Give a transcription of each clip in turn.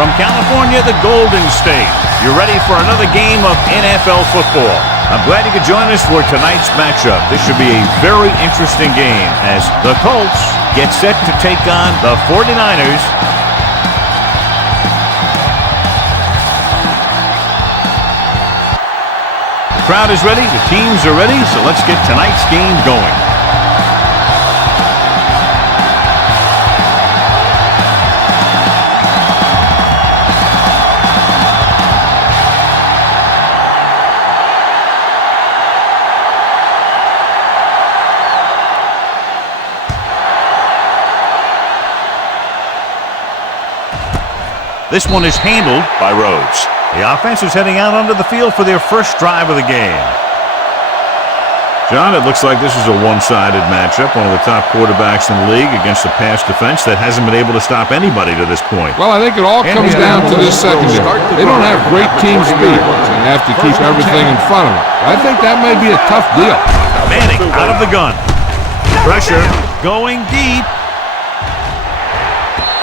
From California, the Golden State. You're ready for another game of NFL football. I'm glad you could join us for tonight's matchup. This should be a very interesting game as the Colts get set to take on the 49ers. The crowd is ready, the teams are ready, so let's get tonight's game going. This one is handled by Rhodes. The offense is heading out onto the field for their first drive of the game. John, it looks like this is a one-sided matchup. One of the top quarterbacks in the league against a pass defense that hasn't been able to stop anybody to this point. Well, I think it all comes down to this secondary. They don't have great team speed and have to keep everything in front of them. I think that may be a tough deal. Manning out of the gun. Pressure going deep.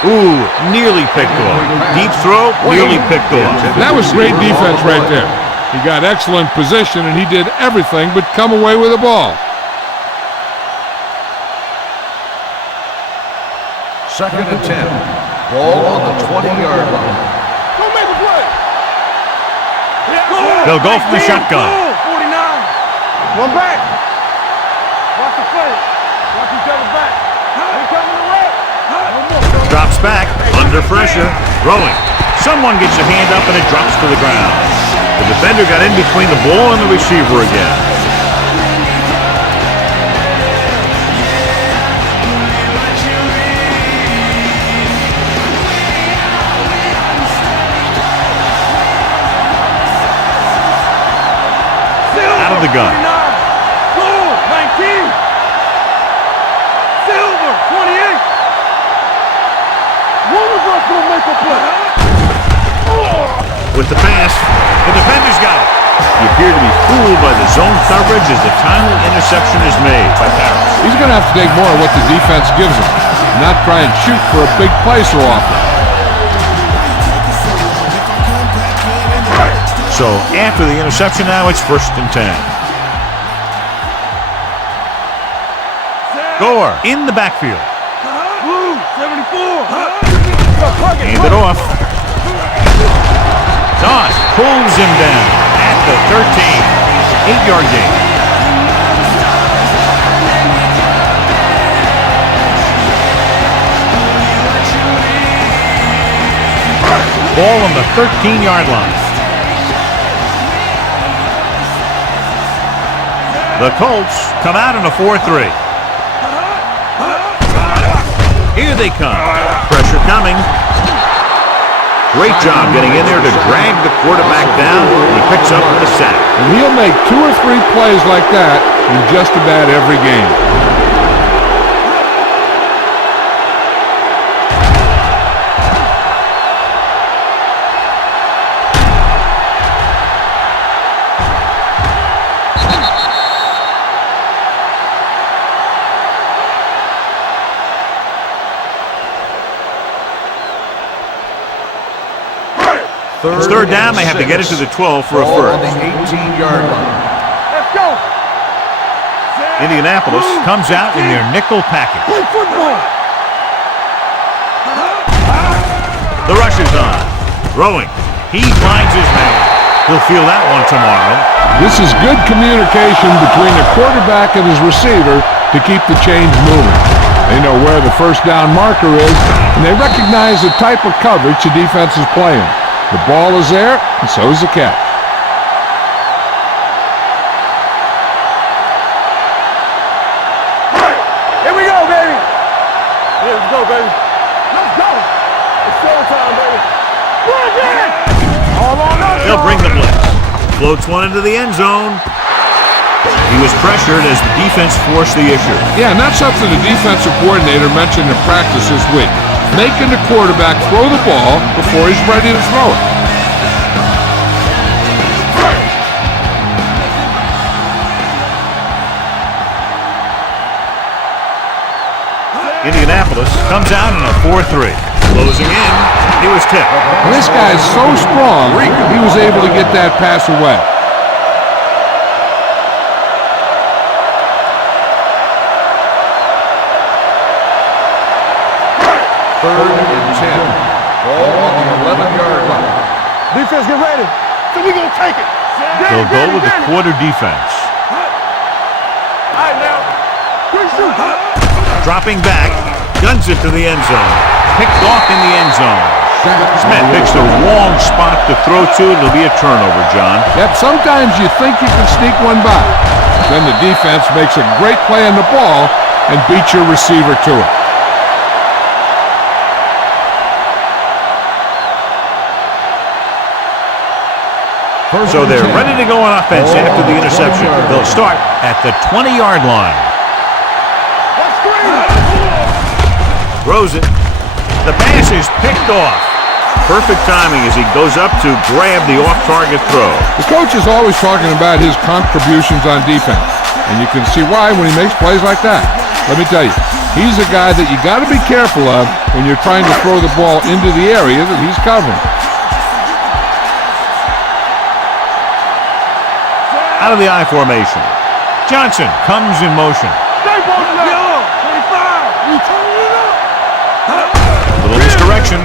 Ooh, nearly picked off. Deep throw, nearly picked off. That was great defense right there. He got excellent position, and he did everything but come away with the ball. Second and 10. Ball on the 20-yard line. Go make a play. They'll go from the shotgun. 49. One back. Watch the play. Watch each other back. They coming to right. Drops back, under pressure, throwing. Someone gets a hand up and it drops to the ground. The defender got in between the ball and the receiver again. Out of the gun. 19. Silver, 28. One of us will make a play. With the pass, the defender's got it. He appeared to be fooled by the zone coverage as the timely interception is made by Harris. He's going to have to take more of what the defense gives him, not try and shoot for a big play so often. So after the interception now, it's 1st and 10. Gore in the backfield. 74. Hand it off. Doss pulls him down at the 13. 8-yard gain. Ball on the 13-yard line. The Colts come out in a 4-3. Here they come. Pressure coming. Great job getting in there to drag the quarterback down, and he picks up the sack. And he'll make 2 or 3 plays like that in just about every game. It's 3rd down. They have to get it to the 12 for a first. On the 18-yard line. Let's go. Indianapolis comes out in their nickel package. Play football. The rush is on. Throwing. He finds his man. He'll feel that one tomorrow. This is good communication between the quarterback and his receiver to keep the chains moving. They know where the first down marker is, and they recognize the type of coverage the defense is playing. The ball is there, and so is the catch. Here we go, baby. Yeah, let's go, baby. Let's go. It's showtime, baby. Run, man. All on us. They'll bring the blitz. Floats one into the end zone. He was pressured as the defense forced the issue. Yeah, and that's something the defensive coordinator mentioned in practice this week. Making the quarterback throw the ball before he's ready to throw it. Indianapolis comes out in a 4-3. Closing in. He was tipped. And this guy is so strong, he was able to get that pass away. Third and 10. Ball on the 11-yard line. Defense, get ready. So we gonna take it. They'll go with the quarter defense. All right, now. Quick shoot. Dropping back, guns it to the end zone. Picked off in the end zone. Smith picks the wrong spot to throw to. It'll be a turnover, John. Yep, sometimes you think you can sneak one by. Then the defense makes a great play on the ball and beats your receiver to it. So they're ready to go on offense after the interception. They'll start at the 20-yard line. Throws it. The pass is picked off. Perfect timing as he goes up to grab the off-target throw. The coach is always talking about his contributions on defense, and you can see why when he makes plays like that. Let me tell you, he's a guy that you got to be careful of when you're trying to throw the ball into the area that he's covering. Out of the I formation. Johnson comes in motion. A little misdirection.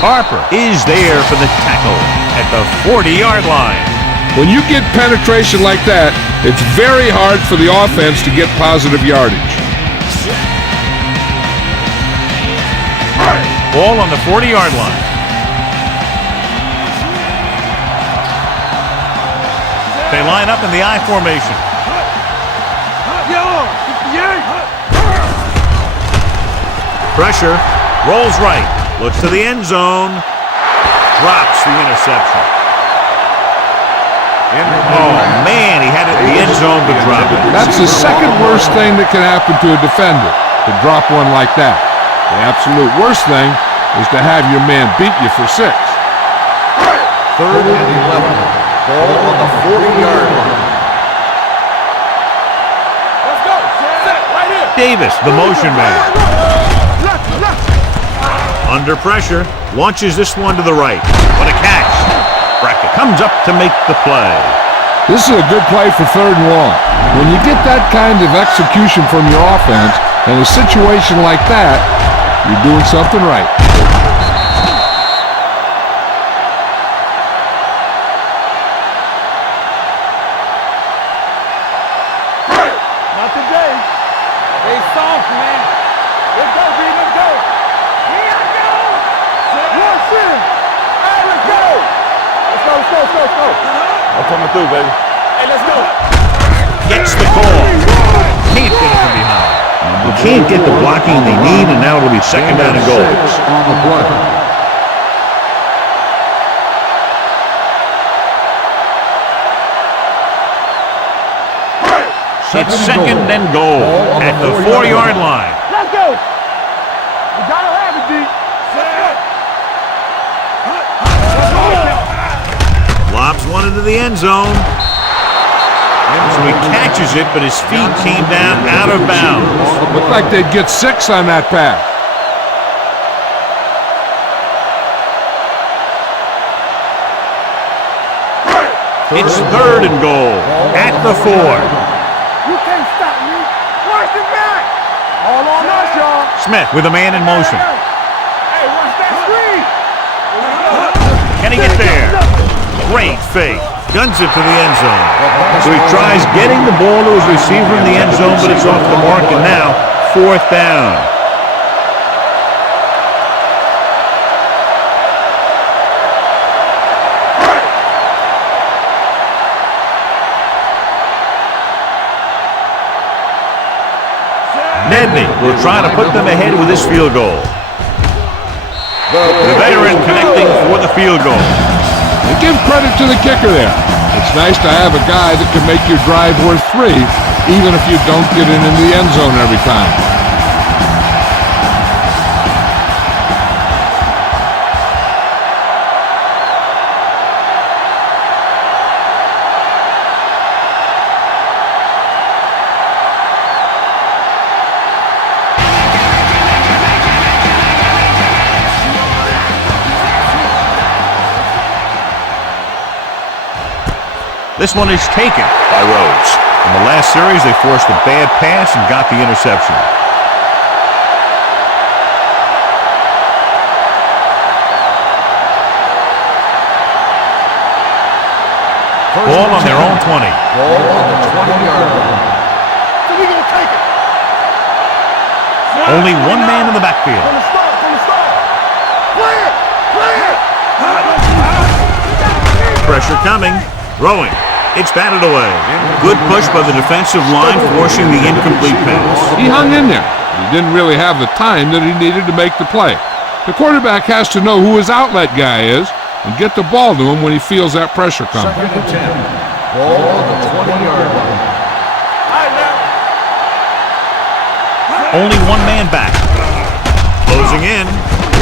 Harper is there for the tackle at the 40-yard line. When you get penetration like that, it's very hard for the offense to get positive yardage. Ball on the 40-yard line. They line up in the I formation. Pressure. Rolls right. Looks to the end zone. Drops the interception. Oh, man, he had it in the end zone but dropped it. That's the second worst thing that can happen to a defender, to drop one like that. The absolute worst thing is to have your man beat you for 6. Third and 11. Ball on the 40-yard line. Let's go. Set right here. Davis, the motion man. Under pressure, launches this one to the right. What a catch. Brackett comes up to make the play. This is a good play for 3rd and long. When you get that kind of execution from your offense in a situation like that, you're doing something right. Not today. They soft, man. Let's go, B. Let's go. Here I go. One in. Hey, let's go. Let's go. I'm coming through, baby. Hey, let's go. Gets the call. Can't get it from behind. You can't get the blocking they need, and now it'll be 2nd down and goal. On the play. It's 2nd and goal at the 4-yard line. Let's go. We gotta have it, D. Lobs one into the end zone. So he catches it, but his feet came down out of bounds. Looked like they'd get 6 on that pass. It's 3rd and goal at the 4. You can't stop me. Watch the back. All on us, y'all. Smith with a man in motion. Hey, watch that screen. Can he get there? Great fake. Guns it to the end zone. So he tries getting the ball to his receiver in the end zone, but it's off the mark, and now 4th down. Nedney will try to put them ahead with this field goal. The veteran connecting for the field goal. And give credit to the kicker there. It's nice to have a guy that can make your drive worth 3, even if you don't get it in the end zone every time. This one is taken by Rhodes. In the last series, they forced a bad pass and got the interception. Ball on their own 20. Ball on the 20-yard line. So we're going to take it. Only one man in the backfield. From the start. Play it. Pressure coming. Throwing. It's batted away. Good push by the defensive line, forcing the incomplete pass. He hung in there. He didn't really have the time that he needed to make the play. The quarterback has to know who his outlet guy is and get the ball to him when he feels that pressure coming. 2nd and 10. Ball on the 20-yard line. Only one man back. Closing in.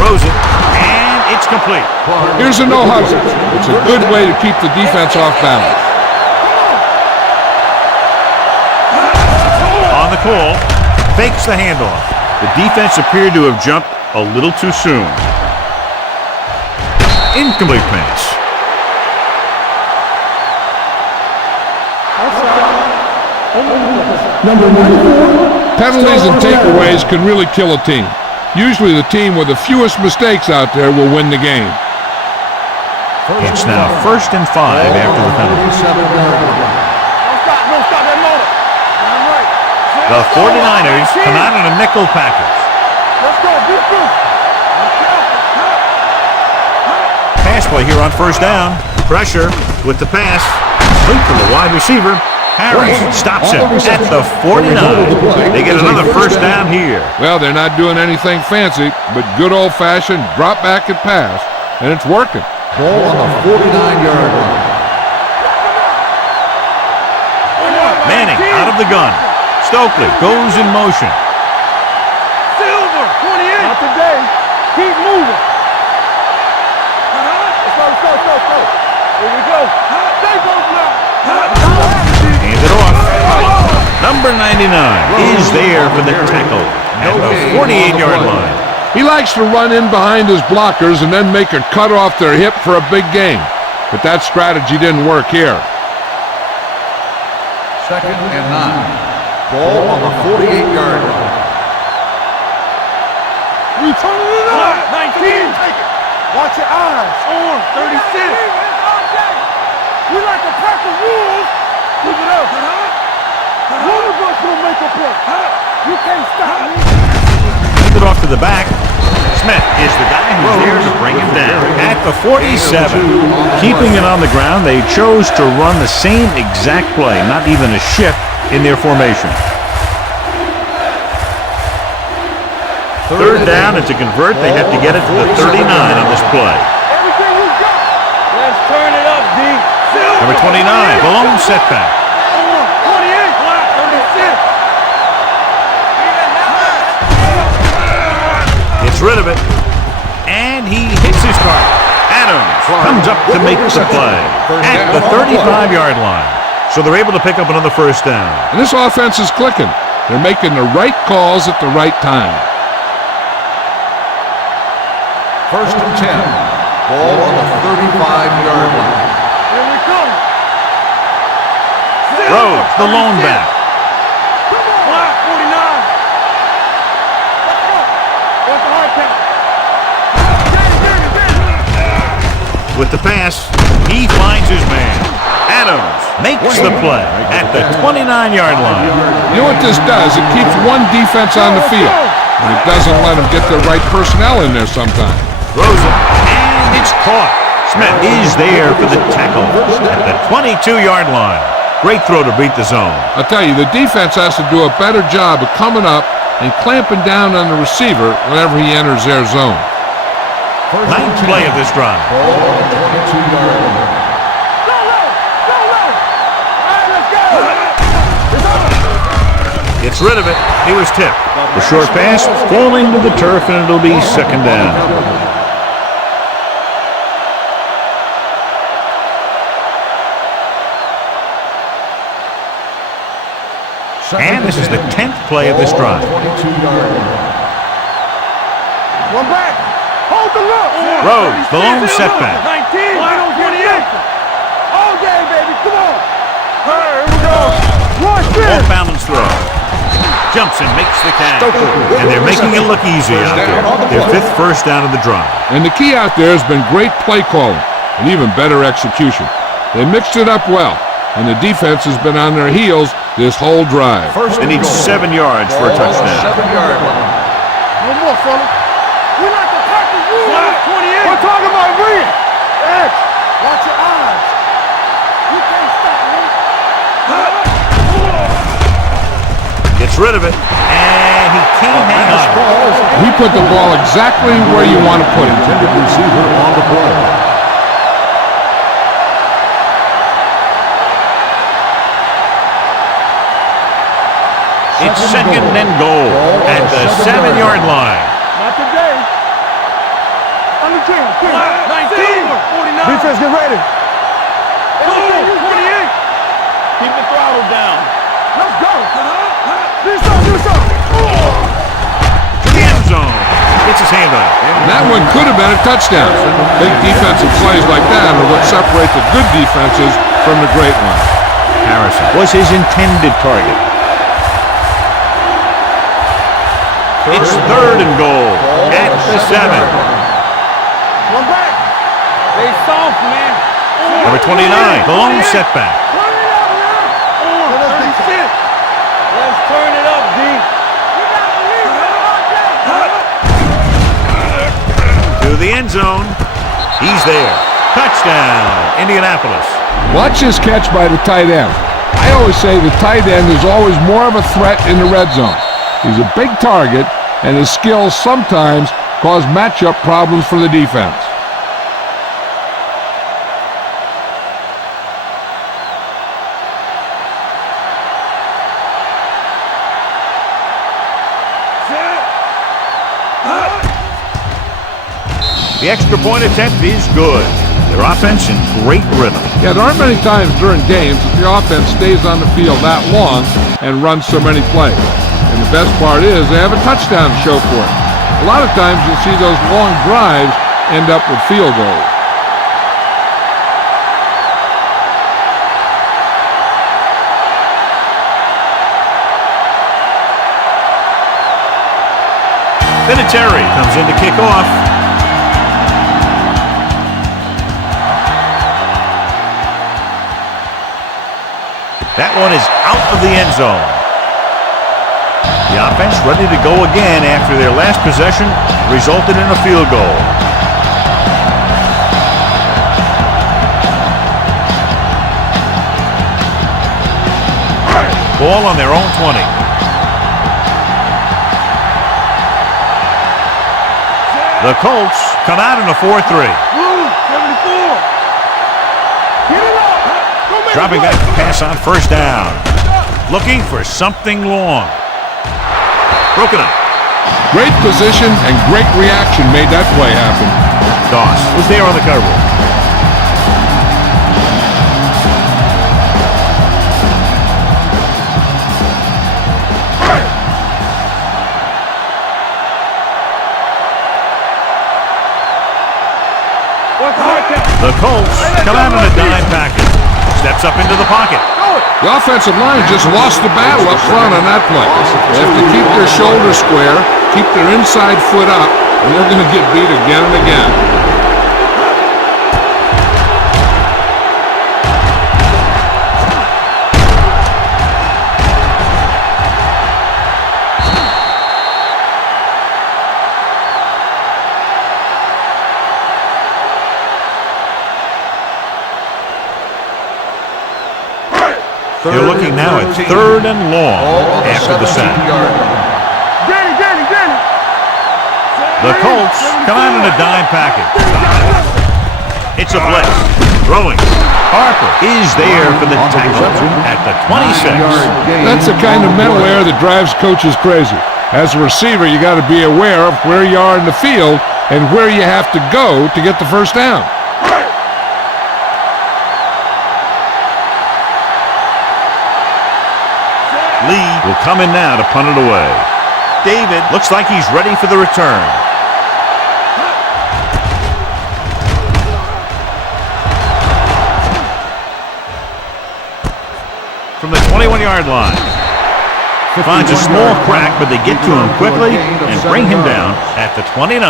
Throws it. And it's complete. Here's a no-huddle. It's a good way to keep the defense off balance. On the call. Fakes the handoff. The defense appeared to have jumped a little too soon. Incomplete pass. Penalties and takeaways can really kill a team. Usually the team with the fewest mistakes out there will win the game. It's now 1st and 5 after the penalty. Don't stop that motor. All right. The 49ers come out in a nickel package. Let's go. Be through. Pass play here on 1st down. Pressure with the pass. Complete to the wide receiver. Harris stops him at the 49. They get another 1st down here. Well, they're not doing anything fancy, but good old-fashioned drop back and pass, and it's working. Ball on the 49-yard line. Manning out of the gun. Stokely goes in motion. Silver. 28. Not today. Keep moving. Let's go. Here we go. Stay both now. Hands it off. Number 99 is there for the tackle at the 48-yard line. He likes to run in behind his blockers and then make a cut off their hip for a big gain. But that strategy didn't work here. 2nd and 9. Ball on the 48-yard line. We turning it up. 19. Take it. Watch your eyes. On 36. We like to pack the rules. Keep it up. One of us will make a play. You can't stop me. Hand it off to the back. Smith is the guy who's there to bring him down. At the 47, keeping it on the ground, they chose to run the same exact play, not even a shift in their formation. 3rd down, and to convert, they have to get it to the 39 on this play. Everything you got. Let's turn it up, D. Number 29, blown setback. 28, block, 36. Gets rid of it, and he hits his target. Adams comes up to make the play at the 35-yard line. So they're able to pick up another 1st down. And this offense is clicking. They're making the right calls at the right time. 1st and 10. Ball on the 35-yard line. Here we come. Rhodes, the lone back. Block, 49. What's the hard count? With the pass, he finds his man. Adams makes the play at the 29-yard line. You know what this does? It keeps one defense on the field, and it doesn't let them get the right personnel in there sometimes. Throws it, and it's caught. Smith is there for the tackle at the 22-yard line. Great throw to beat the zone. I'll tell you, the defense has to do a better job of coming up and clamping down on the receiver whenever he enters their zone. Ninth play of this drive. Ball on the 22-yard line. Go, All right, let's go. Gets rid of it. He was tipped. The short pass falling to the turf, and it'll be 2nd down. And this is the 10th play of this drive. 22-yard line. One back. Hold the look. Rhodes, the lone setback. 19. 28. All day, baby. Come on. Here we go. Watch this. Off balance throw. Jumps and makes the catch. And they're making it look easy out there. Their 5th first down of the drive. And the key out there has been great play calling and even better execution. They mixed it up well, and the defense has been on their heels this whole drive. They need 7 yards for a touchdown. 7-yard line. No more, fella. We like to practice rules. 28. We're talking about reading. X, watch your eyes. You can't stop me. Gets rid of it, and he can't hang on. He put the ball exactly where you want to put it. Intended receiver on the play. It's 2nd and goal at the 7-yard line. Not today. Under 10, 19, 49. Defense, get ready. 28. Keep the throttle down. Let's go. Do something. To the end zone. Gets his hand on it. And that one could have been a touchdown. Big defensive plays like that are what separate the good defenses from the great ones. Harrison was his intended target. It's 3rd and goal at the 7. One back. They soft, man. Number 29, the long setback. Turn it up now. 36. Let's turn it up, D. You got to leave. To the end zone. He's there. Touchdown, Indianapolis. Watch this catch by the tight end. I always say the tight end is always more of a threat in the red zone. He's a big target, and his skills sometimes cause matchup problems for the defense. The extra point attempt is good. Their offense in great rhythm. Yeah, there aren't many times during games that the offense stays on the field that long and runs so many plays. And the best part is they have a touchdown to show for it. A lot of times you'll see those long drives end up with field goals. Vinatieri comes in to kick off. That one is out of the end zone. The offense ready to go again after their last possession resulted in a field goal. Ball on their own 20. The Colts come out in a 4-3. 74. Get it up. Dropping back to pass on first down. Looking for something long. Broken up. Great position and great reaction made that play happen. Doss was there on the cover. The Colts come out in a dime package. Steps up into the pocket. The offensive line just lost the battle up front on that play. They have to keep their shoulders square, keep their inside foot up, and they're going to get beat again and again. They're looking now at 3rd and long after the sack. The Colts come out in a dime package. It's a blitz. Throwing. Harper is there for the tackle at the 26. That's the kind of mental error that drives coaches crazy. As a receiver, you got to be aware of where you are in the field and where you have to go to get the first down. Lee will come in now to punt it away. David looks like he's ready for the return. 40-yard line. Finds a small crack, but they get to him quickly and bring him down at the 29.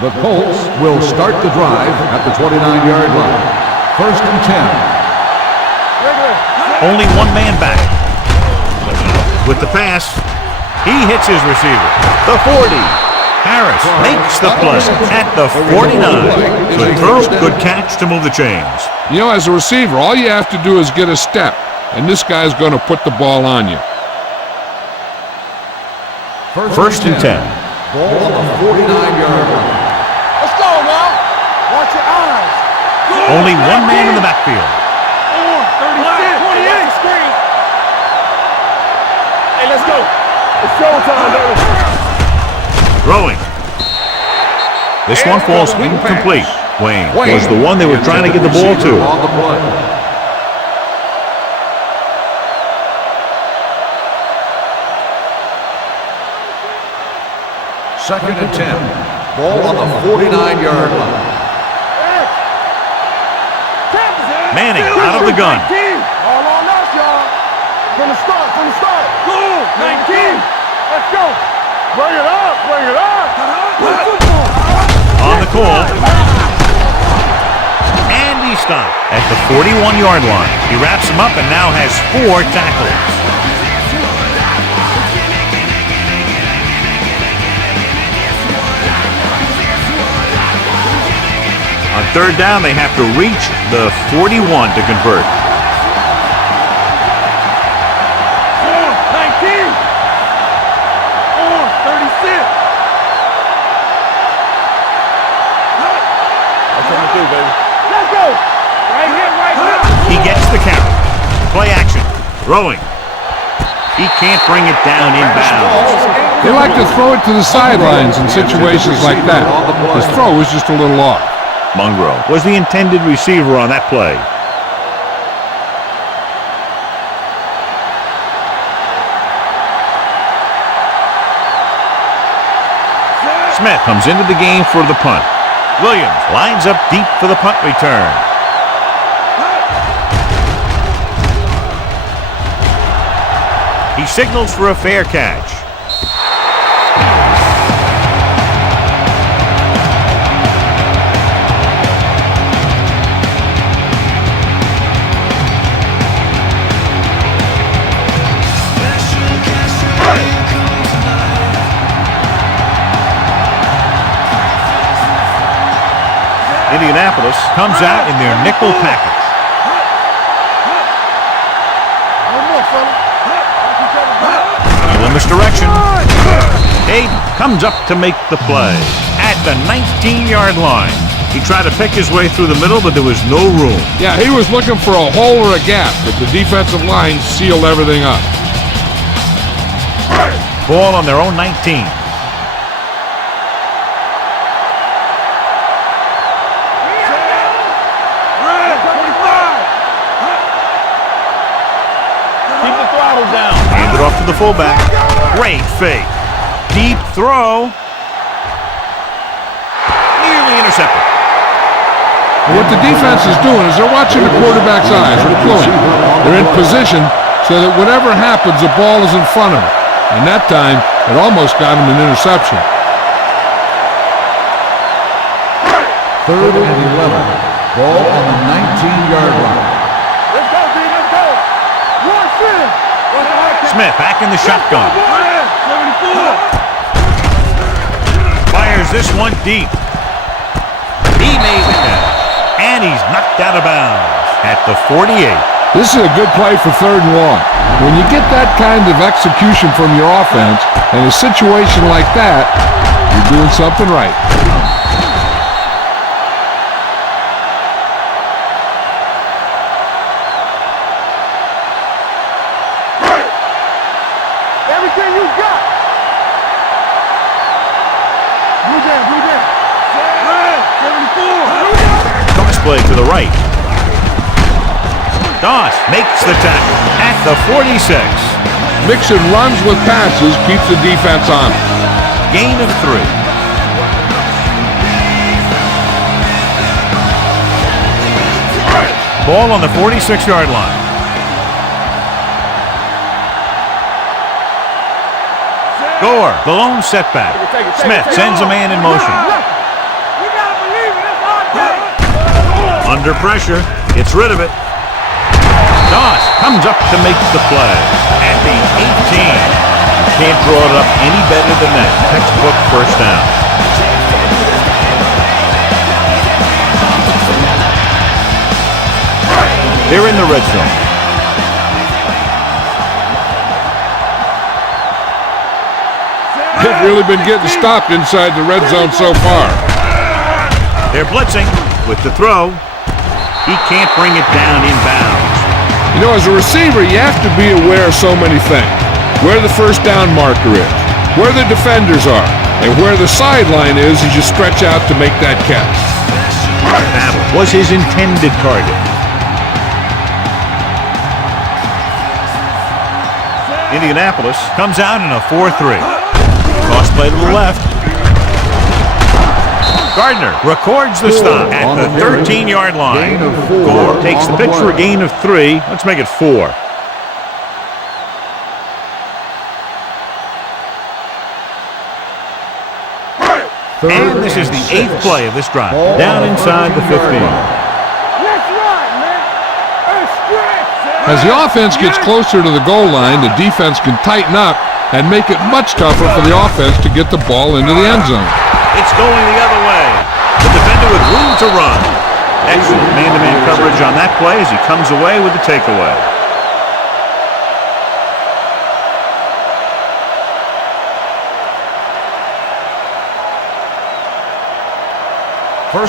The Colts will start the drive at the 29-yard line. 1st and 10. Only one man back. With the pass, he hits his receiver. The 40. Harris makes the play at the 49. Good throw, good catch to move the chains. You know, as a receiver, all you have to do is get a step, and this guy's going to put the ball on you. 1st and 10. Ball on the 49-yard line. Let's go now. Watch your eyes. Only one man in the backfield. 36, 28. Screen. Hey, let's go. It's showtime, baby. Throwing. This one falls incomplete. Wayne was the one they were trying to get the ball to. On the play. Second and 10. Ball on the 49-yard line. Manning out of the gun. All on us, y'all. From the start. Go. 19. Let's go. Bring it up. On the call. And he stopped at the 41-yard line. He wraps him up and now has 4 tackles. On 3rd down, they have to reach the 41 to convert. 19. 36. That's what we do, baby. Let's go. Right here, right now. He gets the carry. Play action. Throwing. He can't bring it down inbounds. They like to throw it to the sidelines in situations like that. His throw was just a little off. Monroe was the intended receiver on that play. Smith comes into the game for the punt. Williams lines up deep for the punt return. He signals for a fair catch. Indianapolis comes out in their nickel package. Misdirection. Hayden comes up to make the play at the 19-yard line. He tried to pick his way through the middle, but there was no room. Yeah, he was looking for a hole or a gap, but the defensive line sealed everything up. Ball on their own 19. Hand it off to the fullback. Great fake. Deep throw. Nearly intercepted. What the defense is doing is they're watching the quarterback's eyes. They're fluent. They're in position so that whatever happens, the ball is in front of them. And that time, it almost got him an interception. 3rd and 11. Ball on the 19-yard line. Let's go, D. Let's go. Smith back in the shotgun. 74. Fires this one deep. He made the catch. And he's knocked out of bounds at the 48. This is a good play for 3rd and long. When you get that kind of execution from your offense, in a situation like that, you're doing something right. Everything you got. Blue down. 74. Toss play to the right. Doss makes the tackle at the 46. Mixon runs with passes, keeps the defense on. Gain of 3. Ball on the 46-yard line. Gore, the lone setback. Smith sends a man in motion. Under pressure, gets rid of it. Doss comes up to make the play at the 18. Can't draw it up any better than that. Textbook first down. They're in the red zone. They've really been getting stopped inside the red zone so far. They're blitzing with the throw. He can't bring it down inbounds. You know, as a receiver, you have to be aware of so many things. Where the first down marker is, where the defenders are, and where the sideline is as you stretch out to make that catch. That was his intended target. Indianapolis comes out in a 4-3. Cross play to the left. Gardner records the stop at the 13-yard line. Gore takes the pitch for a gain of 3. Let's make it 4. And this is the 8th play of this drive. Down inside the 15. As the offense gets closer to the goal line, the defense can tighten up and make it much tougher for the offense to get the ball into the end zone. It's going the other way. The defender with room to run. Excellent man-to-man coverage on that play as he comes away with the takeaway.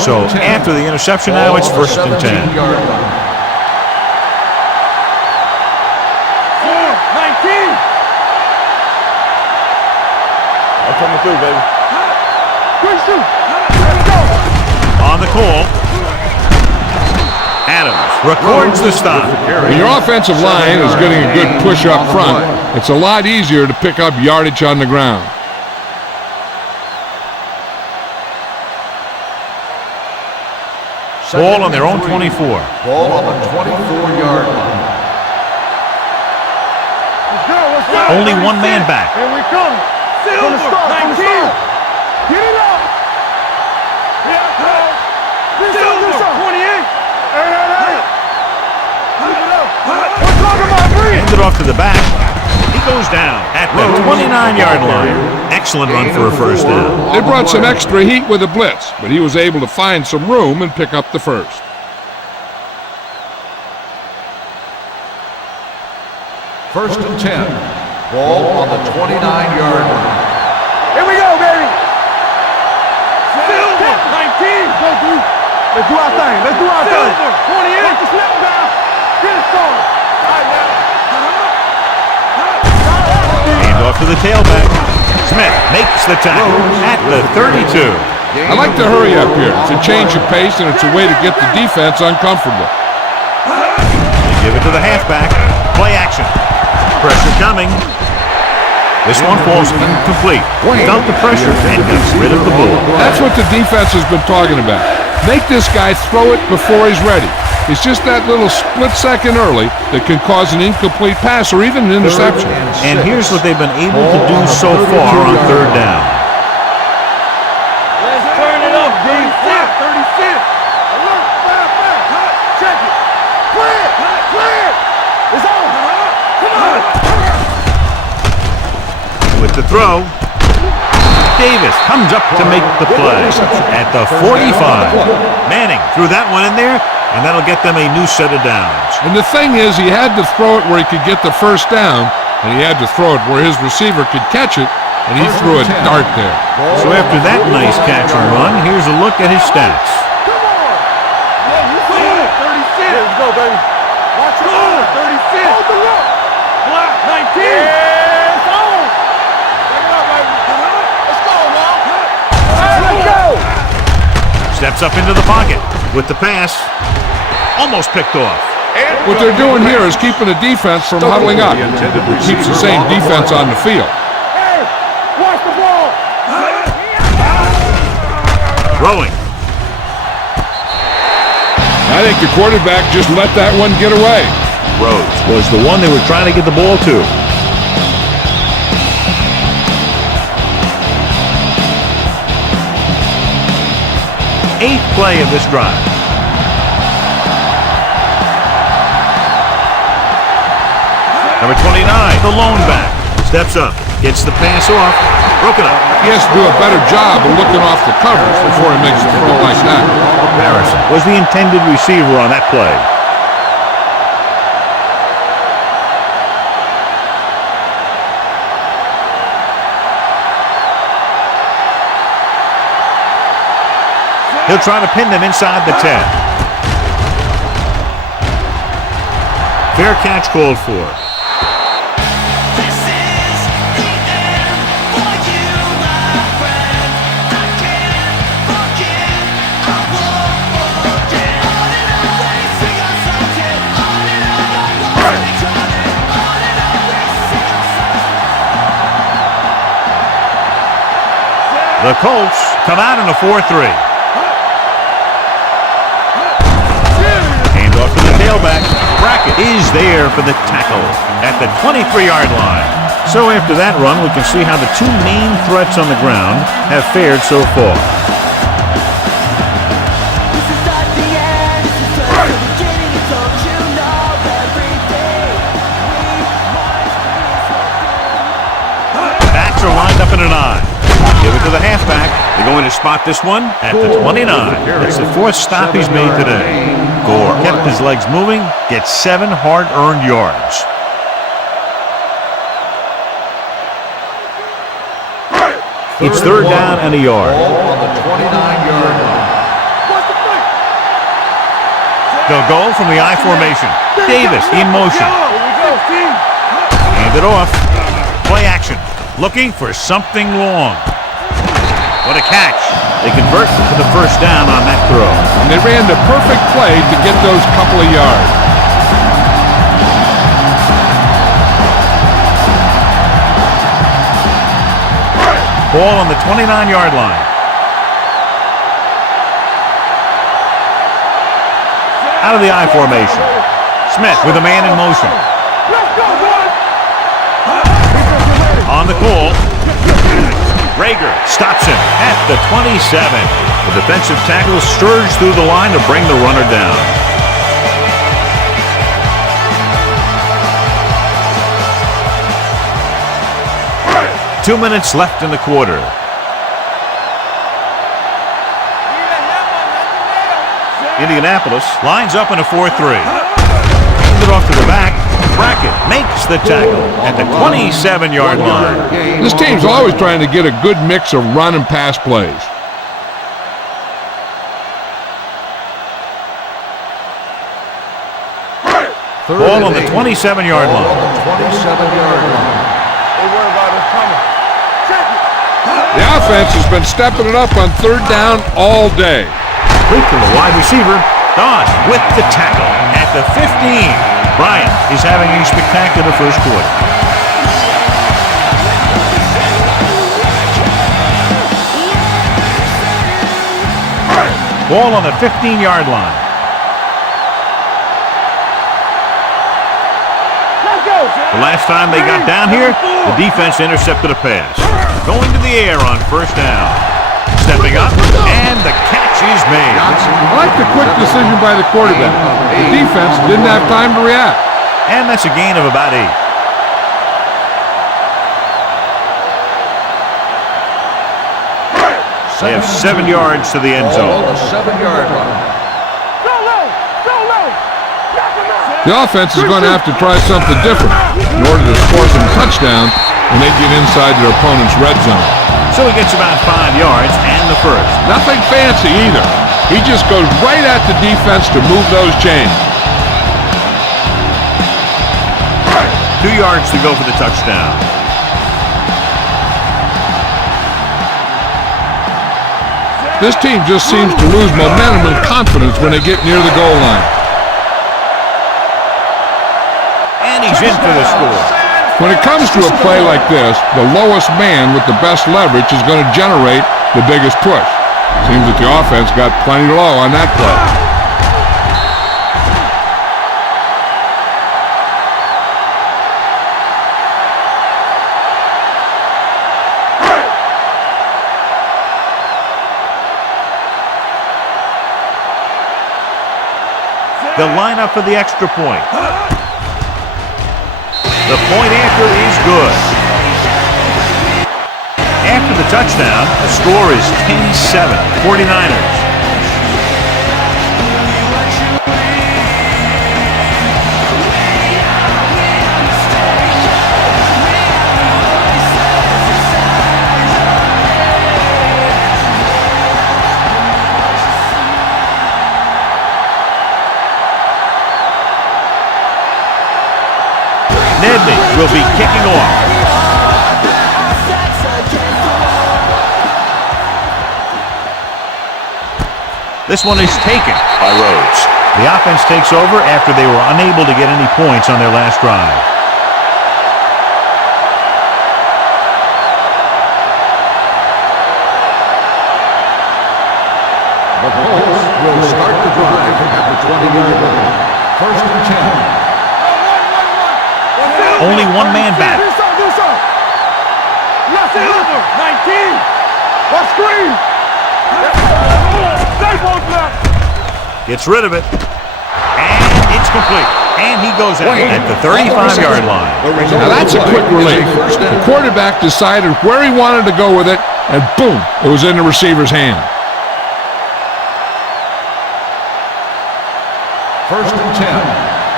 So after the interception now, it's 1st and 10. Coming through, baby. On the call, Adams records the stop. When your offensive line is getting a good push up front, it's a lot easier to pick up yardage on the ground. Ball on their own 24. Ball on the 24-yard line. Only one man back. Here we come. Silver, 19. Get it up. Silver, 28. Hey. Keep it up. We're talking about Bree. Hand it off to the back. He goes down at the 29-yard line. Excellent run for a first down. They brought some extra heat with a blitz, but he was able to find some room and pick up the first. First and 10. Ball on the 29-yard line. Here we go, baby. Silver, 19. Let's do our thing. Silver, 28. Put the snap down. Get it started. All right, now. Hand off to the tailback. Smith makes the tackle at the 32. I like to hurry up here. It's a change of pace, and it's a way to get the defense uncomfortable. Give it to the halfback. Play action. Pressure coming. This one falls incomplete. Felt the pressure and gets rid of the ball. That's what the defense has been talking about. Make this guy throw it before he's ready. It's just that little split second early that can cause an incomplete pass or even an interception. And here's what they've been able to do so far on 3rd down. Let's turn it up, D. 36. Alert, fire. Check it. Clear. It's on. Come on. With the throw, Davis comes up to make the play at the 45. Manning threw that one in there, and that'll get them a new set of downs. And the thing is, he had to throw it where he could get the first down, and he had to throw it where his receiver could catch it, and he threw a dart there. So after that nice catch and run, here's a look at his stats. Come on. Yeah, you see it. 36. Let's go, baby. Watch it. 36. Hold the look. Block. 19. It's on. Take it up, baby. Let's go, Walt. Let's go. Steps up into the pocket with the pass. Almost picked off. What they're doing here is keeping the defense from huddling up. Keeps the same defense on the field. Hey, watch the ball. Throwing. Now I think the quarterback just let that one get away. Rhodes was the one they were trying to get the ball to. Eighth play of this drive. Number 29, the lone back. Steps up, gets the pass off, broken up. He has to do a better job of looking off the coverage before he makes a throw like that. Harrison was the intended receiver on that play. He'll try to pin them inside the 10. Fair catch called for. The Colts come out in a 4-3. Handoff to the tailback. Brackett is there for the tackle at the 23-yard line. So after that run, we can see how the two main threats on the ground have fared so far. Backs are lined up in an eye. Give it to the halfback. They're going to spot this one at the 29. It's the fourth stop he's made today. Gore kept his legs moving, gets 7 hard-earned yards. It's third down and a yard. On the 29-yard line. They'll go from the I formation. Davis in motion. Hand it off. Play action. Looking for something long. What a catch. They convert to the first down on that throw. And they ran the perfect play to get those couple of yards. Ball on the 29-yard line. Out of the I formation. Smith with a man in motion. On the call. Rager stops him at the 27. The defensive tackle surged through the line to bring the runner down. Two minutes left in the quarter. Indianapolis lines up in a 4-3. Hands it off to the back. Brackett makes the tackle at the 27-yard line. This team's always trying to get a good mix of run and pass plays. Ball on the 27-yard line. The offense has been stepping it up on third down all day. Quick to the wide receiver. Doss with the tackle at the 15. Bryant is having a spectacular first quarter. Ball on the 15-yard line. The last time they got down here, the defense intercepted a pass. Going to the air on first down. Stepping up, and the catch is made. I like the quick decision by the quarterback. The defense didn't have time to react. And that's a gain of about 8. They have 7 yards to the end zone. On the 7-yard line. The offense is going to have to try something different in order to score some touchdowns when they get inside their opponent's red zone. So he gets about 5 yards and the first. Nothing fancy either. He just goes right at the defense to move those chains. 2 yards to go for the touchdown. This team just seems to lose momentum and confidence when they get near the goal line. And he's in for the score. When it comes to a play like this, the lowest man with the best leverage is going to generate the biggest push. Seems that the offense got plenty low on that play. They'll line up for the extra point. The point after is good. After the touchdown, the score is 10-7, 49ers. Nedney will be kicking off. This one is taken by Rhodes. The offense takes over after they were unable to get any points on their last drive. The Colts will start the drive at the 20-yard line. First and 10. Only one man back. Left over. 19. What screen? Gets rid of it. And it's complete. And he goes out at the 35-yard line. Now that's a quick relief. The quarterback decided where he wanted to go with it, and boom, it was in the receiver's hand. First and 10.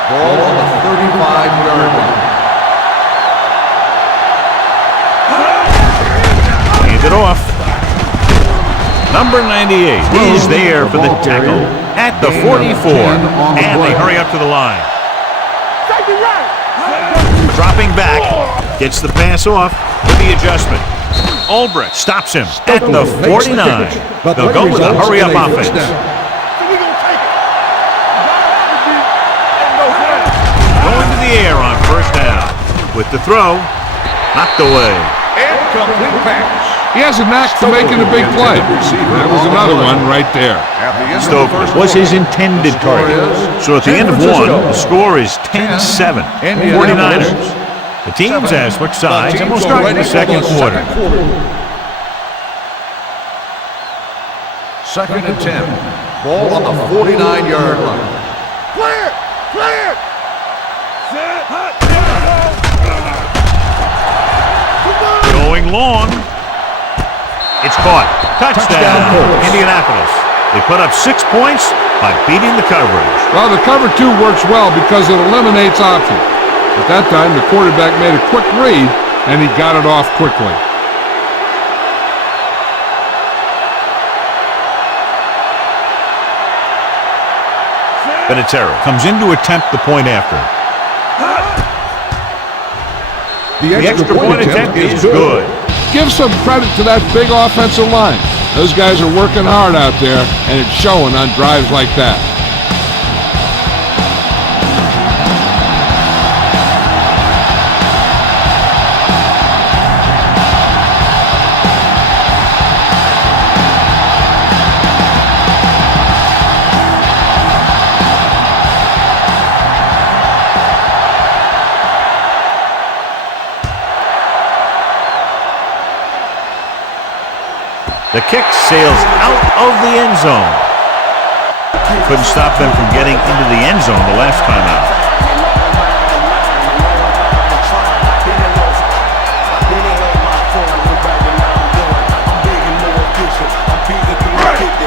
Ball on the 35-yard line. It off. Number 98 is there for the tackle at the 44, and they hurry up to the line. Dropping back, gets the pass off with the adjustment. Albrecht stops him at the 49. They'll go with a hurry-up offense. Going to the air on first down. With the throw, knocked away. Incomplete pass. He has a knack for making a big play. That was another one right there. Stoker was his intended target. So at the end of one, the score is 10-7, 49ers. The teams have switched sides and will start in the second quarter. Second and 10. Ball on the 49-yard line. Clear! Clear! Going long. It's caught. Touchdown, Indianapolis. They put up 6 points by beating the coverage. Well, the cover two works well because it eliminates options. At that time, the quarterback made a quick read, and he got it off quickly. Benitero comes in to attempt the point after. The extra point attempt is good. Give some credit to that big offensive line. Those guys are working hard out there, and it's showing on drives like that. The kick sails out of the end zone. Couldn't stop them from getting into the end zone the last time out.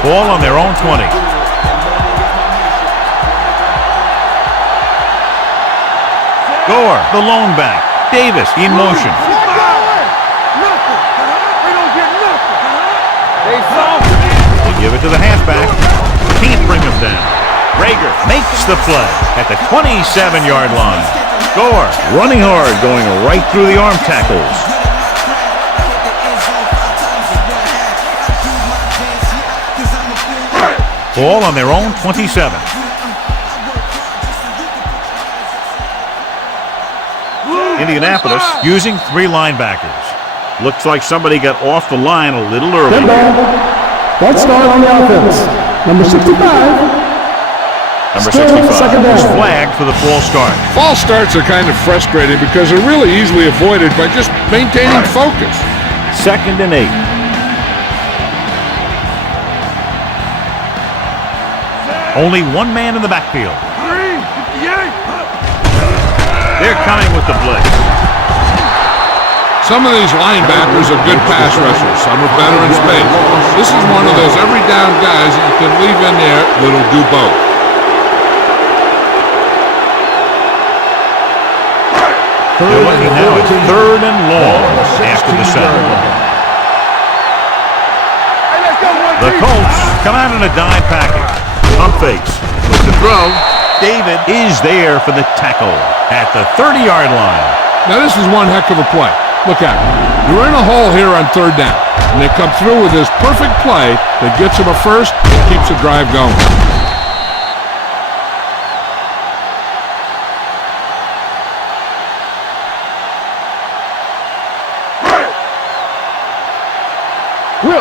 Ball on their own 20. Gore, the lone back. Davis in motion. They give it to the halfback. Can't bring him down. Rager makes the play at the 27-yard line. Gore running hard, going right through the arm tackles. Ball on their own 27. Indianapolis using 3 linebackers. Looks like somebody got off the line a little early. Let's start on the offense. Number 65. Number 65 was flagged for the false start. False starts are kind of frustrating because they're really easily avoided by just maintaining focus. Second and 8. Only one man in the backfield. They're coming with the blitz. Some of these linebackers are good pass rushers. Some are better in space. This is one of those every down guys that you can leave in there that'll do both. They're looking now at 3rd and long after the sack. The Colts come out in a dime package. Pump fakes. With the throw, David is there for the tackle at the 30-yard line. Now this is one heck of a play. Look at it. You're in a hole here on 3rd down, and they come through with this perfect play that gets them a first and keeps the drive going.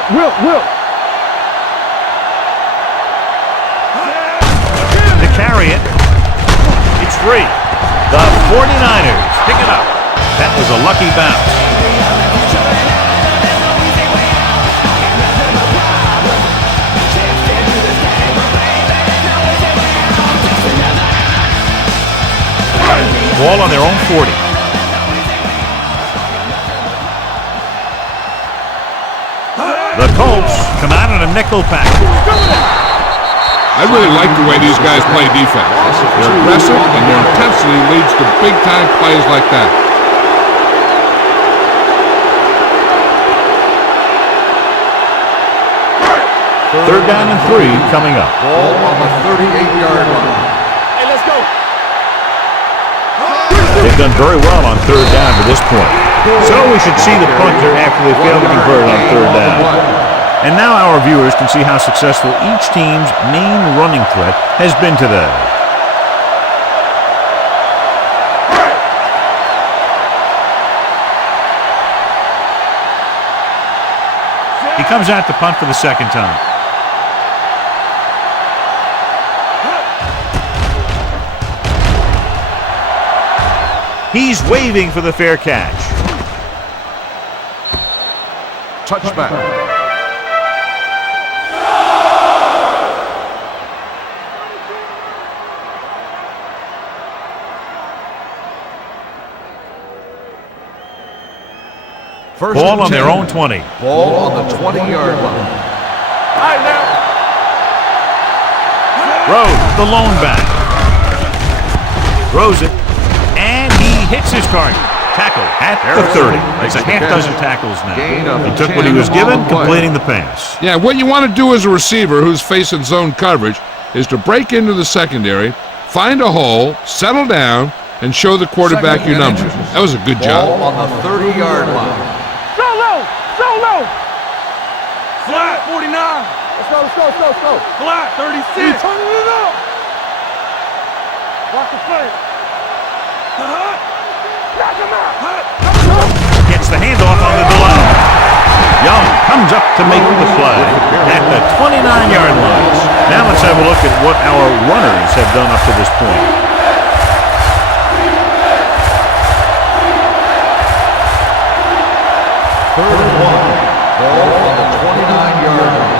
Will. To carry it, it's free. The 49ers pick it up. That was a lucky bounce. Ball on their own 40. The Colts come out in a nickel package. I really like the way these guys play defense. They're aggressive, and their intensity leads to big-time plays like that. Third down and 3 coming up. Ball on the 38-yard line. Hey, let's go. They've done very well on 3rd down to this point. So we should see the punter after they fail to convert on 3rd down. And now our viewers can see how successful each team's main running threat has been today. He comes out to punt for the 2nd time. He's waving for the fair catch. Touchback. First Ball on 10. their own 20. Ball on the 20-yard line. All right, now. Rose, the lone back. Throws it, and he hits his target. Tackle at the 30. It's a half dozen tackles now. He took what he was given, completing the pass. Yeah, what you want to do as a receiver who's facing zone coverage is to break into the secondary, find a hole, settle down, and show the quarterback your numbers. That was a good job. Ball on the 30-yard line. Solo. Flat 49. Let's go. Flat 36. You turning it up. Watch the play. Knock him out. Gets the handoff on the delay. Young comes up to make the play at the 29-yard line. Now let's have a look at what our runners have done up to this point. Third and 1. Ball on the 29-yard line.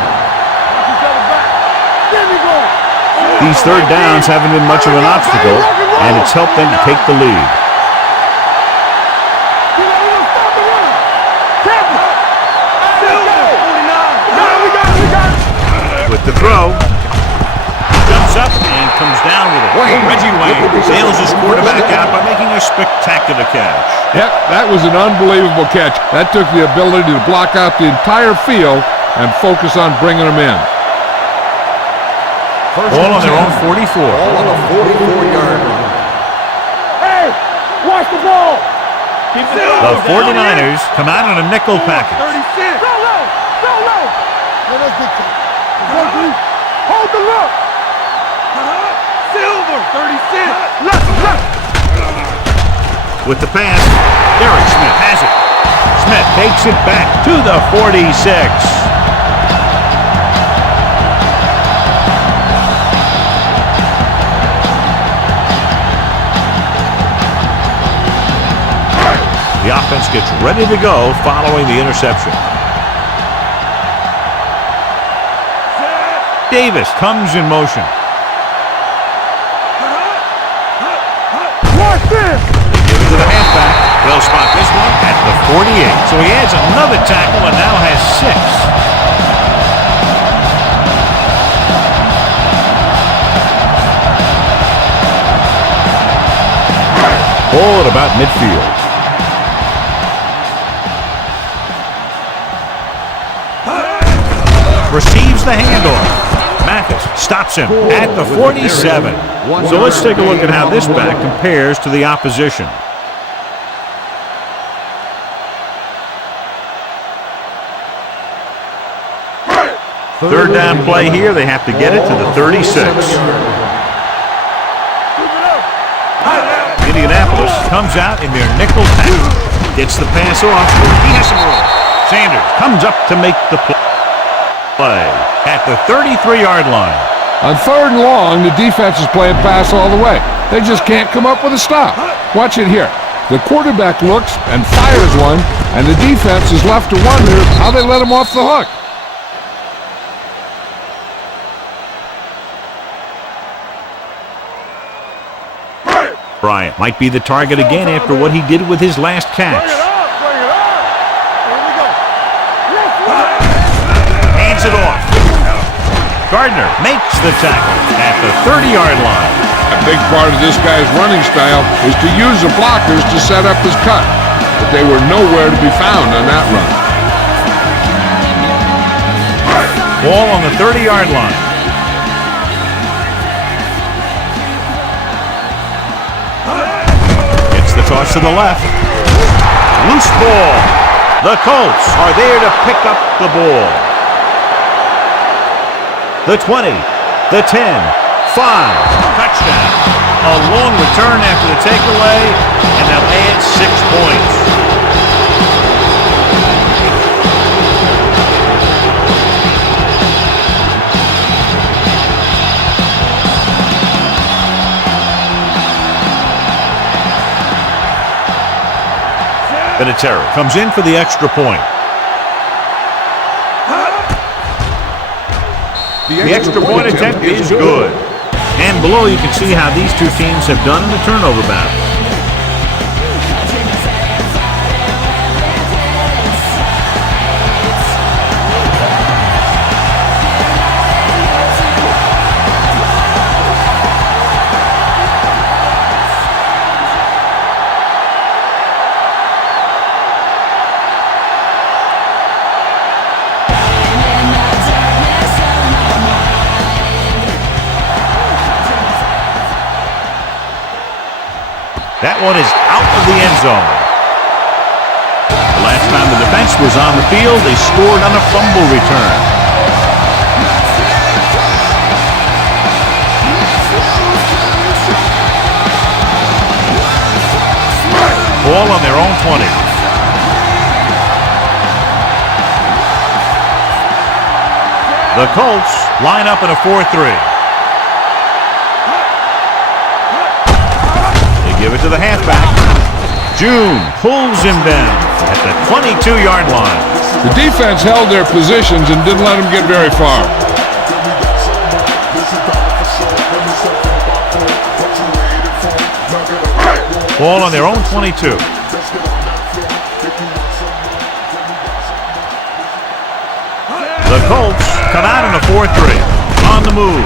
These 3rd downs haven't been much of an obstacle, and it's helped them to take the lead. With the throw, jumps up and comes down with it. Reggie Wayne sails his quarterback out by making a spectacular catch. Yep, that was an unbelievable catch. That took the ability to block out the entire field and focus on bringing them in. Ball on their own 44. Ball on the 44-yard line. Hey, watch the ball. The 49ers come out in a nickel package. 36. Go low. Hold the look. Silver. 36. Left. With the pass, Derek Smith has it. Smith takes it back to the 46. The offense gets ready to go following the interception. Davis comes in motion. Watch this. They'll spot this one at the 48. So he adds another tackle and now has 6. Ball at about midfield. Receives the handoff. Mathis stops him at the 47. So let's take a look at how this back compares to the opposition. Third down play here. They have to get it to the 36. Indianapolis comes out in their nickel package. Gets the pass off. He has some room. Sanders comes up to make the play at the 33-yard line. On 3rd and long, the defense is playing pass all the way. They just can't come up with a stop. Watch it here. The quarterback looks and fires one, and the defense is left to wonder how they let him off the hook. Bryant might be the target again after what he did with his last catch. Hands it off. Gardner makes the tackle at the 30-yard line. A big part of this guy's running style is to use the blockers to set up his cut, but they were nowhere to be found on that run. Ball on the 30-yard line. Toss to the left. Loose ball. The Colts are there to pick up the ball. The 20, the 10, 5. Touchdown. A long return after the takeaway, and they'll add 6 points. Vinatieri comes in for the extra point. The extra point attempt is good. And below you can see how these two teams have done in the turnover battle. That one is out of the end zone. The last time the defense was on the field, they scored on a fumble return. Ball on their own 20. The Colts line up in a 4-3. Give it to the halfback. June pulls him down at the 22-yard line. The defense held their positions and didn't let him get very far. Ball on their own 22. The Colts come out in a 4-3. On the move.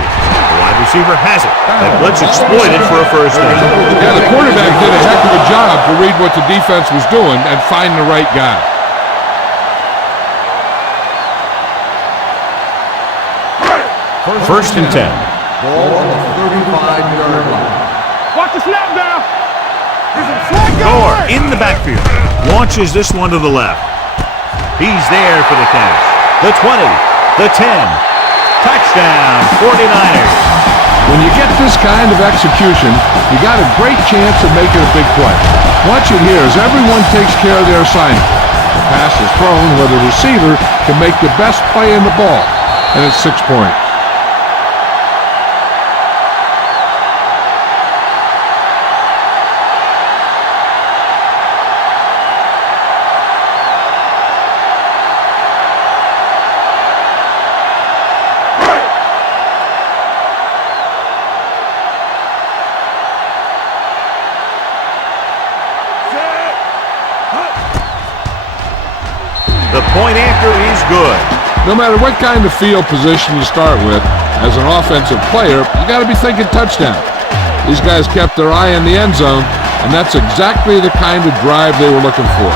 Receiver has it. That blitz exploited for a first down. Yeah, the quarterback did a heck of a job to read what the defense was doing and find the right guy. First and 10. Ball on the 35-yard line. Watch the snap down. Gore in the backfield. Launches this one to the left. He's there for the catch. The 20, the 10. Touchdown, 49ers. When you get this kind of execution, you got a great chance of making a big play. Watch it here as everyone takes care of their assignment. The pass is thrown where the receiver can make the best play in the ball, and it's 6 points. The point after is good. No matter what kind of field position you start with, as an offensive player, you got to be thinking touchdown. These guys kept their eye on the end zone, and that's exactly the kind of drive they were looking for.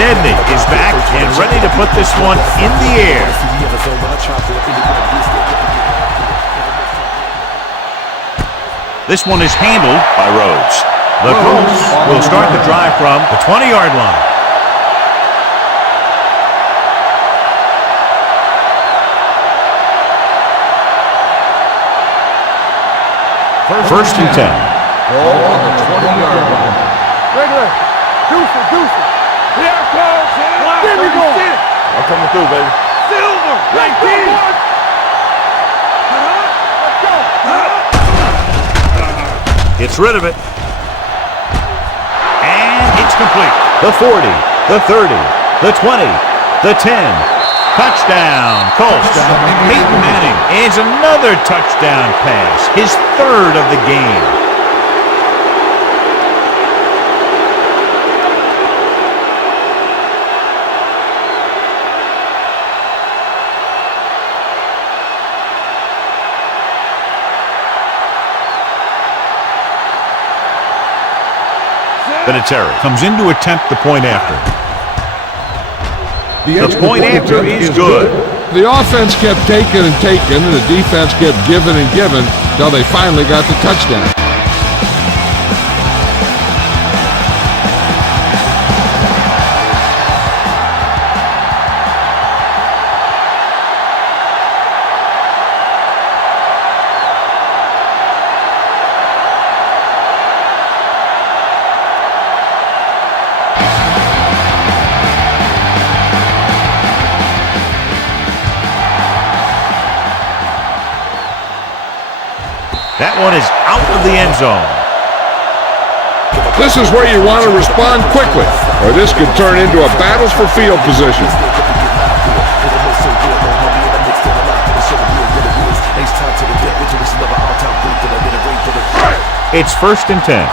Nedney is back and ready to put this one in the air. This one is handled by Rhodes. The Colts will start the drive from the 20-yard line. First and 10. Ball on the 20-yard line. Regular. Deuce it. Here comes. There we go. I'm coming through, baby. Silver. 19. Let's go. Gets rid of it. And it's complete. The 40, the 30, the 20, the 10. Touchdown, Colts. Peyton Manning adds another touchdown pass, his third of the game. Vinatieri comes in to attempt the point after. The point after is good. The offense kept taking and taking, and the defense kept giving and giving until they finally got the touchdown. That one is out of the end zone. This is where you want to respond quickly, or this could turn into a battle for field position. It's first and 10.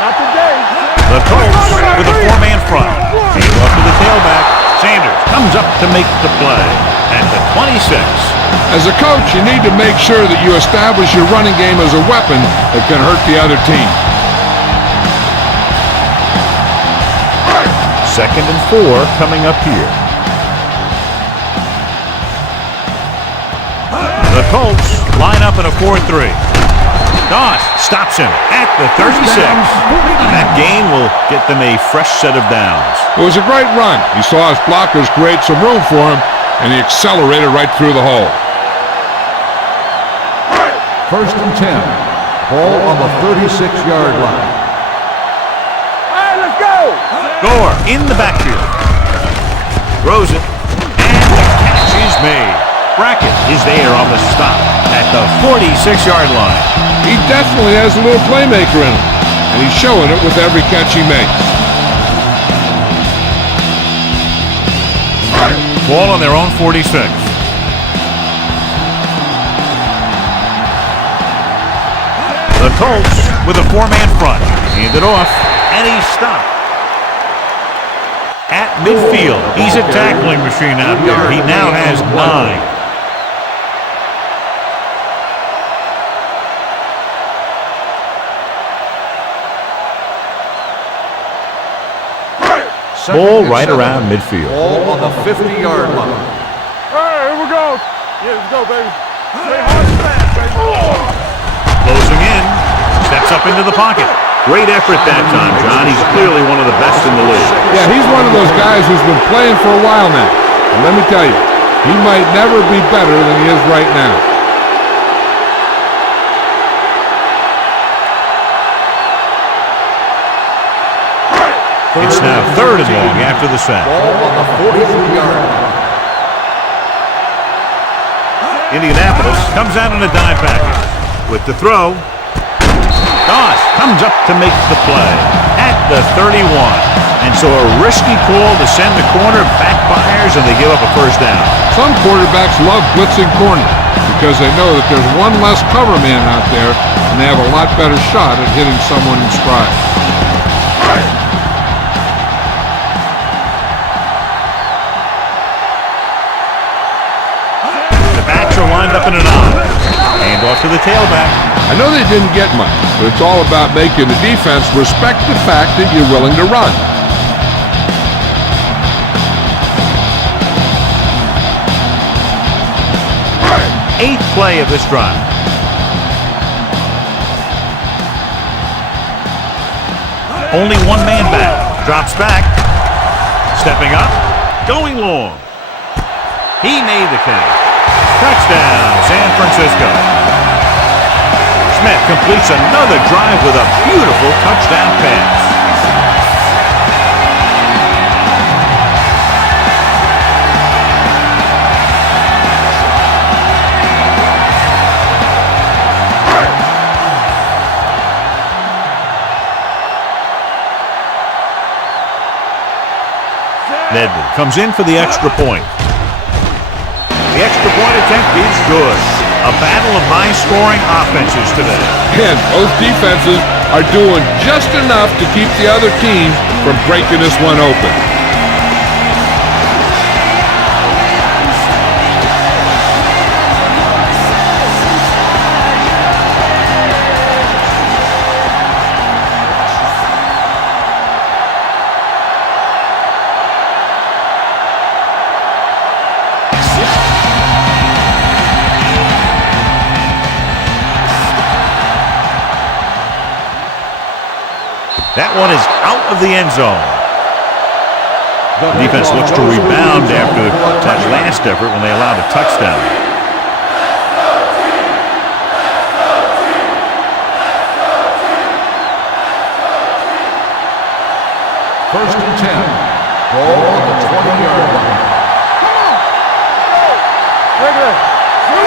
Not today. The Colts with a four-man front. Hand off to the tailback. Sanders comes up to make the play at the 26. As a coach, you need to make sure that you establish your running game as a weapon that can hurt the other team. Second and 4 coming up here. The Colts line up in a 4-3. Doss stops him at the 36. And that gain will get them a fresh set of downs. It was a great run. He saw his blockers create some room for him, and he accelerated right through the hole. First and 10. Ball on the 36-yard line. All right, let's go. Gore in the backfield. Throws it. And the catch is made. Brackett is there on the stop at the 46-yard line. He definitely has a little playmaker in him, and he's showing it with every catch he makes. Ball on their own 46. The Colts with a four-man front. Hand it off, and he's stopped. At midfield, he's a tackling machine out there. He now has 9. Ball right around midfield. Ball on the 50-yard line. All right, here we go. Yeah, let's go, baby. Stay hard and fast, baby. Closing in. Steps up into the pocket. Great effort that time, John. He's clearly one of the best in the league. Yeah, he's one of those guys who's been playing for a while now. And let me tell you, he might never be better than he is right now. It's now third and long after the sack. Ball on the 43-yard line. Indianapolis comes out in a dime package. With the throw, Doss comes up to make the play at the 31. And so a risky call to send the corner backfires, and they give up a first down. Some quarterbacks love blitzing corner because they know that there's one less cover man out there, and they have a lot better shot at hitting someone in stride. The backs are lined up in an eye. Hand off to the tailback. I know they didn't get much, but it's all about making the defense respect the fact that you're willing to run. Eighth play of this drive. Only one man back. Drops back. Stepping up. Going long. He made the catch. Touchdown, San Francisco. Smith completes another drive with a beautiful touchdown pass. Nedley comes in for the extra point. The extra point attempt is good. A battle of high-scoring offenses today. And both defenses are doing just enough to keep the other team from breaking this one open. That one is out of the end zone. The defense looks to rebound after that last effort when they allowed a touchdown. First and 10. Ball on the 20-yard line.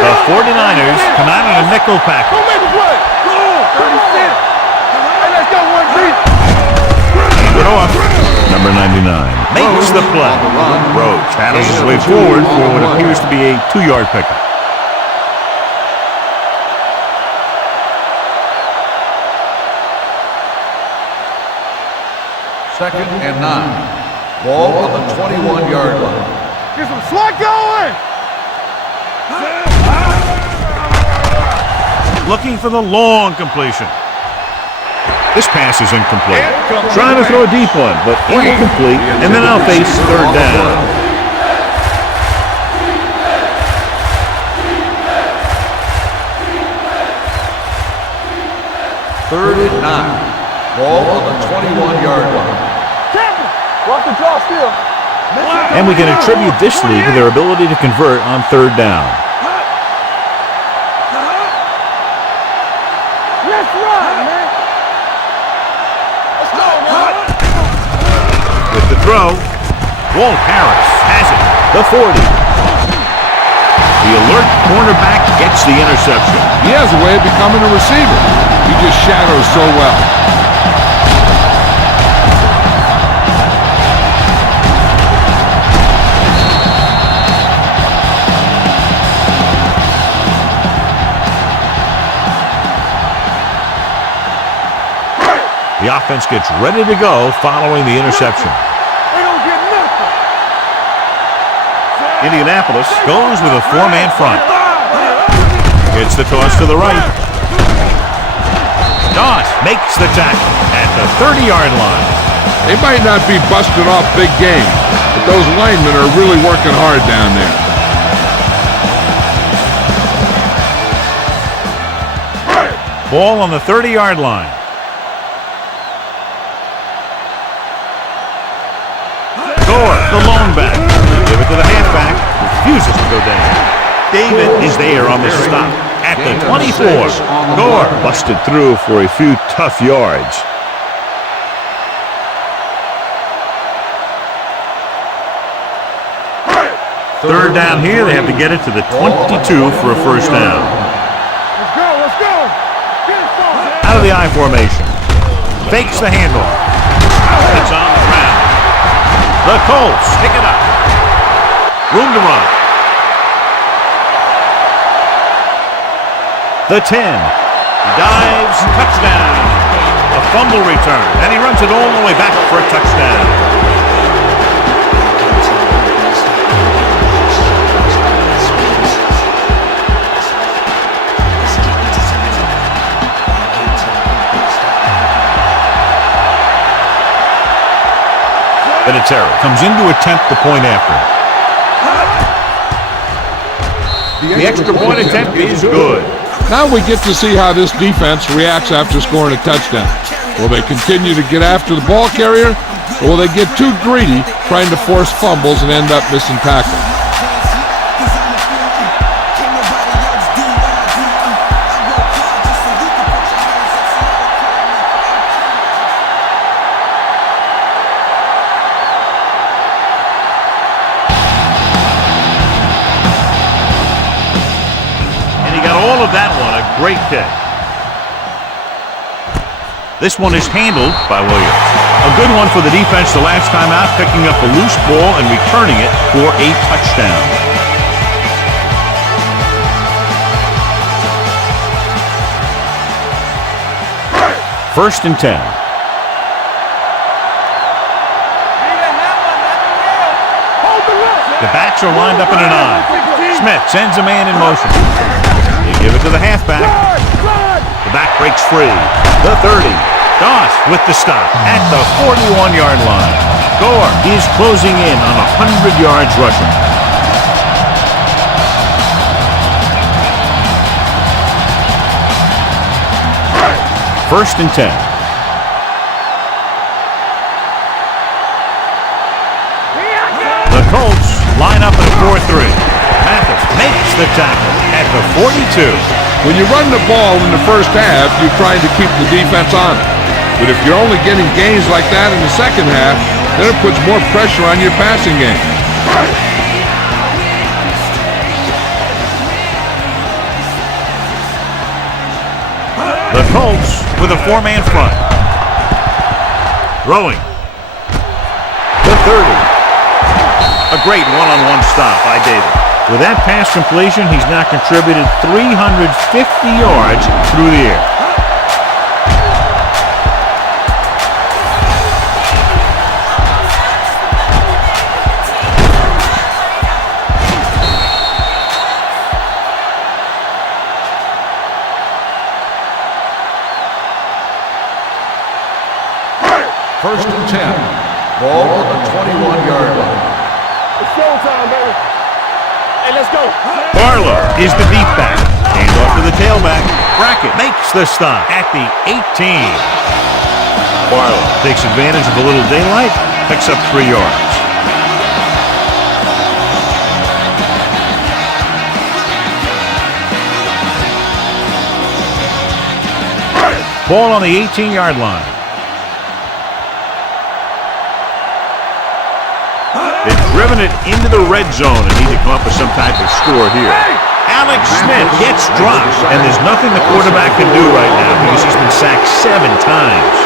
The 49ers come out in a nickel package. Go make a play. Go on. 36. Hey, let's go, 1-3. Put off. Number 99 makes the play. Rhodes battles his way forward for what appears to be a 2-yard pickup. Second and 9. Ball on the 21-yard line. Get some swat going. Looking for the long completion. This pass is incomplete. Trying to throw a deep one, but incomplete, and then I'll face third down. Third and 9. Ball on the 21-yard line. Watch the draw still. And we can attribute this lead to their ability to convert on third down. Let's run, man. Let's go, man. With the throw, Walt Harris has it, the 40. The alert cornerback gets the interception. He has a way of becoming a receiver. He just shadows so well. The offense gets ready to go following the interception. They don't get nothing. Indianapolis goes with a 4-man front. Gets the toss to the right. Doss makes the tackle at the 30-yard line. They might not be busting off big games, but those linemen are really working hard down there. Ball on the 30-yard line. The lone back. Give it to the halfback. Refuses to go down. David is there on the stop at the 24. Gore busted through for a few tough yards. Third down here. They have to get it to the 22 for a first down. Let's go, let's go. Get it started. Out of the I formation. Fakes the handoff. It's on the ground. The Colts pick it up. Room to run. The 10. He dives. Touchdown. A fumble return. And he runs it all the way back for a touchdown. Vinatieri comes in to attempt the point after. The extra point attempt is good. Now we get to see how this defense reacts after scoring a touchdown. Will they continue to get after the ball carrier, or will they get too greedy trying to force fumbles and end up missing tackles? That one, a great kick. This one is handled by Williams. A good one for the defense the last time out, picking up a loose ball and returning it for a touchdown. First and 10. The backs are lined up in an I. Smith sends a man in motion. They give it to the halfback. The back breaks free. The 30. Goss with the stop at the 41-yard line. Gore is closing in on 100 yards rushing. First and 10. The Colts line up in a 4-3. Mathis makes the tackle at the 42. When you run the ball in the first half, you're trying to keep the defense on it. But if you're only getting gains like that in the second half, then it puts more pressure on your passing game. The Colts with a four-man front. Throwing. The 30. A great one-on-one stop by David. With that pass completion, he's now contributed 350 yards through the air. First and 10. Ball on the 21-yard line. It's showtime, baby. Hey, let's go. Barlow is the deep back. Hand off to the tailback. Brackett makes the stop at the 18. Barlow takes advantage of a little daylight, picks up 3 yards. Ball on the 18-yard line. They've driven it into the red zone and need to come up with some type of score here. Alex Smith gets dropped, and there's nothing the quarterback can do right now because he's been sacked 7 times.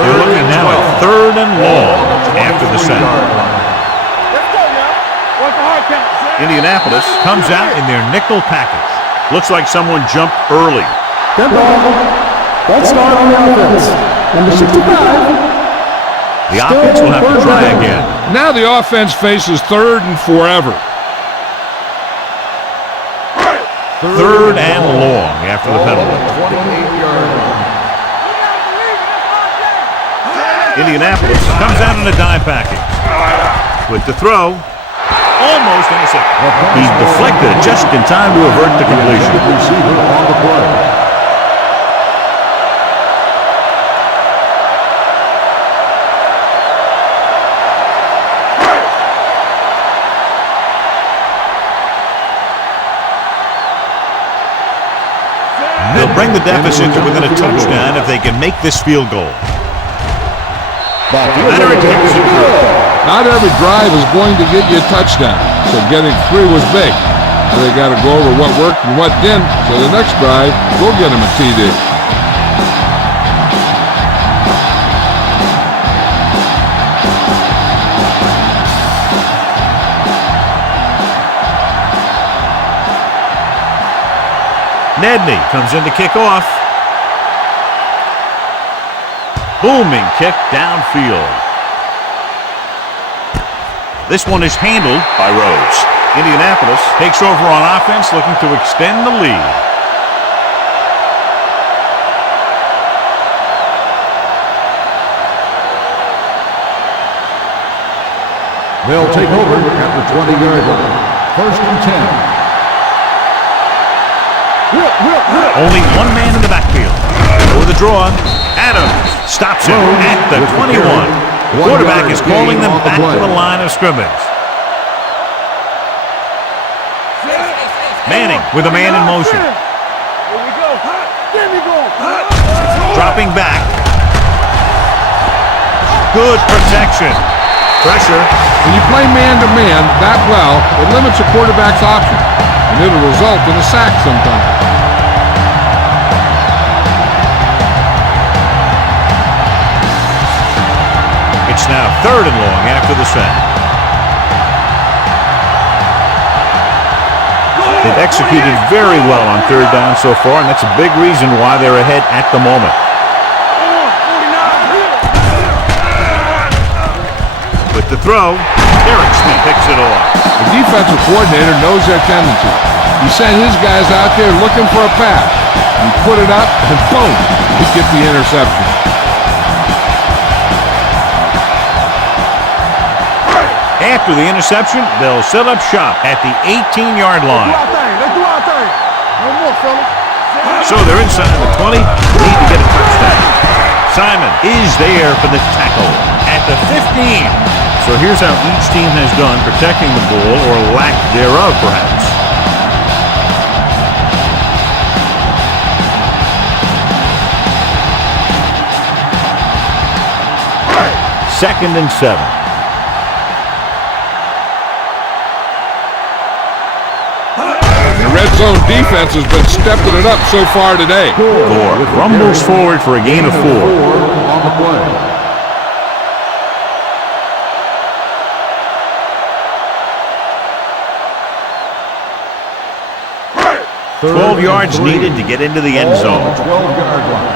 They're looking now at 3rd and long after the sack. Let's go, y'all. What's the hard count? Indianapolis comes out in their nickel package. Looks like someone jumped early. Good ball. Let's start on the offense. Number 65. The offense will have to try again. Now the offense faces 3rd and forever. 3rd and long after the penalty. 28-yard line. Indianapolis comes out in a dime package. With the throw, almost intercepted. He's deflected just in time to avert the completion. Receiver on the play. They'll bring the deficit to within a touchdown if they can make this field goal. Not every drive is going to get you a touchdown, so getting 3 was big. Now they got to go over what worked and what didn't, so the next drive, we'll get them a TD. Nedney comes in to kick off. Booming kick downfield. This one is handled by Rhodes. Indianapolis takes over on offense, looking to extend the lead. They'll take over at the 20-yard line. 1st and 10. Only one man in the backfield. Over the draw, Adams stops him at the 21. The quarterback is calling them back to the line of scrimmage. Manning with a man in motion. Here we go. There we go. Dropping back. Good protection. Pressure. When you play man-to-man that well, it limits a quarterback's options, and it'll result in a sack sometimes. It's now 3rd and long after the sack. They've executed very well on 3rd down so far, and that's a big reason why they're ahead at the moment. With the throw, Erickson picks it off. The defensive coordinator knows their tendency. He sent his guys out there looking for a pass. He put it up, and boom, he get the interception. After the interception, they'll set up shop at the 18-yard line. Let's do our thing. No more, fellas. So they're inside the 20, need to get a touchdown. Simon is there for the tackle at the 15. So here's how each team has done protecting the ball, or lack thereof, perhaps. Second and 7. The red zone defense has been stepping it up so far today. Gore rumbles forward for a gain of 4. On the play. 12 yards needed to get into the end zone. 12-yard line.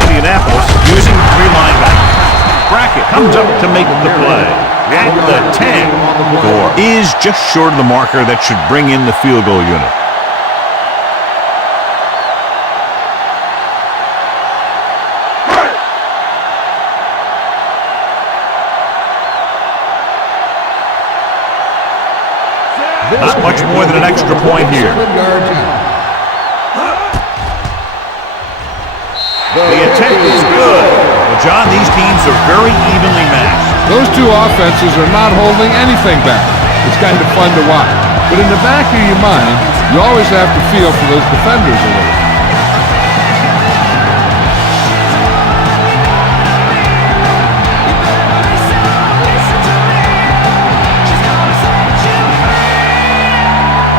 Indianapolis using 3 linebackers. Brackett comes up to make the play. At the 10, Gore is just short of the marker that should bring in the field goal unit. Not much more than an extra point here. The attempt is good. Well, John, these teams are very evenly matched. Those two offenses are not holding anything back. It's kind of fun to watch. But in the back of your mind, you always have to feel for those defenders a little.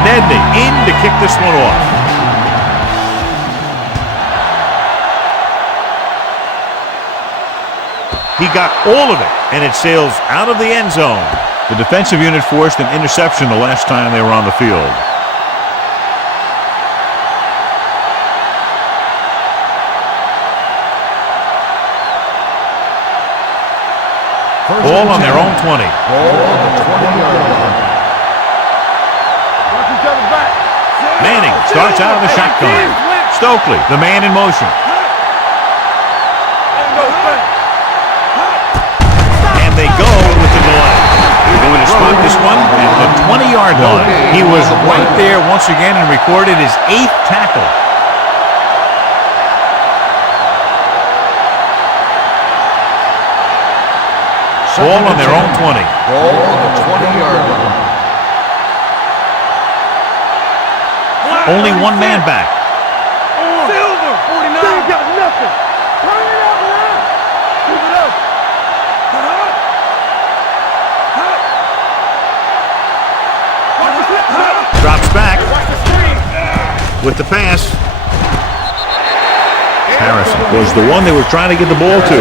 Nedney in to kick this one off. He got all of it, and it sails out of the end zone. The defensive unit forced an interception the last time they were on the field. Ball on their own 20. Ball on the 20-yard line. Manning starts out of the shotgun. Stokely, the man in motion. And they go with the delay. They're going to spot this one at the 20-yard line. He was right there once again and recorded his 8th tackle. Ball on their own 20. Ball on the 20-yard line. Only one man back. Silver, 49. They got nothing. Turn it up, man. Keep it up. with the pass. Harrison was the one they were trying to get the ball to.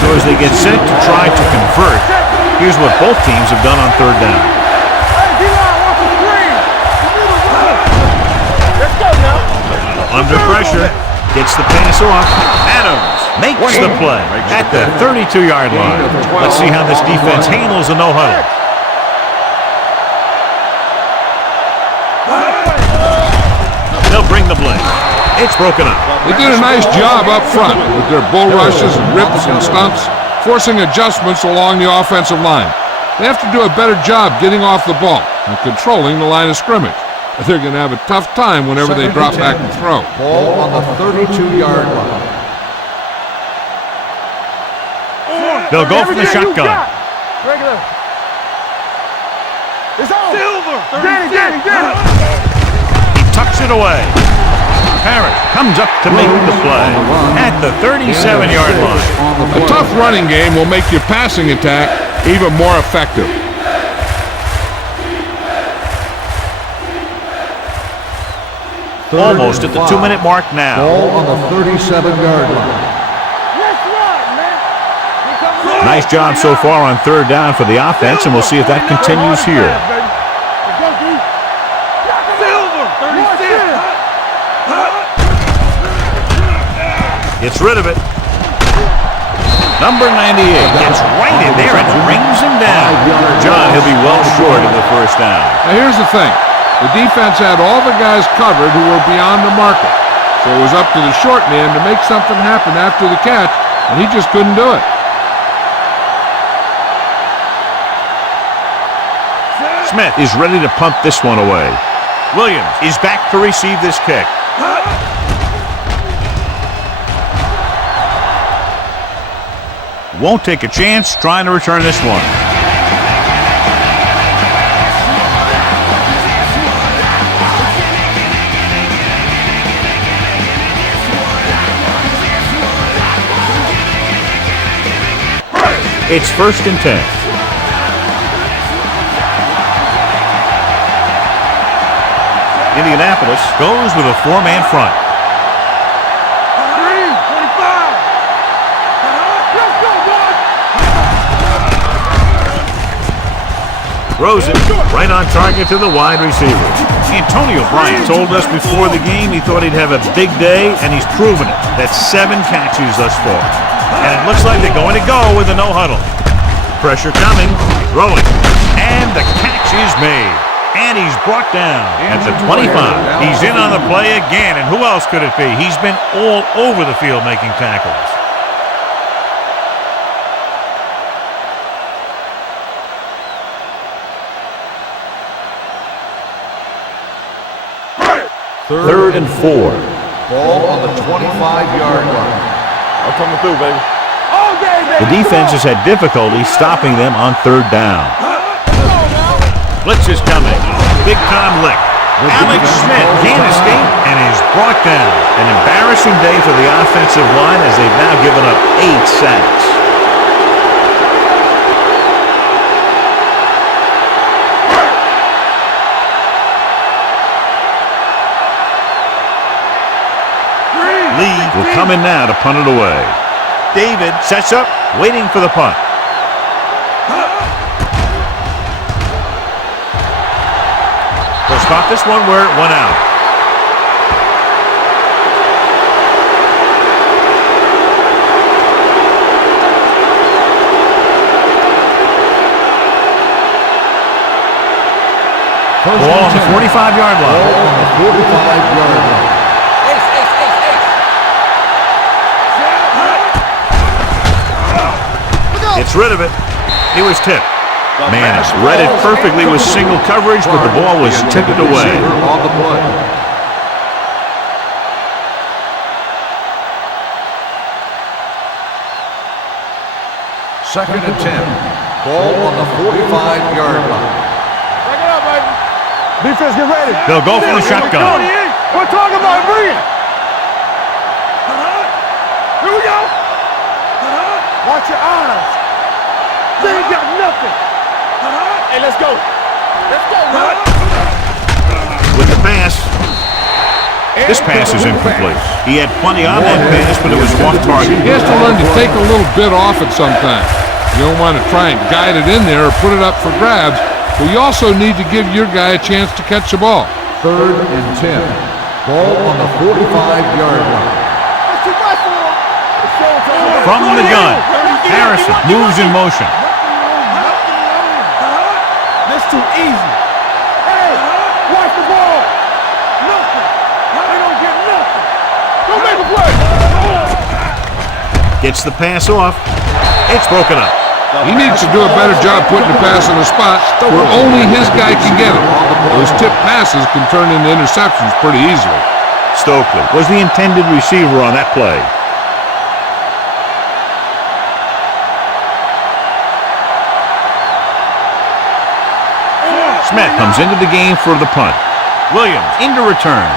So as they get set to try to convert, here's what both teams have done on third down. Under pressure, gets the pass off. Adams makes the play at the 32-yard line. Let's see how this defense handles the no-huddle. They'll bring the blitz. It's broken up. They did a nice job up front with their bull rushes and rips and stunts, forcing adjustments along the offensive line. They have to do a better job getting off the ball and controlling the line of scrimmage. They're going to have a tough time whenever they drop back and throw. Ball on the 32-yard line. They'll go for the shotgun. Regular. It's on. Silver. Get it. He tucks it away. Parrish comes up to make the play at the 37-yard line. A tough running game will make your passing attack even more effective. Almost at the 2-minute mark now. Ball on the 37-yard line. Nice job so far on third down for the offense, and we'll see if that continues here. Gets rid of it. Number 98 gets right in there and brings him down. John, he'll be well short of the first down. Now here's the thing. The defense had all the guys covered who were beyond the marker. So it was up to the short man to make something happen after the catch, and he just couldn't do it. Smith is ready to punt this one away. Williams is back to receive this kick. Won't take a chance trying to return this one. It's 1st and 10. Indianapolis goes with a 4-man front. Throws it right on target to the wide receiver. Antonio Bryant told us before the game he thought he'd have a big day, and he's proven it. That's 7 catches thus far. And it looks like they're going to go with a no-huddle. Pressure coming, throwing, and the catch is made. And he's brought down at the 25. He's in on the play again, and who else could it be? He's been all over the field making tackles. Third and 4. Ball on the 25-yard line. I'm coming through, baby. The defense has had difficulty stopping them on third down. Blitz is coming. Big time lick. Alex Smith can't escape and is brought down. An embarrassing day for the offensive line as they've now given up 8 sacks. Lee will come in now to punt it away. David sets up, waiting for the punt. They'll spot this one where it went out. Ball on the 45-yard line. Ball on the 45-yard line. Gets rid of it. He was tipped. Manus read it perfectly with single coverage, but the ball was tipped away. On the play. Second and 10. Ball on the 45-yard line. Back it up, baby. Defense, get ready. They'll go for the shotgun. We're talking about bringing. Here we go. Watch your eyes. They ain't got nothing. Hey, let's go. Let's go, man. With the pass. This pass is incomplete. He had plenty on that pass, but it was off target. He has to learn to take a little bit off it sometimes. You don't want to try and guide it in there or put it up for grabs, but you also need to give your guy a chance to catch the ball. 3rd and 10. Ball on the 45-yard line. From the gun, Harrison moves in motion. That's too easy. Hey, watch the ball. Nothing. They don't get nothing. Go make a play. Gets the pass off. It's broken up. He needs to do a better job putting the pass in a spot where only his guy can get it. Those tip passes can turn into interceptions pretty easily. Stokely was the intended receiver on that play. Smith comes into the game for the punt. Williams into return.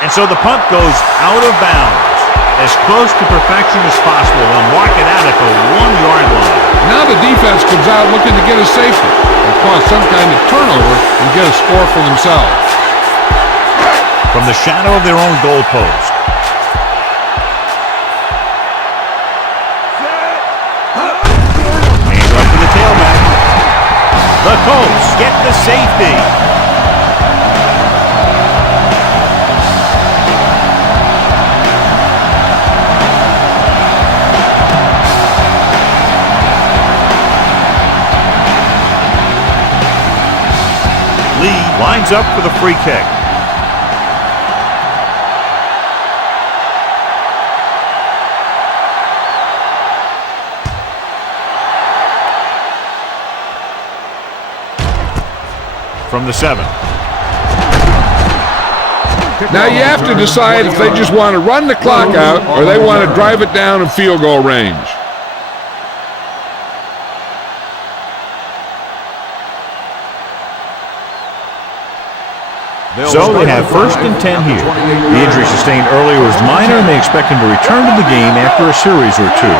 And so the punt goes out of bounds. As close to perfection as possible. They'll mark it out at the 1-yard line. Now the defense comes out looking to get a safety and cause some kind of turnover and get a score for themselves. From the shadow of their own goal post. Hands up to the tailback. The Colts get the safety. Lee lines up for the free kick. From the 7. Now you have to decide if they just want to run the clock out or they want to drive it down in field goal range. So they have 1st and 10 here. The injury sustained earlier was minor, and they expect him to return to the game after a series or two.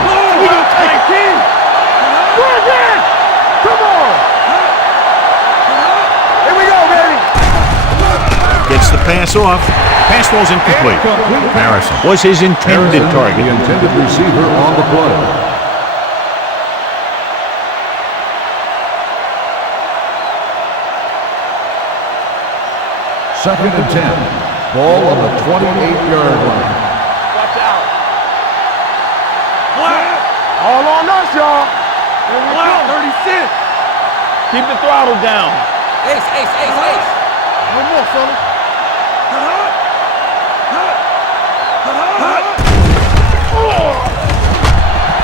Come on. Here we go, baby. Gets the pass off. Pass ball's incomplete. Harrison was his intended target. The intended receiver on the play. Second and 10. Ball on the 28-yard line. Watch out. All on us, y'all. Here we go. 36. Keep the throttle down. Ace, ace, ace, ace. No more, fella.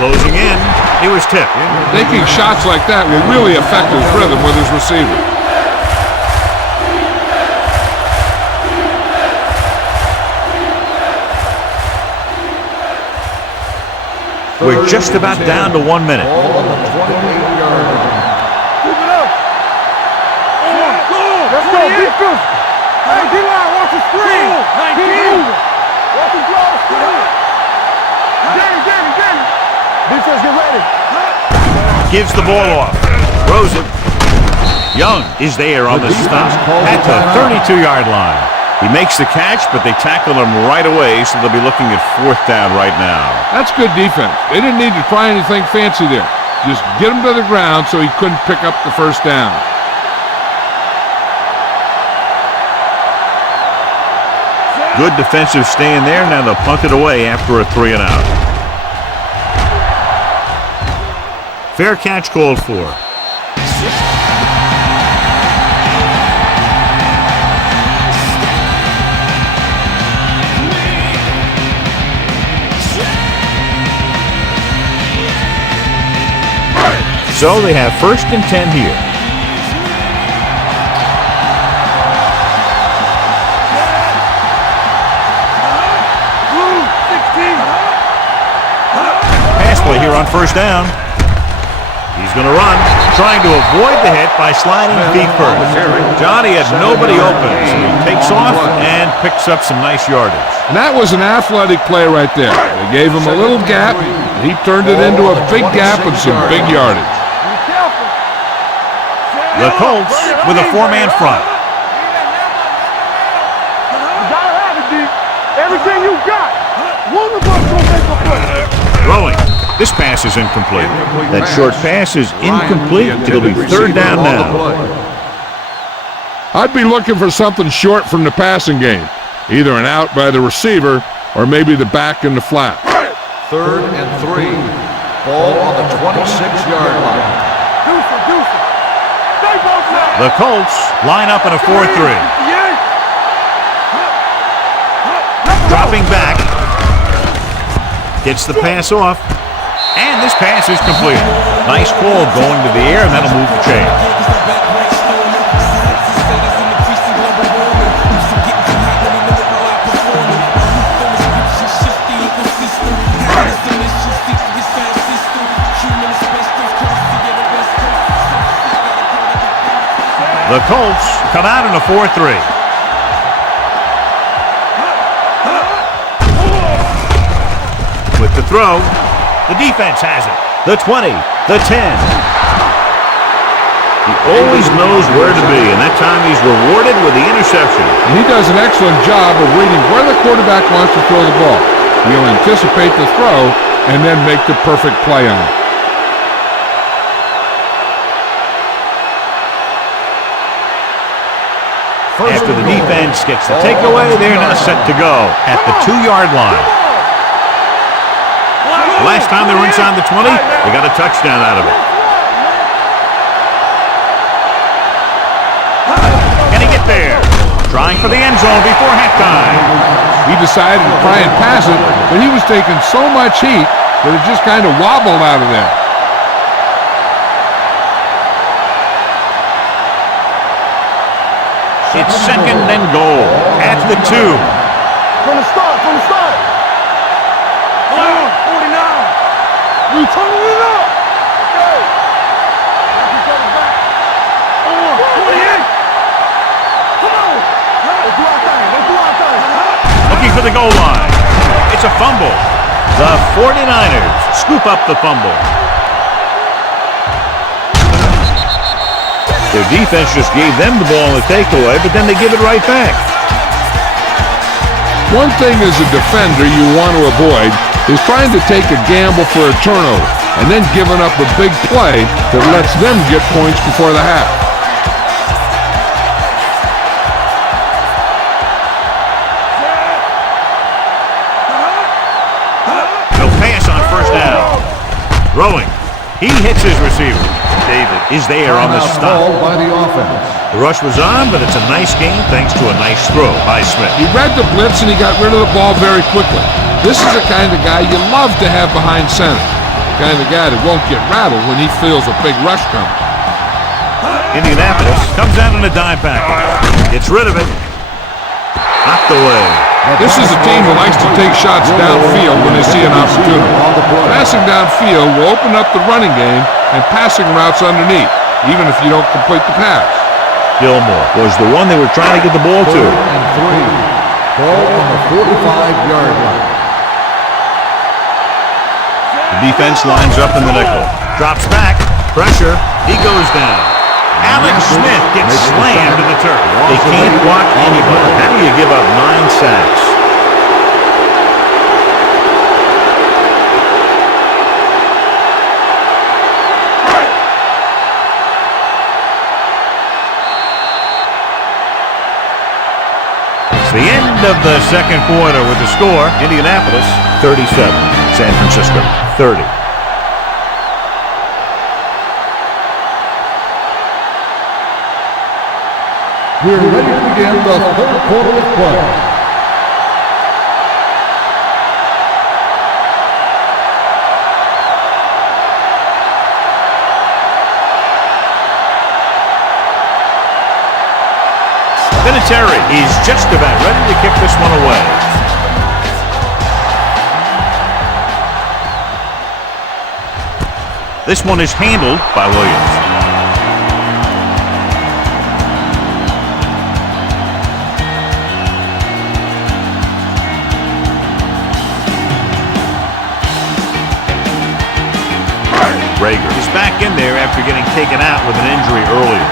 Closing in. It was tipped. Taking shots like that will really affect his rhythm with his receiver. We're just about down to 1 minute. Ball on the 28-yard line. Move it up. Let's go, defense. Hey, D-line, watch the screen. Keep moving. Watch the draw screen. Danny. Defense, get ready. Gives the ball off. Throws it. Young is there on the stop at the 32-yard line. He makes the catch, but they tackle him right away, so they'll be looking at 4th down right now. That's good defense. They didn't need to try anything fancy there. Just get him to the ground so he couldn't pick up the 1st down. Good defensive stand there. Now they'll punt it away after a 3 and out. Fair catch called for. So they have 1st and 10 here. Pass play here on 1st down. He's going to run, trying to avoid the hit by sliding feet first. Johnny had nobody open, so he takes off and picks up some nice yardage. And that was an athletic play right there. They gave him a little gap. He turned it into a big gap with some big yardage. The Colts with a four-man front. You gotta have it, D. Everything you got. One of us gonna make a play. Throwing. This pass is incomplete. That short pass is incomplete. It'll be third down now. I'd be looking for something short from the passing game. Either an out by the receiver or maybe the back in the flat. 3rd and 3. Ball on the 26-yard line. The Colts line up in a 4-3. Dropping back. Gets the pass off. And this pass is complete. Nice ball going to the air, and that'll move the chain. The Colts come out in a 4-3. With the throw, the defense has it. The 20, the 10. He always knows where to be, and that time he's rewarded with the interception. And he does an excellent job of reading where the quarterback wants to throw the ball. He'll anticipate the throw and then make the perfect play on it. After the defense gets the takeaway, they're now set to go at the 2-yard line. Last time they were inside the 20, they got a touchdown out of it. Can he get there? Trying for the end zone before halftime. He decided to try and pass it, but he was taking so much heat that it just kind of wobbled out of there. It's 2nd and goal at the 2. From the start. 49. We turning it up. Okay. Keep coming back. 48. Come on. Let's do our thing. Looking for the goal line. It's a fumble. The 49ers scoop up the fumble. Their defense just gave them the ball in the takeaway, but then they give it right back. One thing as a defender you want to avoid is trying to take a gamble for a turnover and then giving up a big play that lets them get points before the half. No pass on first down. Throwing. He hits his receiver. David is there on the stop. By the offense. The rush was on, but it's a nice game thanks to a nice throw by Smith. He read the blitz and he got rid of the ball very quickly. This is the kind of guy you love to have behind center. The kind of guy that won't get rattled when he feels a big rush coming. Indianapolis comes out in a dime package. Gets rid of it. Knocked away. This is a team that likes to take shots downfield when they see an opportunity. Passing downfield will open up the running game and passing routes underneath, even if you don't complete the pass. Gilmore was the one they were trying to get the ball to. 3rd and 3. Ball on the 45-yard line. The defense lines up in the nickel. Drops back. Pressure. He goes down. Alex Smith gets slammed to the turf. They can't block anybody. How do you give up 9 sacks? It's the end of the second quarter with the score. Indianapolis 37. San Francisco 30. We're ready to begin the 3rd quarter of play. Vinatieri is just about ready to kick this one away. This one is handled by Williams. Rager is back in there after getting taken out with an injury earlier.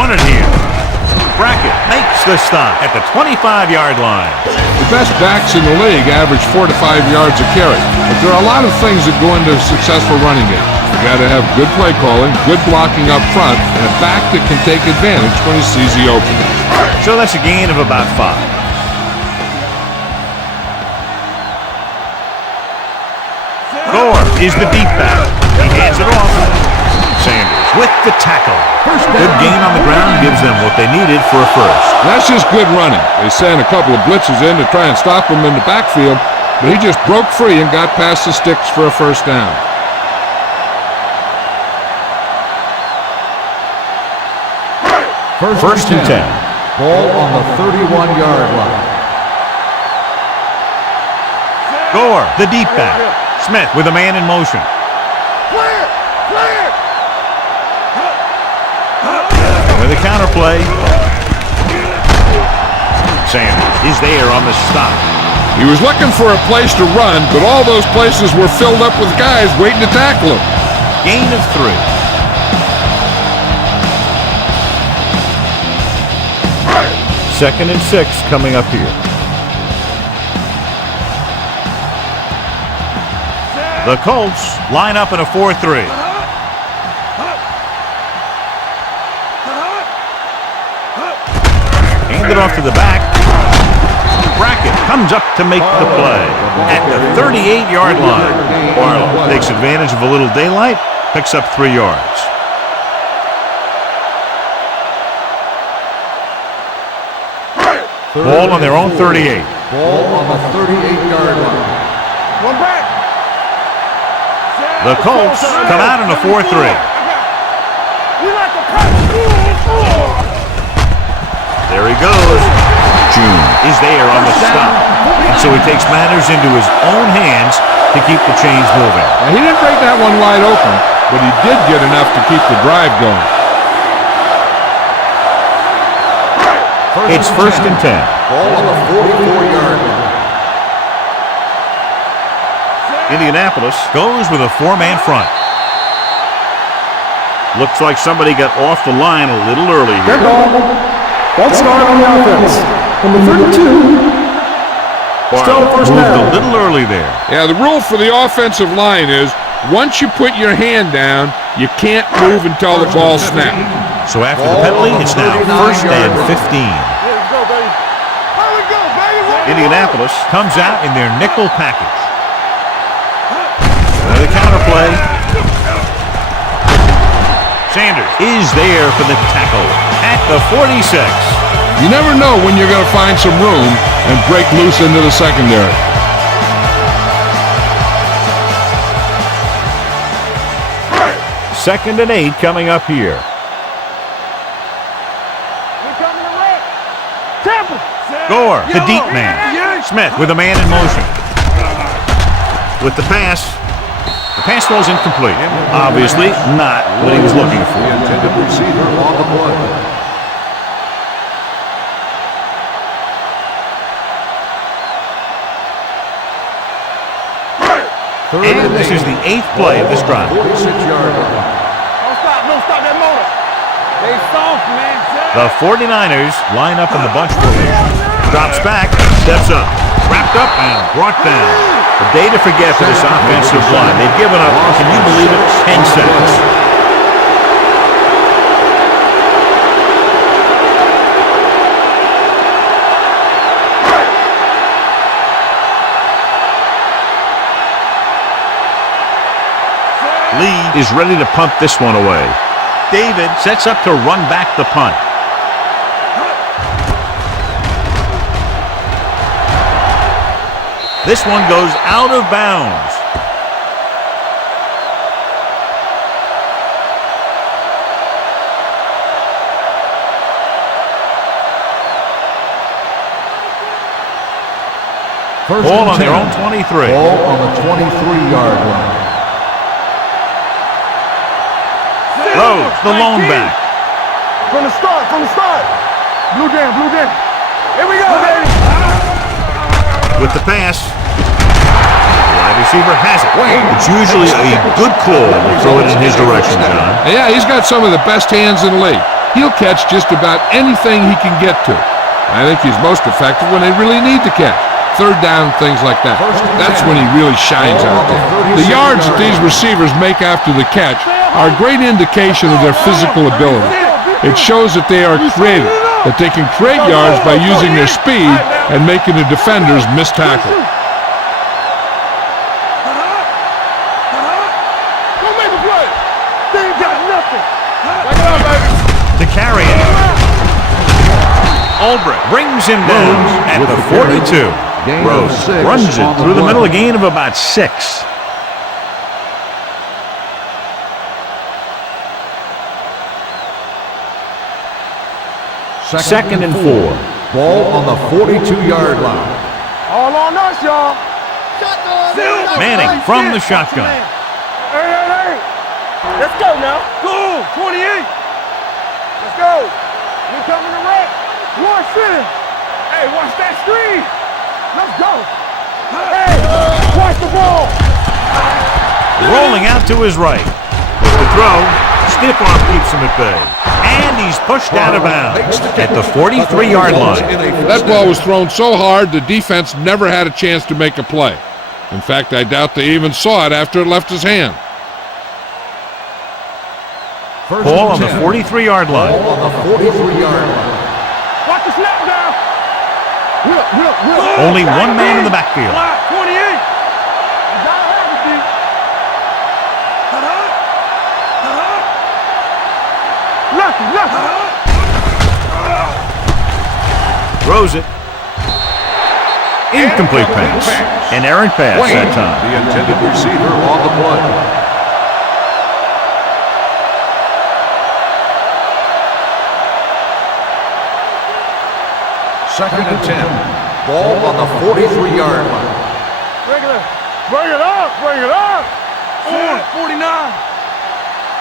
run it here. Brackett makes the stop at the 25-yard line. The best backs in the league average 4 to 5 yards a carry. But there are a lot of things that go into a successful running game. You got to have good play calling, good blocking up front, and a back that can take advantage when he sees the opening. So that's a gain of about 5. Gore is the deep back. He hands it off. Sanders with the tackle. Good gain on the ground gives them what they needed for a first. That's just good running. They sent a couple of blitzes in to try and stop him in the backfield, but he just broke free and got past the sticks for a first down. First and 10. Ball on the 31-yard line. Gore, the deep back. Smith with a man in motion. Clear! Clear! With a counter play. Sanders is there on the stop. He was looking for a place to run, but all those places were filled up with guys waiting to tackle him. Gain of 3. Second and 6 coming up here. The Colts line up in a 4-3. Hand it off to the back. Brackett comes up to make the play at the 38-yard line. Barlow takes advantage of a little daylight, picks up 3 yards. Ball on their own 38. Ball on the 38-yard line. One back. The Colts come out in a 4-3. We like to press. There he goes. June is there on the stop. And so he takes matters into his own hands to keep the chains moving. Now, he didn't break that one wide open, but he did get enough to keep the drive going. It's first and 10. Ball on the 44-yard line. Indianapolis goes with a 4-man front. Looks like somebody got off the line a little early here. Red ball. Ball start on the offense. Number 32. Still first Moved down. a little early there. Yeah, the rule for the offensive line is once you put your hand down, you can't move until the ball snapped. So after the penalty, it's now first and 15. Let's go, baby. How we go, baby? Indianapolis comes out in their nickel package. Another counter play. Sanders is there for the tackle at the 46. You never know when you're going to find some room and break loose into the secondary. Second and 8 coming up here. We're coming to wreck. Temple. Gore, the deep man. Smith with a man in motion. With the pass. The pass falls incomplete. Obviously not what he was looking for. The intended receiver on the play. And this is the 8th play of this drive. 46-yard line. Don't stop that motor. They soft, man. The 49ers line up in the bunch formation. Drops back, steps up, wrapped up and brought down. A day to forget for this offensive line. They've given up, can you believe it, 10 sacks. Lee is ready to punt this one away. David sets up to run back the punt. This one goes out of bounds. Ball on their own 23. Ball on the 23-yard line. Rhodes, the lone back. From the start. Blue down. Here we go, baby. With the pass. The wide receiver has it. It's usually a good call to throw it in his direction, John. Yeah, he's got some of the best hands in the league. he'll catch just about anything he can get to. I think he's most effective when they really need to catch. Third down, things like that. That's when he really shines out there. The yards that these receivers make after the catch are a great indication of their physical ability. It shows that they are creative, that they can create yards by using their speed and making the defenders miss tackle. To carry it. Albrecht brings him down at the 42. Rose runs it through the middle, a gain of about 6. Second and 4. Ball on the 42-yard line. All on us, y'all. Manning from the shotgun. Hey. Let's go now. Go, 28. Let's go. We coming to wreck. One center. Hey, watch that screen. Let's go. Hey, watch the ball. Rolling out to his right. With the throw, stiff arm keeps him at bay. And he's pushed out of bounds at the 43-yard line. That ball was thrown so hard, the defense never had a chance to make a play. In fact, I doubt they even saw it after it left his hand. Ball on the 43-yard line. Ball on the 43-yard line. Watch the snap down. Only one man in the backfield. 28. You gotta have it, D. Lucky. Throws it. Incomplete pass. An errant pass that time. The intended receiver on the play. Second and 10. Ball on the 43-yard line. Bring it up. 49.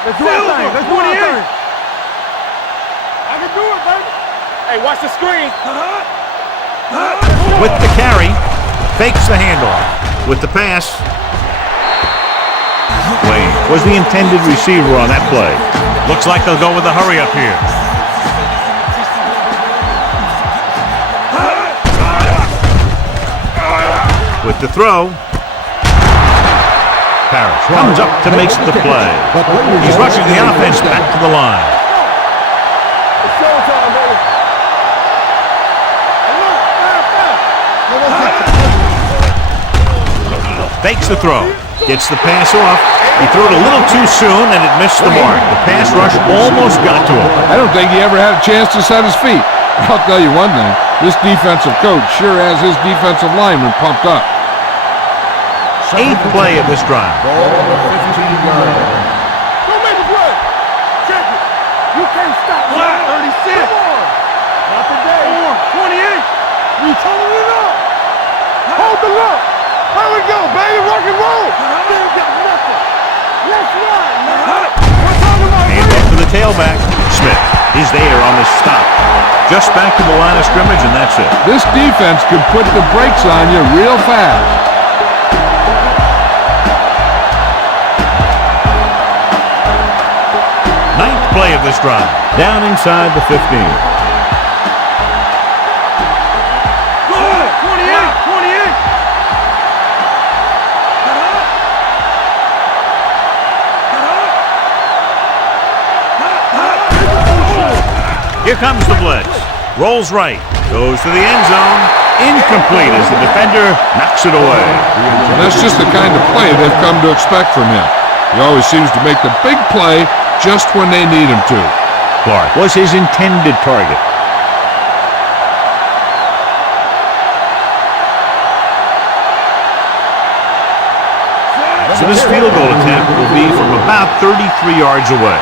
Let's do our thing. Let's do our thing. I can do it, baby. Hey, watch the screen. With the carry, fakes the handoff. With the pass, Wayne was the intended receiver on that play. Looks like they'll go with a hurry up here. With the throw, Parrish comes up to make the play. He's rushing the offense back to the line. It's showtime, baby. Fakes the throw. Gets the pass off. He threw it a little too soon and it missed the mark. The pass rush almost got to him. I don't think he ever had a chance to set his feet. I'll tell you one thing, this defensive coach sure has his defensive lineman pumped up. 8th play of this drive. Ball on the 15-yard line. Don't make a play. Check it. You can't stop me. 36. Come on. Not today. 28. You told it up. Hold the look. Here we go, baby. Rock and roll. They ain't got nothing. Let's run, man. We're talking about Hand off to the tailback. Smith is there on the stop. Just back to the line of scrimmage, and that's it. This defense can put the brakes on you real fast. 9th play of this drive. Down inside the 15. 28. Here comes the blitz. Rolls right. Goes to the end zone. Incomplete as the defender knocks it away. And that's just the kind of play they've come to expect from him. He always seems to make the big play just when they need him to. Clark was his intended target. So this field goal attempt will be from about 33 yards away.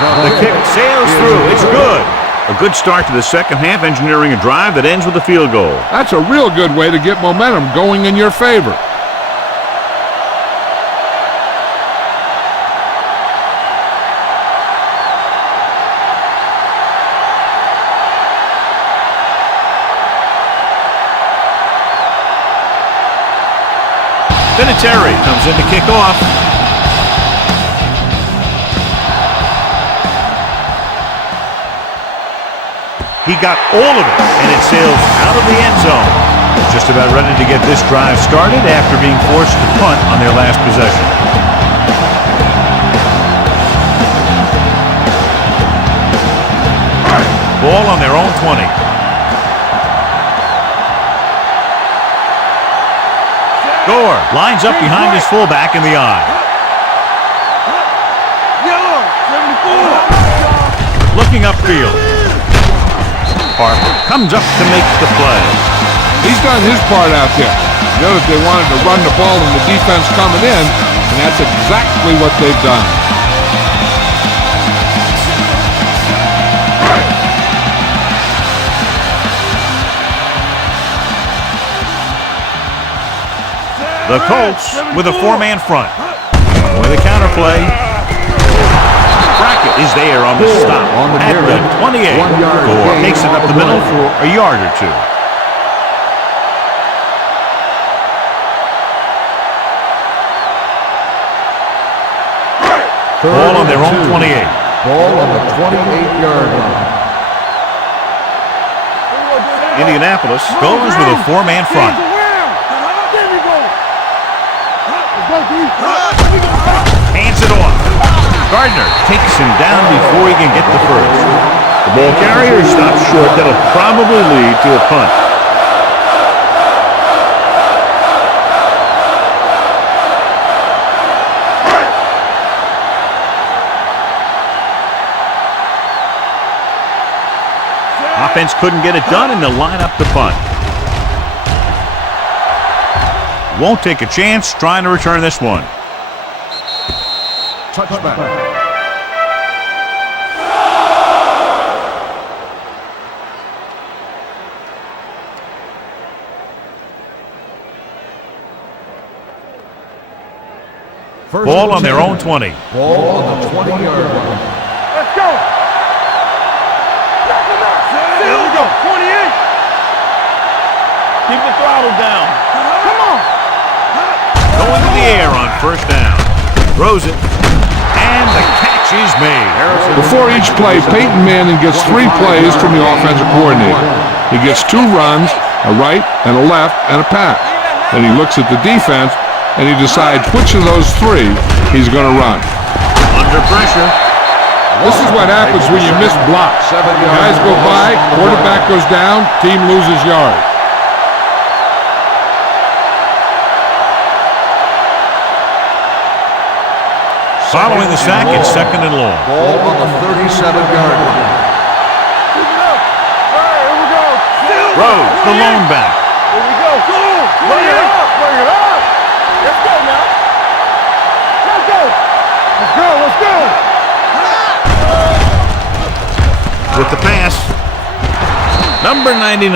The kick sails through. It's good. A good start to the second half, engineering a drive that ends with a field goal. That's a real good way to get momentum going in your favor. Vinatieri comes in to kick off. He got all of it, and it sails out of the end zone. Just about ready to get this drive started after being forced to punt on their last possession. Ball on their own 20. Gore lines up behind his fullback in the eye. Looking upfield. Harper comes up to make the play. He's done his part out there. You know that they wanted to run the ball and the defense coming in, and that's exactly what they've done. The Colts with a four-man front. With a counterplay. Brackett is there on the stop at the 28. Gore takes it up the middle for a yard or two. Ball on their own 28. Ball on the 28-yard line. Indianapolis goes with a four-man front. Hands it off. Gardner takes him down before he can get the first. The ball carrier stops short. That'll probably lead to a punt. Offense couldn't get it done, and they'll line up the punt. Won't take a chance trying to return this one. Touchback. Ball on their own 20. Ball on the 20-yard line. Let's go. Here we go. 28. Keep the throttle down. Come on. Going in the air on first down. Throws it. And the catch is made. Before each play, Peyton Manning gets 3 plays from the offensive coordinator. He gets 2 runs, a right and a left, and a pass. Then he looks at the defense, and he decides which of those 3 he's going to run. Under pressure. This is what happens when you miss blocks. Guys go by, quarterback goes down, team loses yards. Following the sack, it's second and long. Ball on the 37-yard line. Here we go. Rose, the lone back. Here we go. Bring it up. Bring it up. Let's go now. Let's go. Let's go. Let's go. With the pass. Number 99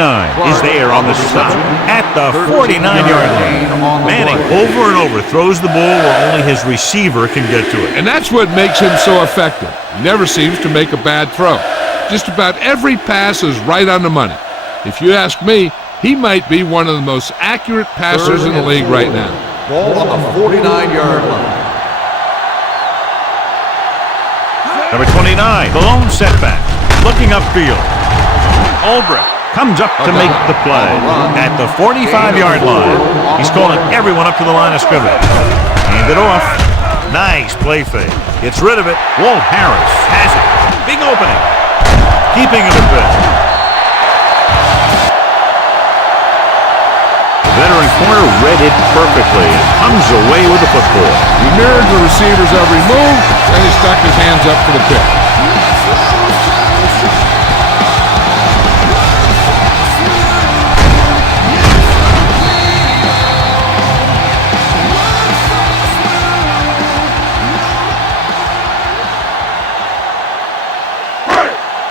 is there on the stop at the 49-yard line. Manning over and over throws the ball where only his receiver can get to it. And that's what makes him so effective. He never seems to make a bad throw. Just about every pass is right on the money. If you ask me, he might be one of the most accurate passers in the league right now. Ball on the 49-yard line. Number 29, the lone setback. Looking upfield. Ulbrich comes up to make the play at the 45-yard line. He's calling everyone up to the line of scrimmage. Hand it off. Nice play fake. Gets rid of it. Walt Harris has it. Big opening. Keeping him at bay. The veteran corner read it perfectly and comes away with the football. He mirrored the receiver's every move, and he stuck his hands up for the pick.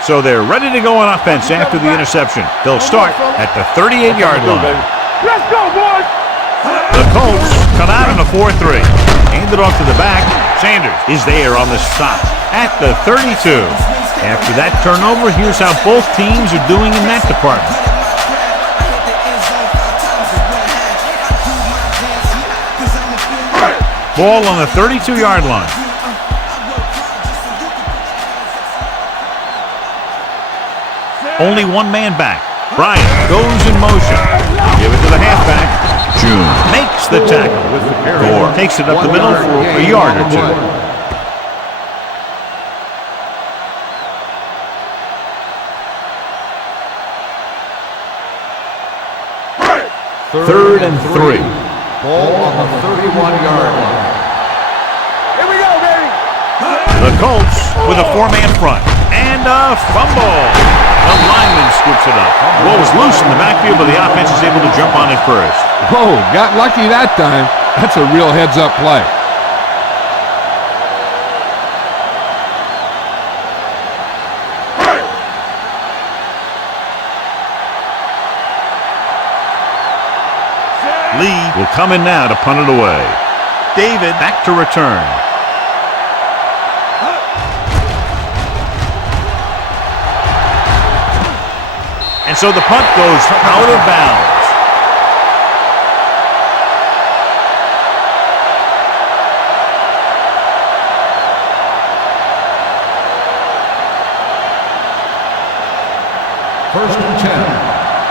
So they're ready to go on offense after the interception. They'll start at the 38-yard line. Let's go, boys. The Colts come out in a 4-3. Hand it off to the back. Sanders is there on the stop at the 32. After that turnover, here's how both teams are doing in that department. Ball on the 32-yard line. Only one man back. Bryant goes in motion. Give it to the halfback. June makes the tackle. Gore takes it up the middle for a yard or two. Third and 3. Ball on the 31-yard line. Here we go, baby. The Colts with a 4-man front. And a fumble. The lineman scoops it up. Ball was loose in the backfield, but the offense is able to jump on it first. Whoa, got lucky that time. That's a real heads-up play. Lee will come in now to punt it away. David back to return. And so the punt goes out of bounds. First and 10.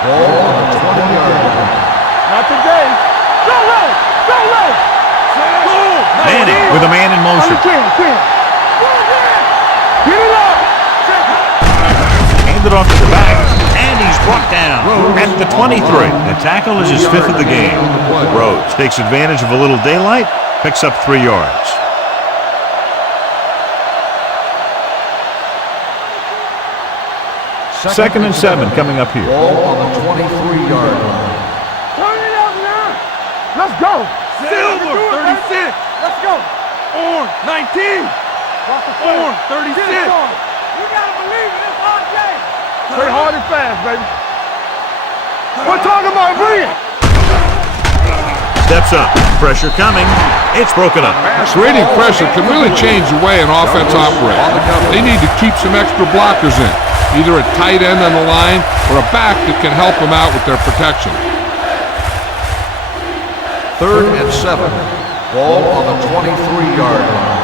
Ball on the 20-yard line. Not today. Go low. Go low. Manning with a man in motion. Get it up. Handed off to the back, and he's brought down at the 23. The tackle is his 5th of the game. Rhodes takes advantage of a little daylight, picks up 3 yards. Second and 7 coming up here. Ball on the 23-yard line. Turn it up now. Let's go. Silver, 36. Let's go. Orange, 19. Orange, 36. You gotta believe it. It's hard game. Play hard and fast, baby. We're talking about brilliant. Steps up. Pressure coming. It's broken up. Creating pressure can really change the way an offense operates. They need to keep some extra blockers in, either a tight end on the line or a back that can help them out with their protection. Third and 7. Ball on the 23-yard line.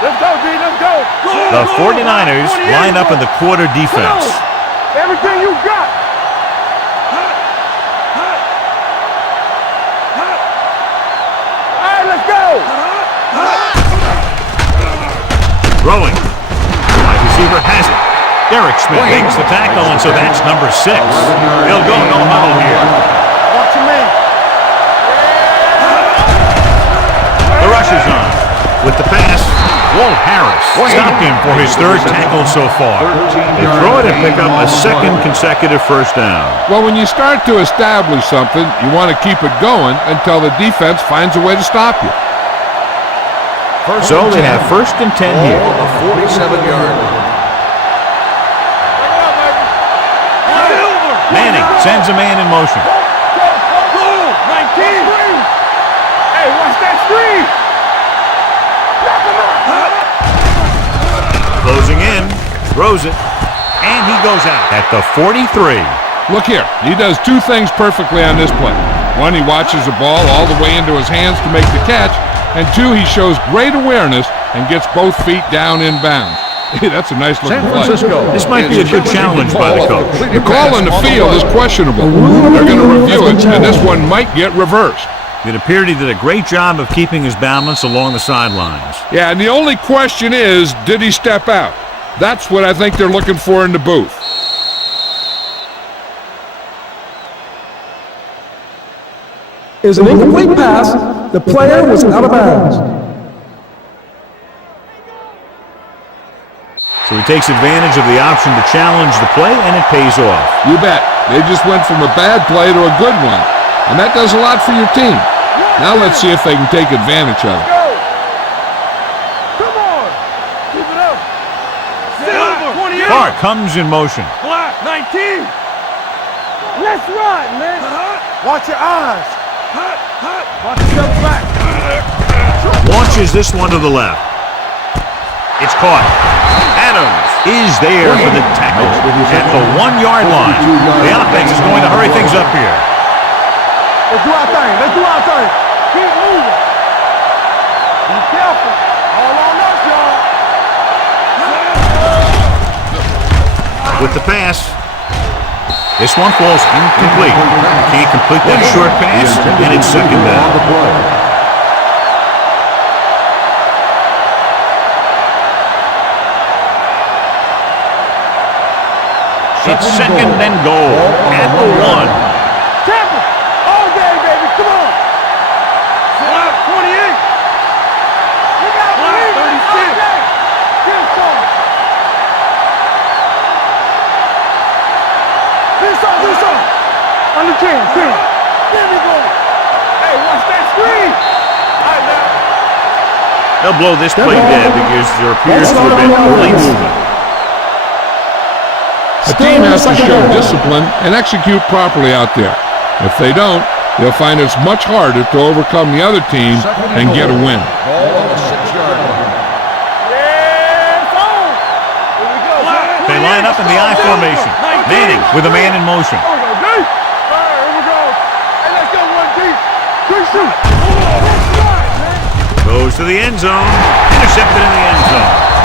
Let's go, D. Let's go. The 49ers line up in the quarter defense. Everything you got. All right, let's go. Throwing. Wide receiver has it. Derek Smith makes the tackle, and so that's number 6. They'll go no huddle here. Watch your man. The rush is on. With the pass, Walt Harris stopped him for his 3rd tackle so far. They throw it and pick up a 2nd consecutive first down. Well, when you start to establish something, you want to keep it going until the defense finds a way to stop you. So they have first and 10 here. Ball on the 47-yard line. Manning sends a man in motion. 19. Hey, watch that screen. Closing in, throws it, and he goes out at the 43. Look here, he does 2 things perfectly on this play. 1, he watches the ball all the way into his hands to make the catch, and 2, he shows great awareness and gets both feet down in bounds. Hey, that's a nice looking play. This might be a good challenge by the coach. The call on the field is questionable. They're going to review it, and this one might get reversed. It appeared he did a great job of keeping his balance along the sidelines. Yeah, and the only question is, did he step out? That's what I think they're looking for in the booth. Is an incomplete pass. The player was out of bounds. So he takes advantage of the option to challenge the play, and it pays off. You bet. They just went from a bad play to a good one. And that does a lot for your team. Now let's see if they can take advantage of it. Come on. Keep it up. Silver, 28. Clark comes in motion. Black, 19. Let's run, man. Watch your eyes. Watch yourself back. Launches this one to the left. It's caught. Adams is there for the tackle at the 1-yard line. The offense is going to hurry things up here. Let's do our thing. Let's do our thing. Keep moving. Be careful. All on us, y'all. With the pass, This one falls incomplete. Can't complete that short pass, and it's second down. It's second and goal at the 1. Tampa, all day, baby. Come on. Flat 28. You got to Flat believe it. 36. All day. Give it to him. This on. On the 10. Give me goal. Hey, watch that screen. All right, now. They'll blow this play dead because there appears to have been late movement. A team has to show discipline and execute properly out there. If they don't, they'll find it's much harder to overcome the other team and get a win. Ball on the 6-yard line. Yes, on. Here we go. They line up in the I formation. Manning with a man in motion. Oh, no, D. All right, here we go. Hey, let's go, 1D. Quick shoot. Goes to the end zone. Intercepted in the end zone.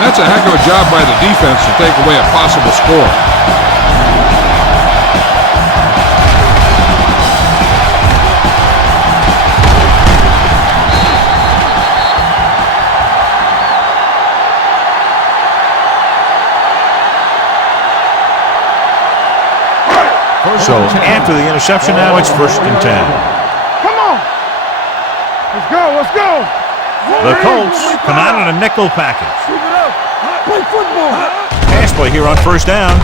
That's a heck of a job by the defense to take away a possible score. So after the interception now, it's 1st and 10. Come on. Let's go. The Colts come out in a nickel package. Keep it up. Play football. Pass play here on 1st down.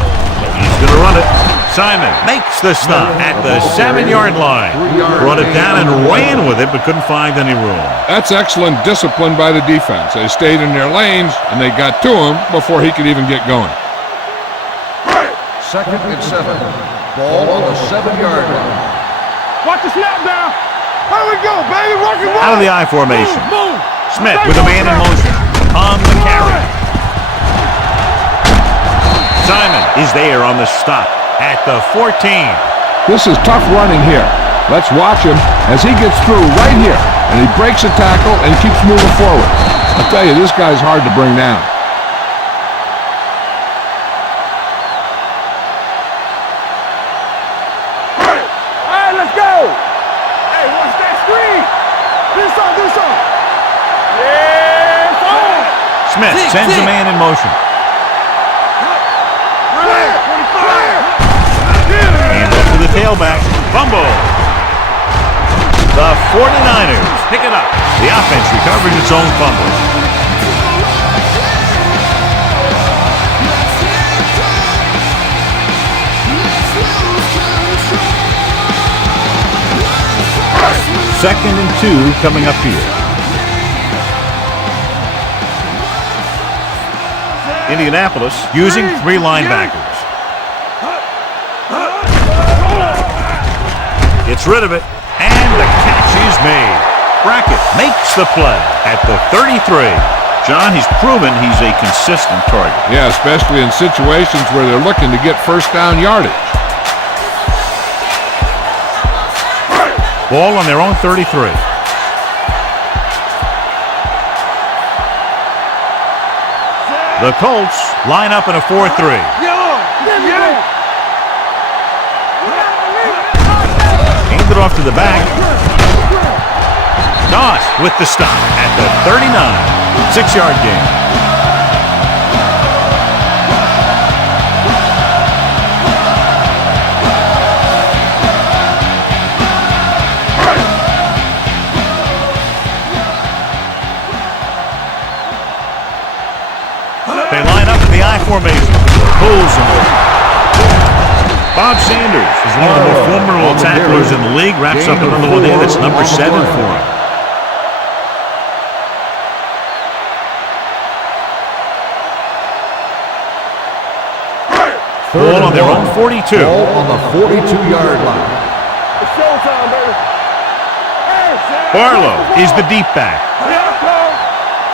He's going to run it. Simon makes the stop at the 7-yard line. Brought it down and ran with it, but couldn't find any room. That's excellent discipline by the defense. They stayed in their lanes, and they got to him before he could even get going. 2nd and 7. Ball on the 7-yard line. Watch the snap down. Here we go, baby. Work it. Out of the I formation. Smith with a man in motion. On the carry. Simon is there on the stop at the 14. This is tough running here. Let's watch him as he gets through right here, and he breaks a tackle and keeps moving forward. I'll tell you, this guy's hard to bring down. Smith sends a man in motion. And up to the tailback. Fumble. The 49ers pick it up. The offense recovering its own fumble. Second and 2 coming up here. Indianapolis using 3 linebackers. Gets rid of it, and the catch is made. Brackett makes the play at the 33. John, he's proven he's a consistent target. Yeah, especially in situations where they're looking to get 1st down yardage. Ball on their own 33. The Colts line up in a 4-3. Handed off to the back. Doss with the stop at the 39. 6-yard gain. They line up in the I formation. Pulls him. Bob Sanders is one of the more formidable tacklers in the league. Wraps up another one there that's number 7 for him. Ball on their own 42. Ball on the 42-yard line. It's showtime, baby. Barlow is the deep back.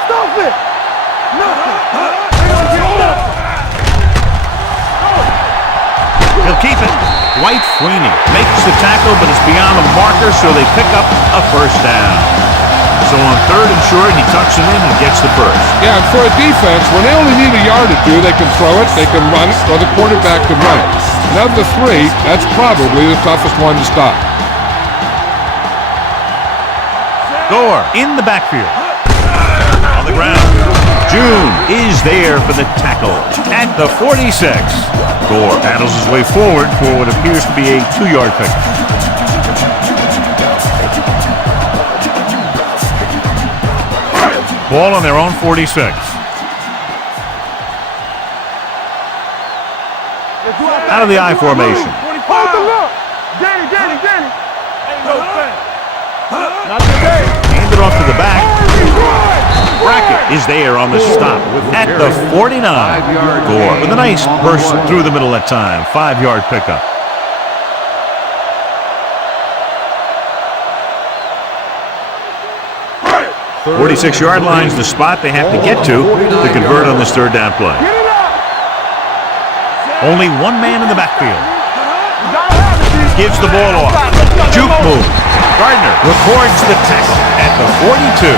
Stop it. He'll keep it. Dwight Freeney makes the tackle, but it's beyond the marker, so they pick up a 1st down. So on 3rd and short, he tucks him in and gets the 1st. Yeah, and for a defense, when they only need a yard or two, they can throw it, they can run it, or the quarterback can run it. And of the three, that's probably the toughest one to stop. Gore in the backfield. On the ground. June is there for the tackle at the 46. Gore paddles his way forward for what appears to be a 2-yard pick. Ball on their own 46. Out of the I formation. Not today. Handed off to the back. Brackett is there on the stop at the 49. Gore with a nice burst through the middle that time. 5-yard pickup. 46-yard line's the spot they have to get to convert on this third down play. Only one man in the backfield. Gives the ball off. Juke move. Gardner records the tackle at the 42.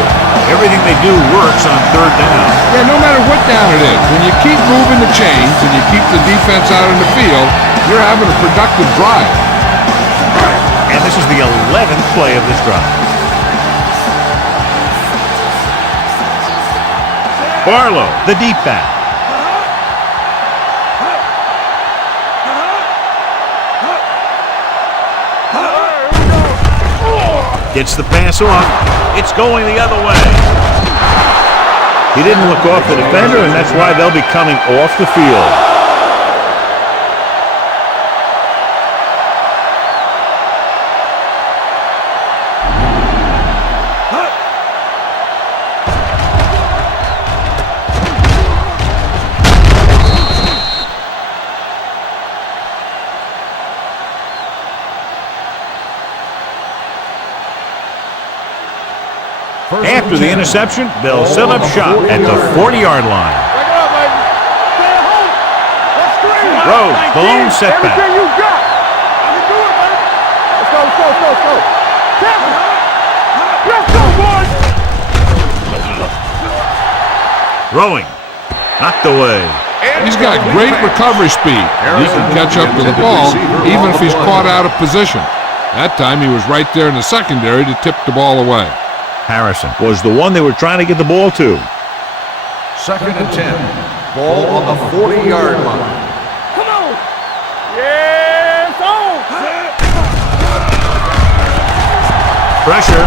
Everything they do works on third down. Yeah, no matter what down it is, when you keep moving the chains and you keep the defense out in the field, you're having a productive drive. And this is the 11th play of this drive. Barlow, the deep back. Gets the pass off. It's going the other way. He didn't look off the defender, and that's why they'll be coming off the field. After the interception, they'll set up shop at the 40-yard line. Rhodes, the lone setback. Everything you got. You do it, man. Let's go. Let's go, boys. Throwing. Knocked away. He's got great recovery speed. He can catch up to the ball even if he's caught out of position. That time he was right there in the secondary to tip the ball away. Harrison was the one they were trying to get the ball to. 2nd and 10. Ball on the 40-yard line. Come on. Yes, on. Pressure.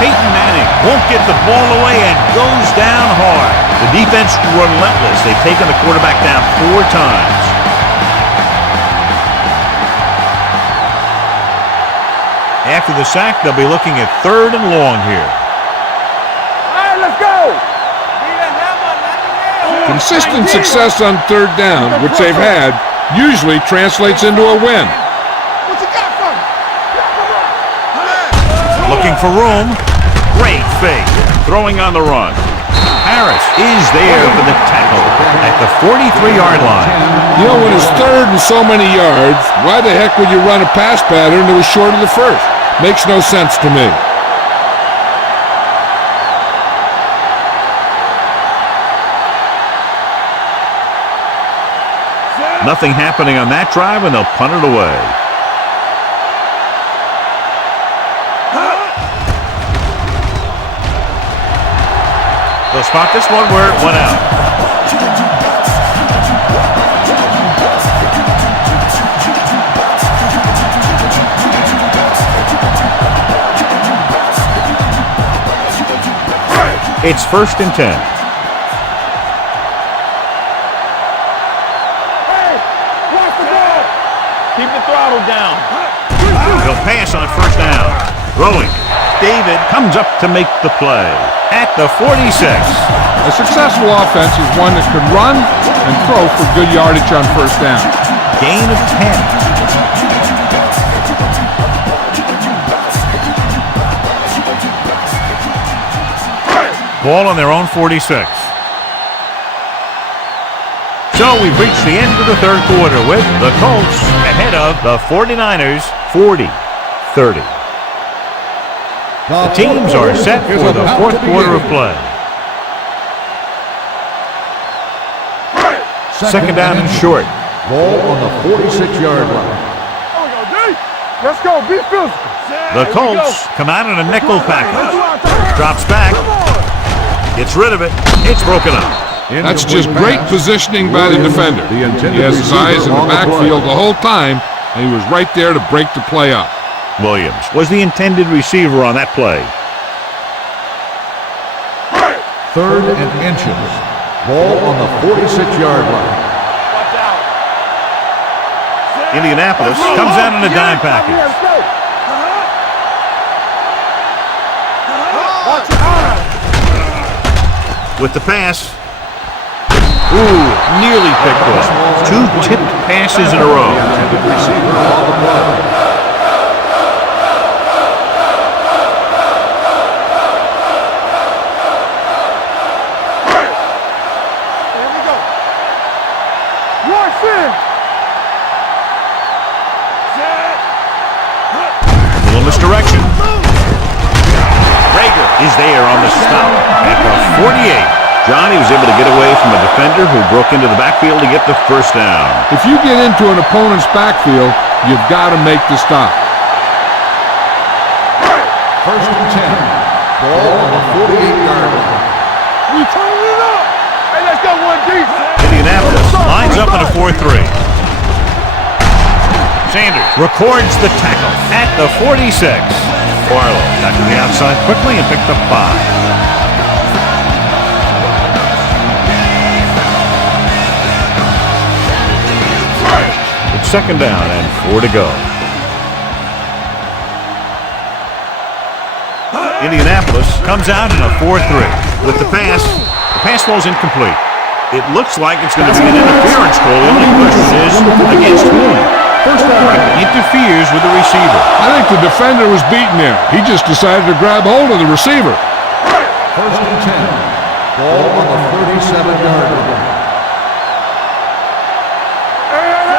Peyton Manning won't get the ball away and goes down hard. The defense relentless. They've taken the quarterback down 4 times. After the sack, they'll be looking at 3rd and long here. All right, let's go. Consistent success on 3rd down, which they've had, usually translates into a win. What you got for me? Looking for room. Great fake. Throwing on the run. Harris is there for the tackle at the 43-yard line. You know, when it's 3rd and so many yards, why the heck would you run a pass pattern that was short of the first? Makes no sense to me. Nothing happening on that drive, and they'll punt it away. They'll spot this one where it went out. It's 1st and 10. Hey, watch the ball. Keep the throttle down. They'll pass on 1st down. Throwing. David comes up to make the play at the 46. A successful offense is one that can run and throw for good yardage on 1st down. Gain of 10. Ball on their own 46. So we've reached the end of the 3rd quarter with the Colts ahead of the 49ers 40-30. The teams are set for the 4th quarter of play. Second down and short. Ball on the 46-yard line. Let's go. Be physical. The Colts come out in a nickel package. Drops back. Gets rid of it. It's broken up. That's just great positioning by the defender. He has his eyes in the backfield the whole time, and he was right there to break the play up. Williams was the intended receiver on that play. Third and inches. Ball on the 46-yard line. Watch out. Indianapolis comes out in a dime package. Let's go. Watch your eyes. With the pass. Ooh, nearly picked off. Two tipped passes in a row. Receiver on the play. There we go. Watch it. Little misdirection. Rager is there on the stop at the 48. Johnny was able to get away from a defender who broke into the backfield to get the first down. If you get into an opponent's backfield, you've got to make the stop. First and 10. Ball on the 48-yard line. We turning it up. Hey, let's go one deep. Indianapolis lines up in a 4-3. Sanders records the tackle at the 46. Barlow got to the outside quickly and picked up 5. It's second down and 4 to go. Indianapolis comes out in a 4-3 with the pass. The pass falls incomplete. It looks like it's going to be an interference call. The only question is against whom? First down interferes with the receiver. I think the defender was beaten there. He just decided to grab hold of the receiver. First and 10. Ball on the 37-yard line.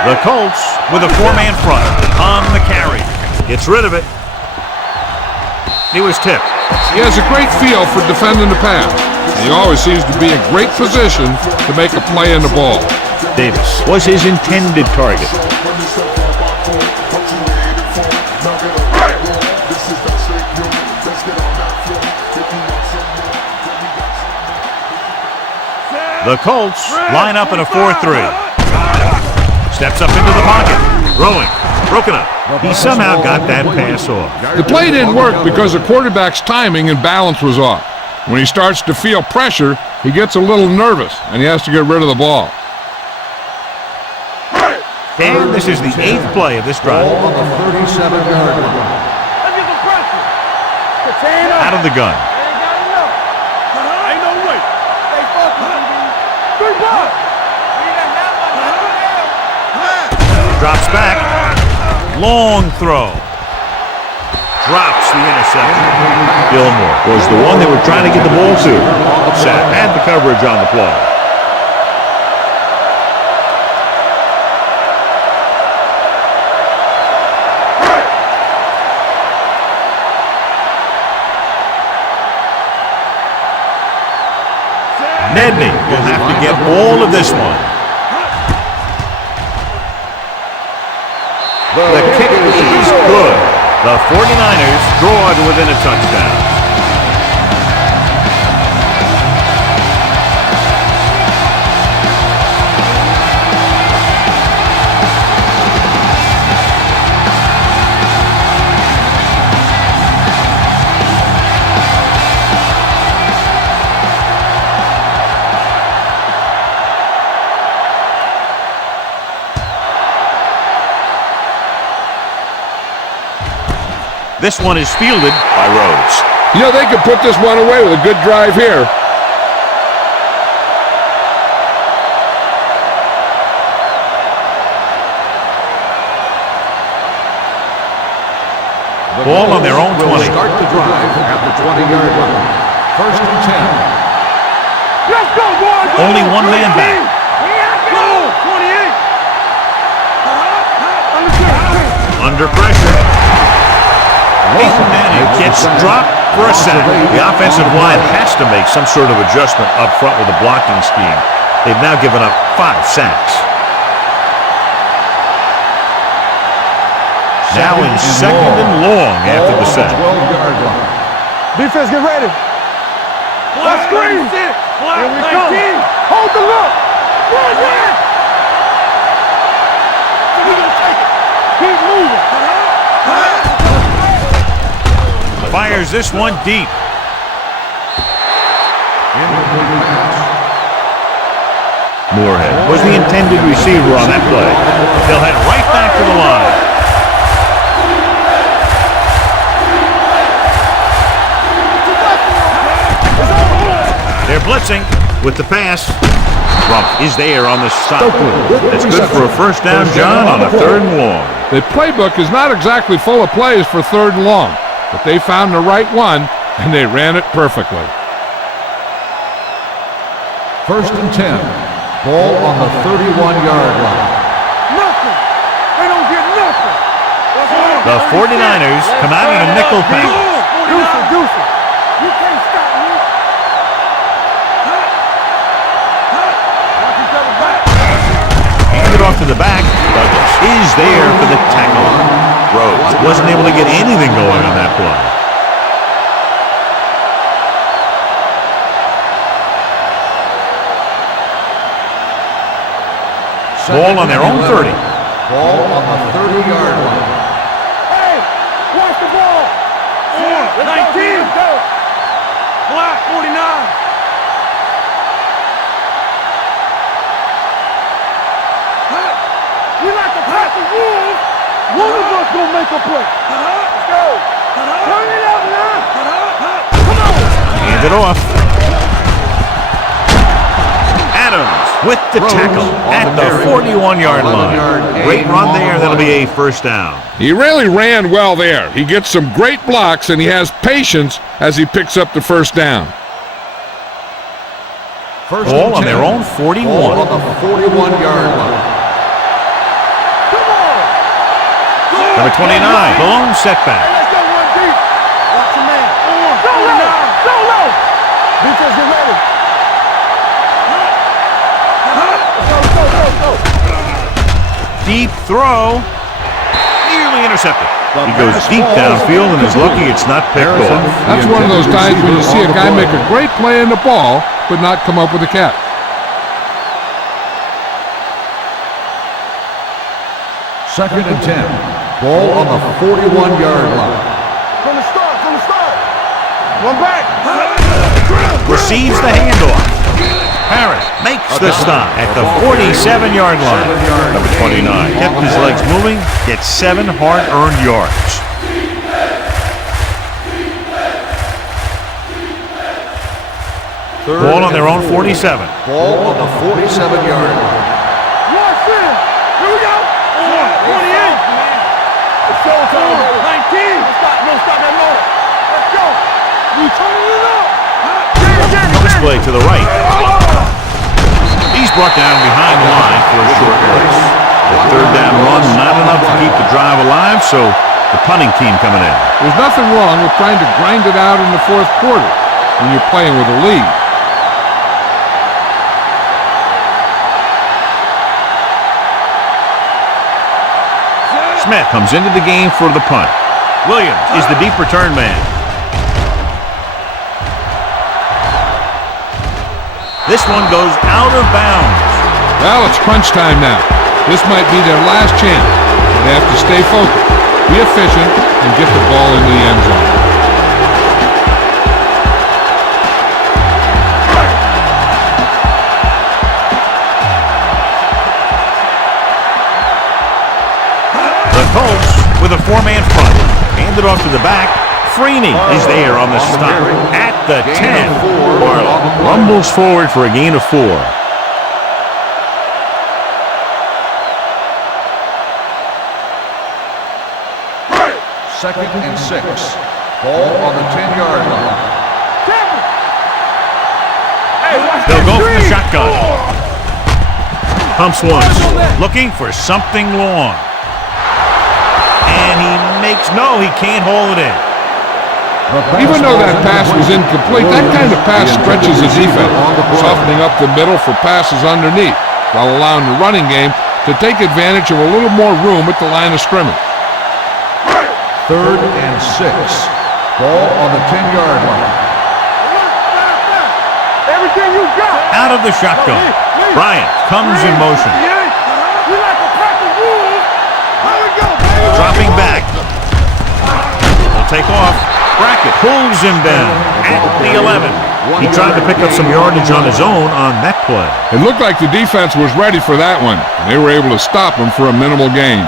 The Colts with a 4-man front on the carry. Gets rid of it. He was tipped. He has a great feel for defending the pass. He always seems to be in great position to make a play in the ball. Davis was his intended target. The Colts line up in a 4-3. Steps up into the pocket. Rolling. Broken up. He somehow got that pass off. The play didn't work because the quarterback's timing and balance was off. When he starts to feel pressure, he gets a little nervous, and he has to get rid of the ball. And this is the 8th play of this drive. Ball on the 37-yard line. Let's get some pressure. Contain up. Out of the gun. Ain't got enough. Ain't no way. Stay focused. 3 balls. Drops back. Long throw. Drops the interception. Gilmore was the one they were trying to get the ball to. Upset. Had the coverage on the play. Nedney will have to get all of this one. The kick is good. The 49ers draw to within a touchdown. This one is fielded by Rhodes. You know, they could put this one away with a good drive here. Ball on their own 20. Start the drive at the 20-yard line. First and 10. Let's go, boys. Only one man back. Go, 28. Under pressure. Peyton Manning gets dropped for a sack. The offensive line has to make some sort of adjustment up front with the blocking scheme. They've now given up 5 sacks. Now in second and long after the sack. 12-yard line. Defense, get ready. Black screen. Black Here we come. 19. Hold the look. Run, run. We're going to take it. Keep moving. Fires this one deep. Incomplete pass. Moorhead was the intended receiver on that play. They'll head right back to the line. They're blitzing with the pass. Rump is there on the stop. That's good for a first down, John, on a 3rd and long. The playbook is not exactly full of plays for 3rd and long, but they found the right one, and they ran it perfectly. 1st and 10. Ball on the 31-yard line. Nothing. They don't get nothing. The 49ers come out in a nickel pack. Deuce it. You can't stop me. Watch each other back. Hand it off to the back. Douglas is there for the tackle. Rhodes wasn't able to get anything going on that play. Ball on their own 30. Ball on the 30-yard line. Hey, watch the ball. 19. Black 49. We like to pass the rules. One of us gonna make a play. Let's go. Turn it up now. Come on. Hand it off. Adams with the tackle at the 41-yard line. Great run there. That'll be a first down. He really ran well there. He gets some great blocks, and he has patience as he picks up the first down. Ball on their own 41. Ball on the 41-yard line. Number 29, blown setback. Let's go one deep. Watch your man. Go low. Go low. Defense, get ready. Go. Deep throw. Nearly intercepted. He goes deep downfield and is lucky it's not picked off. That's one of those times when you see a guy make a great play in the ball, but not come up with a catch. 2nd and 10. Ball on the 41-yard line. From the start. One back. Receives the handoff. Harris makes the stop at the 47-yard line. Number 29 kept his legs moving, gets 7 hard-earned yards. Ball on their own 47. Ball on the 47-yard line. Watch it. Here we go. 28. It's showtime, baby. 19. Don't stop that moment. Let's go. We turning it up. Display to the right. He's brought down behind the line for a short race. The 3rd down run, not enough to keep the drive alive, so the punting team coming in. There's nothing wrong with trying to grind it out in the 4th quarter when you're playing with a lead. Smith comes into the game for the punt. Williams is the deep return man. This one goes out of bounds. Well, it's crunch time now. This might be their last chance. They have to stay focused, be efficient, and get the ball into the end zone. The Colts with a 4-man front. Handed off to the back. Freeney is there on the stop at the 10. Barlow rumbles forward for a gain of 4. 2nd and 6. Ball on the 10-yard line. They'll go from the shotgun. Pumps once, looking for something long. And he can't hold it in. Even though that pass was incomplete, that kind of pass stretches the defense, softening up the middle for passes underneath. while allowing the running game to take advantage of a little more room at the line of scrimmage. 3rd and 6. Ball on the 10-yard line. Everything you got. Out of the shotgun. Bryant comes in motion. You like to practice rules. How we go, baby? Dropping back. Will take off. Brackett pulls him down at the 11. He tried to pick up some yardage on his own on that play. It looked like the defense was ready for that one. They were able to stop him for a minimal gain.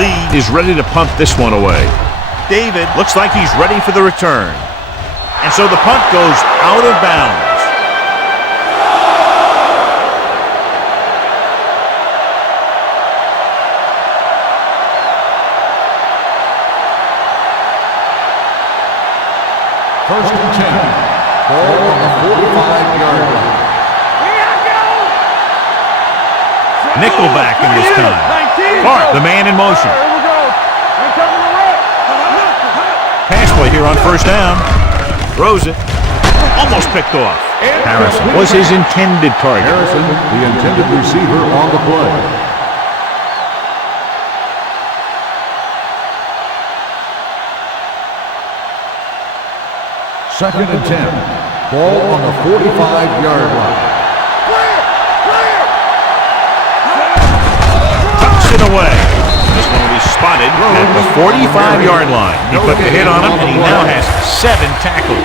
Lee is ready to punt this one away. David looks like he's ready for the return. And so the punt goes out of bounds. First and 10. Ball on the 45-yard line. Nickelback in this time. Clark, the man in motion. Here we go. Ain't coming to run. Pass play here on first down. Throws it. Almost picked off. Harrison was his intended target. Harrison, the intended receiver on the play. Second and 10. Ball on the 45-yard line. Tucks it away. This one will be spotted at the 45-yard line. He put the hit on him, and he now has 7 tackles.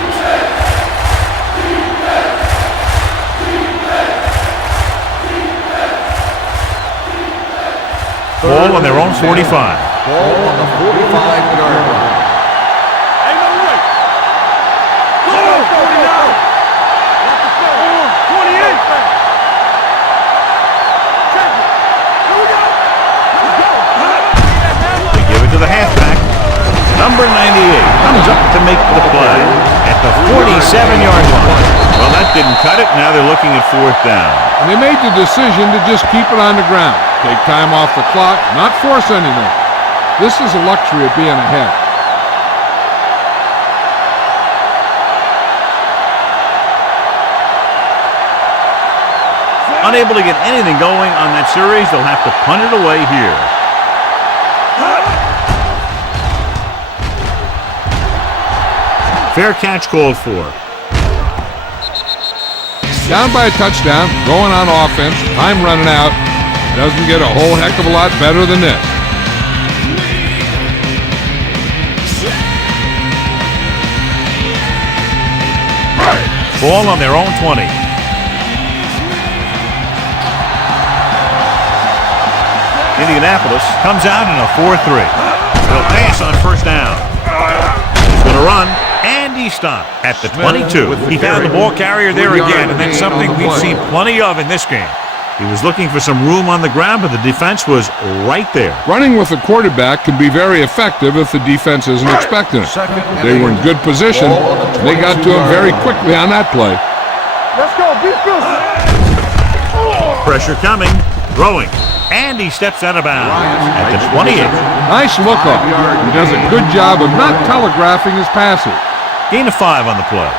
Ball on their own 45. Ball on the 45-yard line. Ain't no way. Go, 49. 28. They give it to the halfback. Number 98 comes up to make the play at the 47-yard line. Well, that didn't cut it. Now they're looking at 4th down. And they made the decision to just keep it on the ground. Take time off the clock, not force anything. This is a luxury of being ahead. Unable to get anything going on that series, they'll have to punt it away here. Fair catch called for. Down by a touchdown, going on offense, time running out. Doesn't get a whole heck of a lot better than this. Ball on their own 20. Indianapolis comes out in a 4-3. They'll pass on first down. He's going to run, and he stopped at the 22. He found the ball carrier there again, and that's something we've seen plenty of in this game. He was looking for some room on the ground, but the defense was right there. Running with a quarterback can be very effective if the defense isn't expecting it. They were in good position. They got to him very quickly on that play. Let's go. Be fierce. Pressure coming, throwing, and he steps out of bounds at the 28. Nice look off. He does a good job of not telegraphing his passes. Gain of 5 on the play.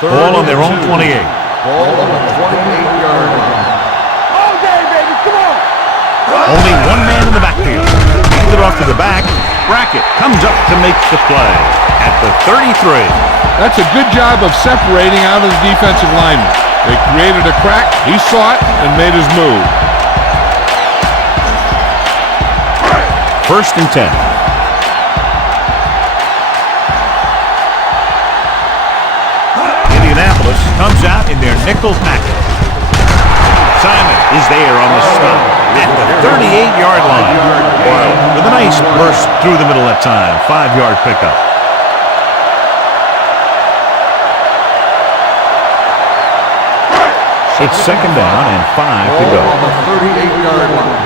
Ball on their own 28. Ball on the 28-yard line. All day, baby. Come on. Only one man in the backfield. Hand it off to the back. Brackett comes up to make the play at the 33. That's a good job of separating out of the defensive lineman. They created a crack, he saw it, and made his move. First and 10. Indianapolis comes out in their nickel package. Simon is there on the stop at the 38-yard line. With a nice burst through the middle that time. 5-yard pickup. It's second down and 5 to go. On the 38-yard line.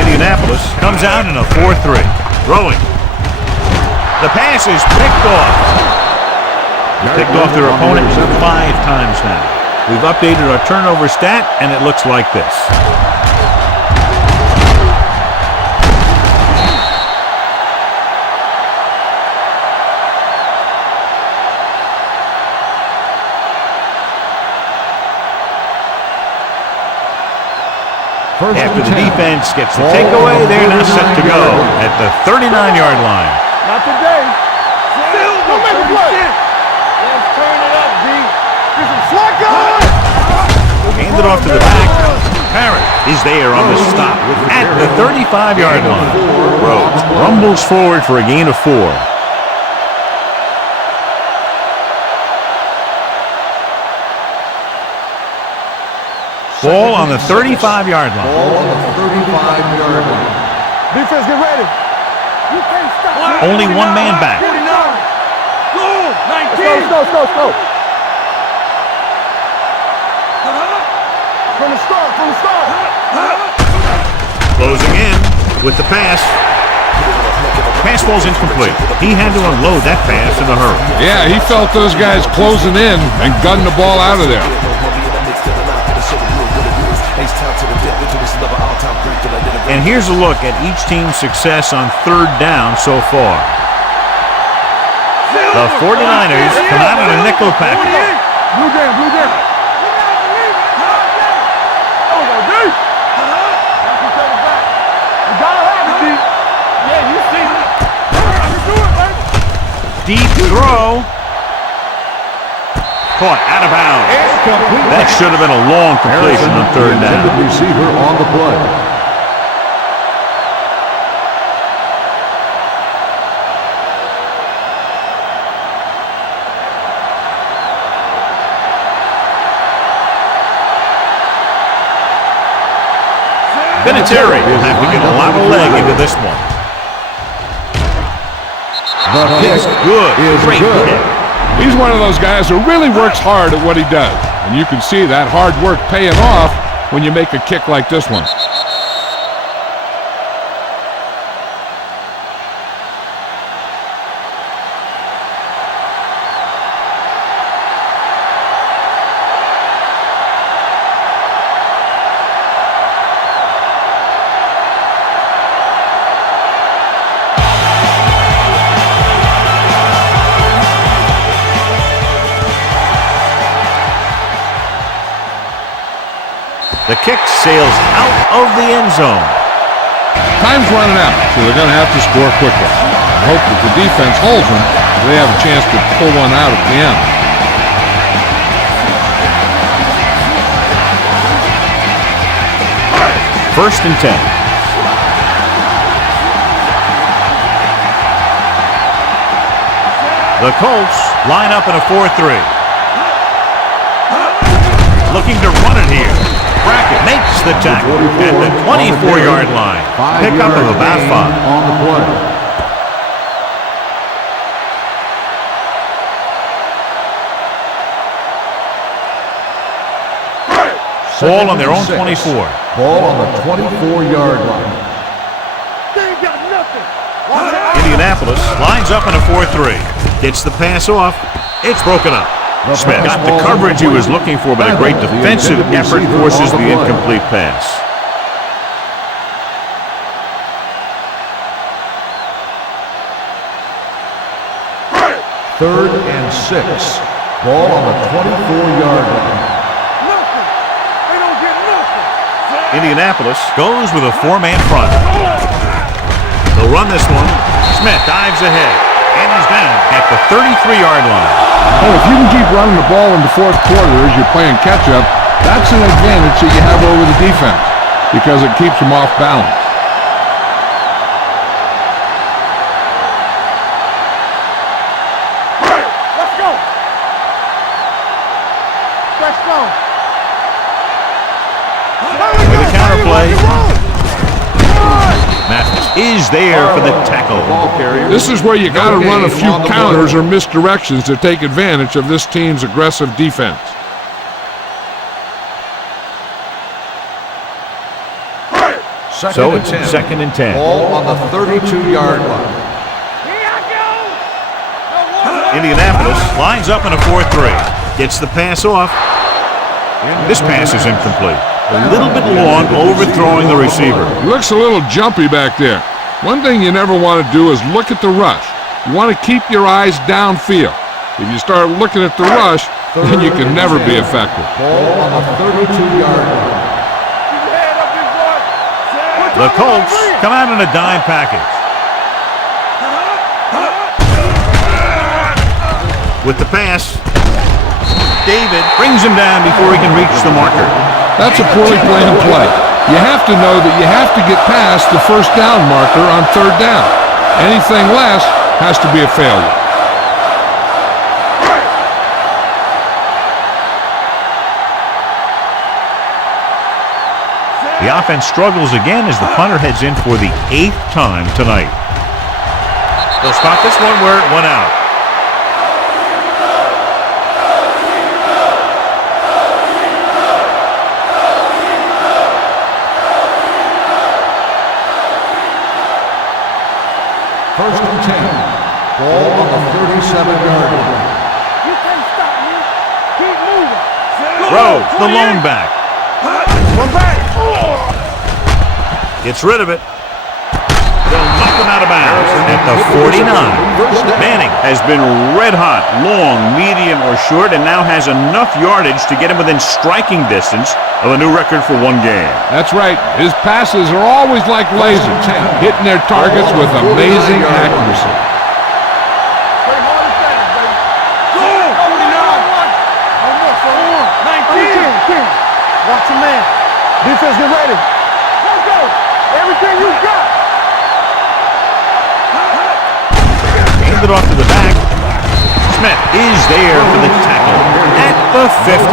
Indianapolis comes out in a 4-3. Throwing. The pass is picked off. Picked off their opponent 5 times now. We've updated our turnover stat, and it looks like this. After the defense gets the takeaway, they're now set to go at the 39-yard line. Not today. Don't make a play. Let's turn it up, D. This is Flacco. Hand it off to the back. Parrott is there on the stop at the 35-yard line. Rhodes rumbles forward for a gain of 4. Ball on the 35-yard line. Ball on the 35-yard line. Defense, get ready. You can't stop. Only one man back. 49. Go. 19. Let's go. From the start. Closing in with the pass. Pass ball's incomplete. He had to unload that pass in a hurry. Yeah, he felt those guys closing in and gunning the ball out of there. And here's a look at each team's success on third down so far. The 49ers come out on a nickel package. Blue jam. Deep throw. Caught out of bounds. That should have been a long completion on third down. The receiver on the play. Vinatieri will have to get a lot of leg into this one. The kick Good. Great good. kick. He's one of those guys who really works hard at what he does. And you can see that hard work paying off when you make a kick like this one. The kick sails out of the end zone. Time's running out, so they're going to have to score quickly. I hope that the defense holds them so they have a chance to pull one out at the end. First and 10. The Colts line up in a 4-3. Looking to run it here. Brackett makes the tackle at the 24-yard line. Pickup of about 5. On the play. Ball on their own 24. Ball on the 24-yard line. They ain't got nothing. Indianapolis lines up in a 4-3. Gets the pass off. It's broken up. Smith got the coverage he was looking for, but a great defensive effort forces the incomplete pass. Third and 6. Ball on the 24-yard line. Nothing. They don't get nothing. Indianapolis goes with a 4-man front. They'll run this one. Smith dives ahead and is down at the 33-yard line. Oh, if you can keep running the ball in the fourth quarter as you're playing catch-up, that's an advantage that you have over the defense because it keeps them off balance. Let's go. Let's go. With the counterplay. Mathis is there for the tackle. This is where you got to run a few counters or misdirections to take advantage of this team's aggressive defense. So it's second and 10. Ball on the 32-yard line. Indianapolis lines up in a 4-3. Gets the pass off. This pass is incomplete. A little bit long, overthrowing the receiver. He looks a little jumpy back there. One thing you never want to do is look at the rush. You want to keep your eyes downfield. If you start looking at the rush, then you can never be effective. Ball on the 32-yard line. The Colts come out in a dime package. With the pass, David brings him down before he can reach the marker. That's a poorly planned play. You have to know that you have to get past the first down marker on third down. Anything less has to be a failure. The offense struggles again as the punter heads in for the 8th time tonight. They'll spot this one where it went out. First and 10. Ball on the 37-yard line. You can't stop me. Keep moving. Rhodes, the lone back. Come back. Gets rid of it. They'll knock him out of bounds at the 49. Manning has been red hot, long, medium, or short, and now has enough yardage to get him within striking distance of a new record for one game. That's right. His passes are always like lasers, hitting their targets with amazing accuracy. Play hard and fast, baby. Go! 49. 19. Watch your man. Defense, get ready. Let's go. Everything you got. Hand it off to the back. Smith is there for the tackle at the 50.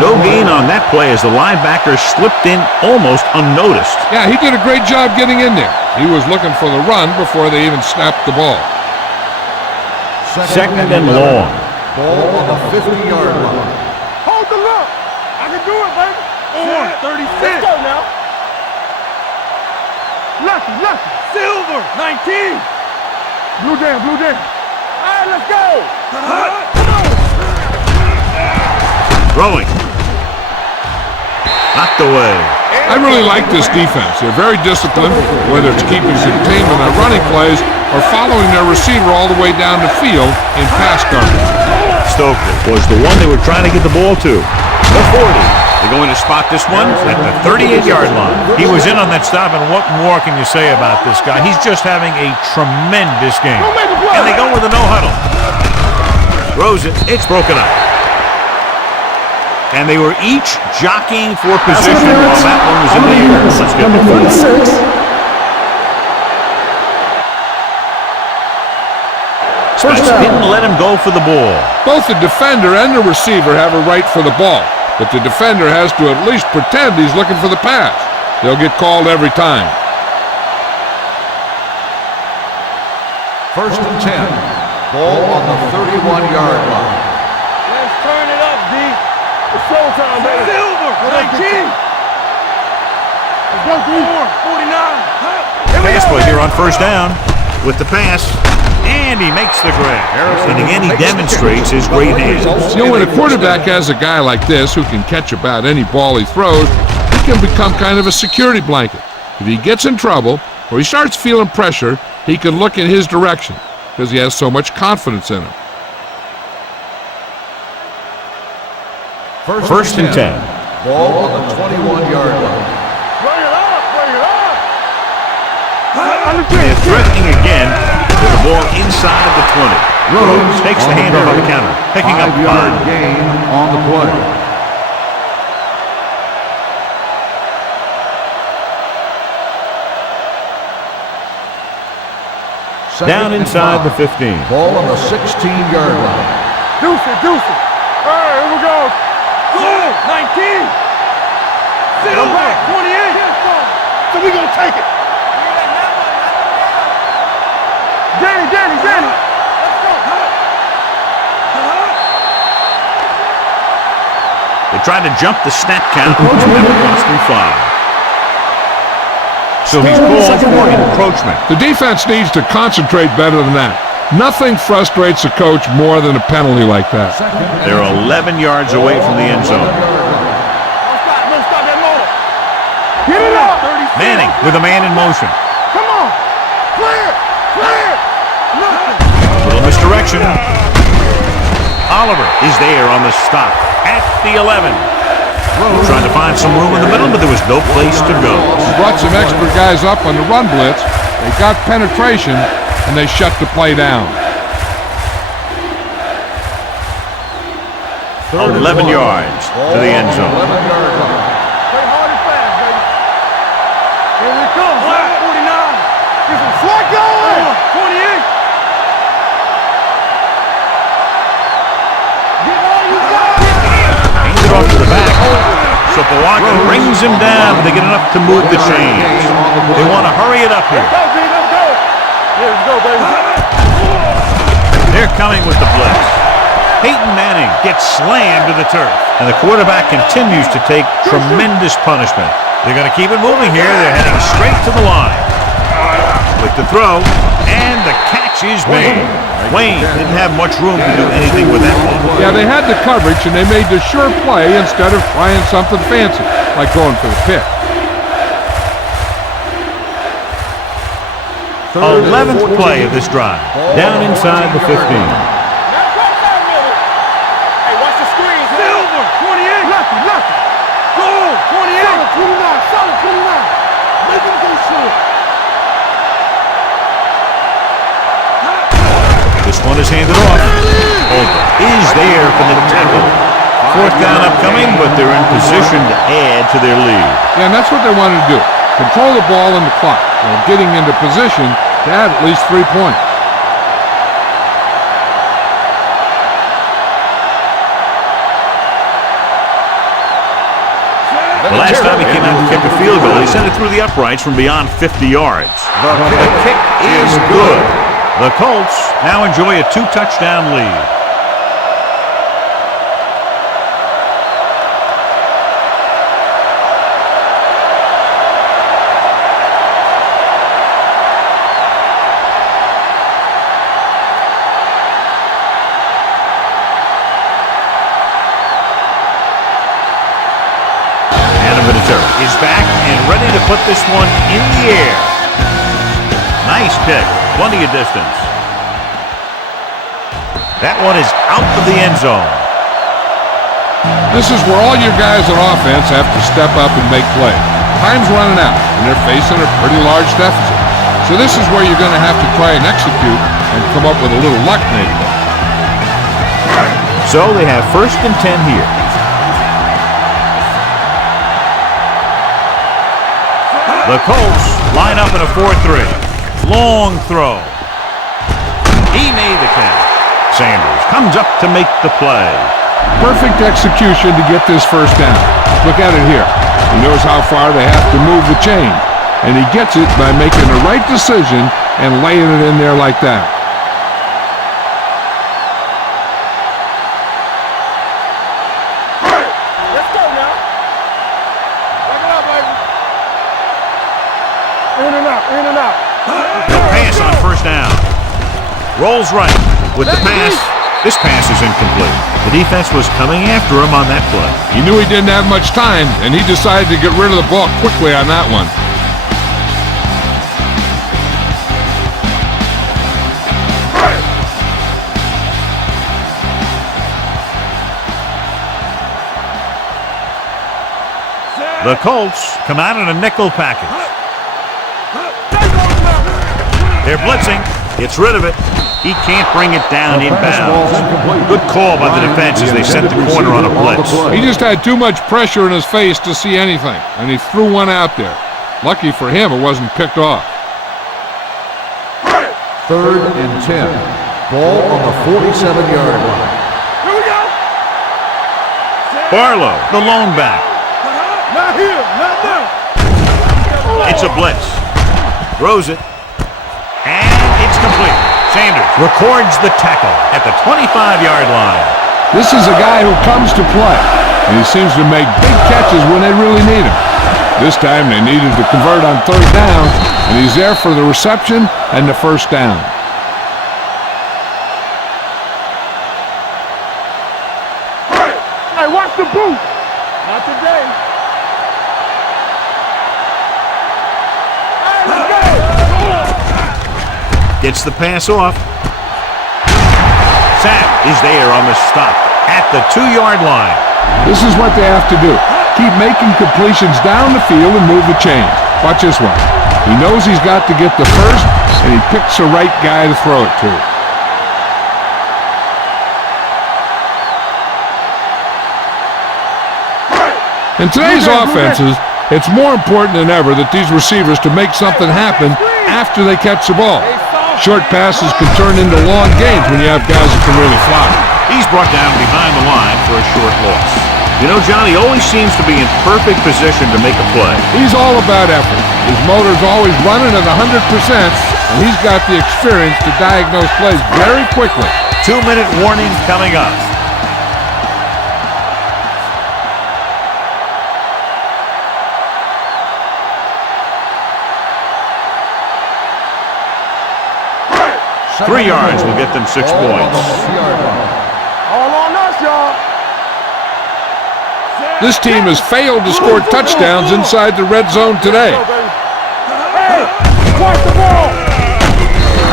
No gain on that play as the linebacker slipped in almost unnoticed. Yeah, he did a great job getting in there. He was looking for the run before they even snapped the ball. Second and long. Ball on the 50-yard line. Hold the look. I can do it, baby. 36. Let's go now. Lucky. Silver, 19. Blue down. All right, let's go. Throwing. Knocked away. I really like this defense. They're very disciplined, whether it's keeping containment on running plays or following their receiver all the way down the field in pass coverage. Stokely was the one they were trying to get the ball to. The 40. They're going to spot this one at the 38-yard line. He was in on that stop, and what more can you say about this guy? He's just having a tremendous game. And they go with a no-huddle. Throws it. It's broken up. And they were each jockeying for position while that one was in the air. Let's get the 36. Spence didn't let him go for the ball. Both the defender and the receiver have a right for the ball, but the defender has to at least pretend he's looking for the pass. They'll get called every time. First and 10. Ball on the 31-yard line. Let's turn it up, D. It's showtime, baby. Silver, 19. Let's go, D. 49. Pass play here on first down with the pass. And he makes the grab. And again, he demonstrates his great hands. You know, when a quarterback has a guy like this who can catch about any ball he throws, he can become kind of a security blanket. If he gets in trouble or he starts feeling pressure, he can look in his direction because he has so much confidence in him. First and 10. Ball on the 21-yard line. Bring it up. They're threatening again with the ball inside of the 20. Rhodes takes the handoff on the counter, picking up 5-yard gain on the play. Down inside the 15. Ball on the 16-yard line. Deuce it. All right, here we go. Goal, 19. Silver, 28. So we gonna take it. Danny. Let's go. They tried to jump the snap count, which never cost them 5. So he's called for encroachment. The defense needs to concentrate better than that. Nothing frustrates a coach more than a penalty like that. They're 11 yards away from the end zone. with a man in motion. Come on. Clear. Clear. Nothing. A little misdirection. Oliver is there on the stop at the 11. Trying to find some room in the middle, but there was no place to go. He brought some extra guys up on the run blitz. They got penetration, and they shut the play down. 11 yards to the end zone. Play hard and fast, baby. Here we come. Flat 49. Get some swag going. 28. Get all you got. Hands it off to the back. So Bawaka brings him down. They get enough to move the chains. They want to hurry it up here. Go, B, let's go. Here we go, baby. They're coming with the blitz. Peyton Manning gets slammed to the turf. And the quarterback continues to take tremendous punishment. They're going to keep it moving here. They're heading straight to the line. With the throw, and the catch is made. Wayne didn't have much room to do anything with that one. Yeah, they had the coverage, and they made the sure play instead of trying something fancy, like going for the pick. 11th play of this drive. Down inside the 15. Hey, watch the screen. Silver 28. Lucky. Gold 28. Solid 29. Make him go short. This one is handed off. Holder is there for the tackle. 4th down upcoming, but they're in position to add to their lead. Yeah, and that's what they wanted to do. Control the ball and the clock, while getting into position to add at least 3 points. The last time he came out to kick a field goal, he sent it through the uprights from beyond 50 yards. The kick is good. The Colts now enjoy a 2-touchdown lead. Is back and ready to put this one in the air. Nice pick. Plenty of distance. That one is out of the end zone. This is where all your guys on offense have to step up and make plays. Time's running out, and they're facing a pretty large deficit. So this is where you're going to have to try and execute and come up with a little luck maybe. So they have 1st and 10 here. The Colts line up in a 4-3. Long throw. He made the catch. Sanders comes up to make the play. Perfect execution to get this 1st down. Look at it here. He knows how far they have to move the chain, and he gets it by making the right decision and laying it in there like that. Let's go now. Back it up, baby. In and out. The pass on 1st down. Rolls right with the pass. This pass is incomplete. The defense was coming after him on that play. He knew he didn't have much time, and he decided to get rid of the ball quickly on that one. The Colts come out in a nickel package. They're blitzing. Gets rid of it. He can't bring it down inbounds. Good call by the defense as they sent the corner on a blitz. He just had too much pressure in his face to see anything, and he threw one out there. Lucky for him, it wasn't picked off. 3rd and 10. Ball on the 47-yard line. Here we go. Barlow, the lone back. Not here. Not there. It's a blitz. Throws it. And it's complete. Sanders records the tackle at the 25-yard line. This is a guy who comes to play, and he seems to make big catches when they really need him. This time they needed to convert on 3rd down, and he's there for the reception and the 1st down. Hey, watch the boot. Not today. Gets the pass off. Sapp is there on the stop at the 2-yard line. This is what they have to do. Keep making completions down the field and move the chains. Watch this one. He knows he's got to get the first, and he picks the right guy to throw it to. In today's offenses, it's more important than ever that these receivers to make something happen after they catch the ball. Short passes can turn into long gains when you have guys that can really fly. He's brought down behind the line for a short loss. You know, John, he always seems to be in perfect position to make a play. He's all about effort. His motor's always running at 100%, and he's got the experience to diagnose plays very quickly. 2-minute warning coming up. Second 3 yards will get them 6 points. All on us, y'all. This team has failed to score touchdowns inside the red zone today. Hey, watch the ball.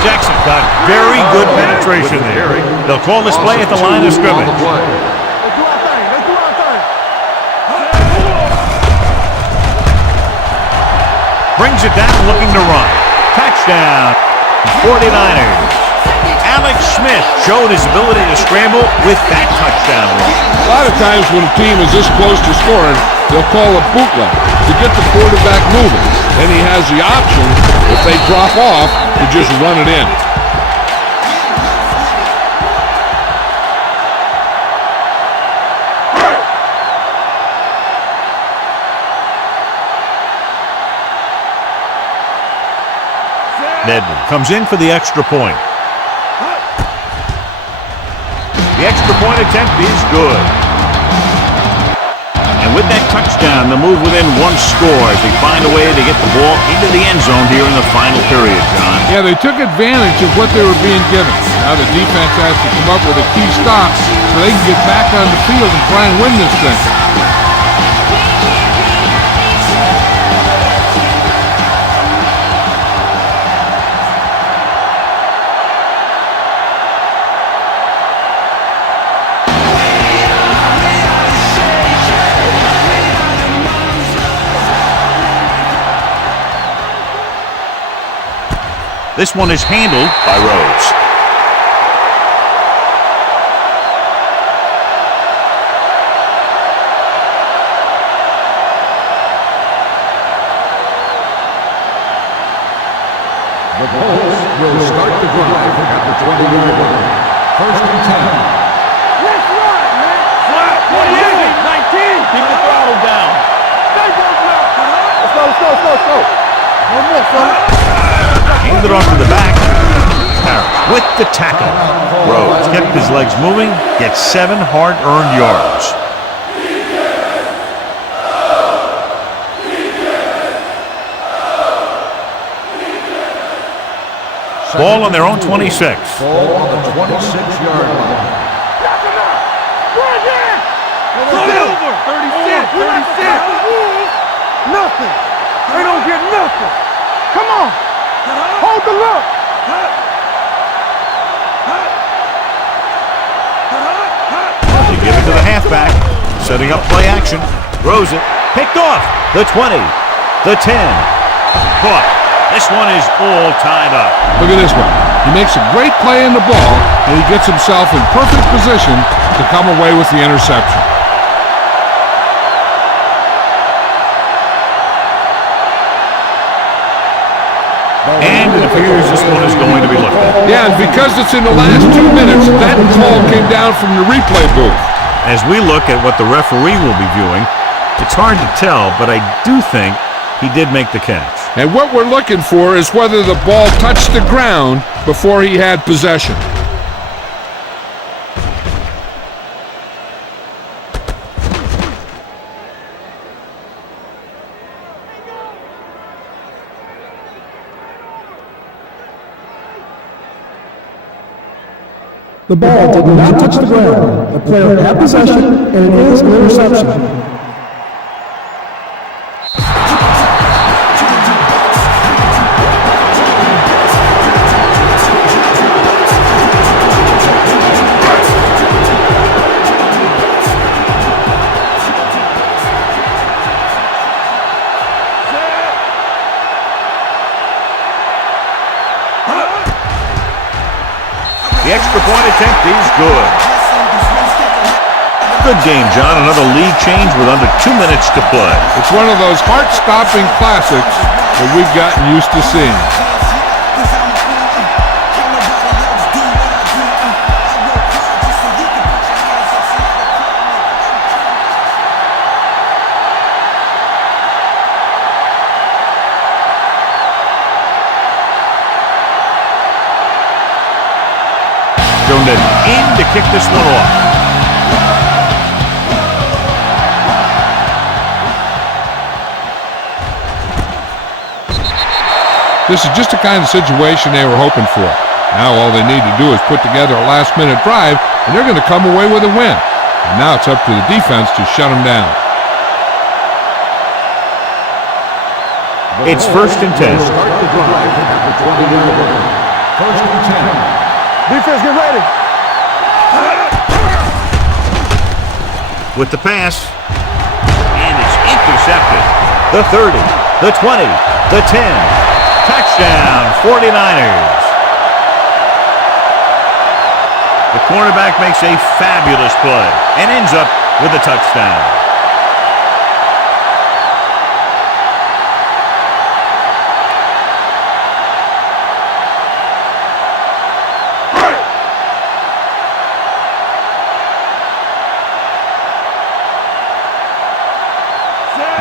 Jackson got very good penetration there. They'll call this play at the line of scrimmage. Let's do our thing. Let's do our thing. Brings it down looking to run. Touchdown, 49ers. Alex Smith showed his ability to scramble with that touchdown run. A lot of times when a team is this close to scoring, they'll call a bootleg to get the quarterback moving. Then he has the option, if they drop off, to just run it in. Nedman comes in for the extra point. The extra point attempt is good. And with that touchdown, they'll move within 1 score as they find a way to get the ball into the end zone here in the final period, John. Yeah, they took advantage of what they were being given. Now the defense has to come up with a key stop so they can get back on the field and try and win this thing. This one is handled by Rhodes. The Colts will start the drive at the 20-yard line. First and 10. Let's run, man. Flat, 28, 19. Keep the throttle down. Stay down now. Let's go. One more, son. Handed off to the back. Harris with the tackle. Rhodes kept his legs moving, gets 7 hard-earned yards. Ball on their own 26. Ball on the 26-yard line. Throw it over. 36. Nothing. They don't get nothing. Come on. Hold the look. They give it to the halfback. Setting up play action. Throws it. Picked off. The 20. The 10. Caught. This one is all tied up. Look at this one. He makes a great play in the ball, and he gets himself in perfect position to come away with the interception. And it appears this one is going to be looked at. Yeah, and because it's in the last 2 minutes, that call came down from the replay booth. As we look at what the referee will be viewing, it's hard to tell, but I do think he did make the catch. And what we're looking for is whether the ball touched the ground before he had possession. The ball did not touch the ground. The player had possession, and it is an interception. The extra point attempt is good. Good game, John. Another lead change with under 2 minutes to play. It's one of those heart-stopping classics that we've gotten used to seeing. In to kick this one off. This is just the kind of situation they were hoping for. Now all they need to do is put together a last-minute drive, and they're going to come away with a win. And now it's up to the defense to shut them down. It's 1st and 10. Start the drive at the 20-yard line. 1st and 10. Defense, get ready. With the pass, and it's intercepted. The 30, the 20, the 10. Touchdown, 49ers. The cornerback makes a fabulous play and ends up with a touchdown.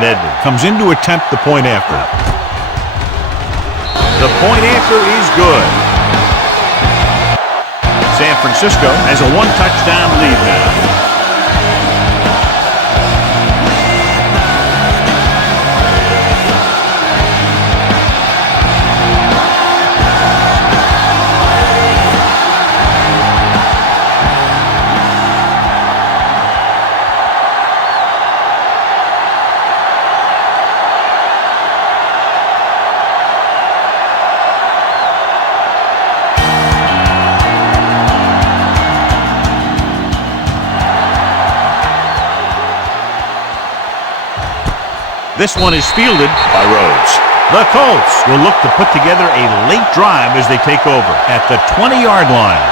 Madden comes in to attempt the point after. The point after is good. San Francisco has a 1-touchdown lead now. This one is fielded by Rhodes. The Colts will look to put together a late drive as they take over at the 20-yard line.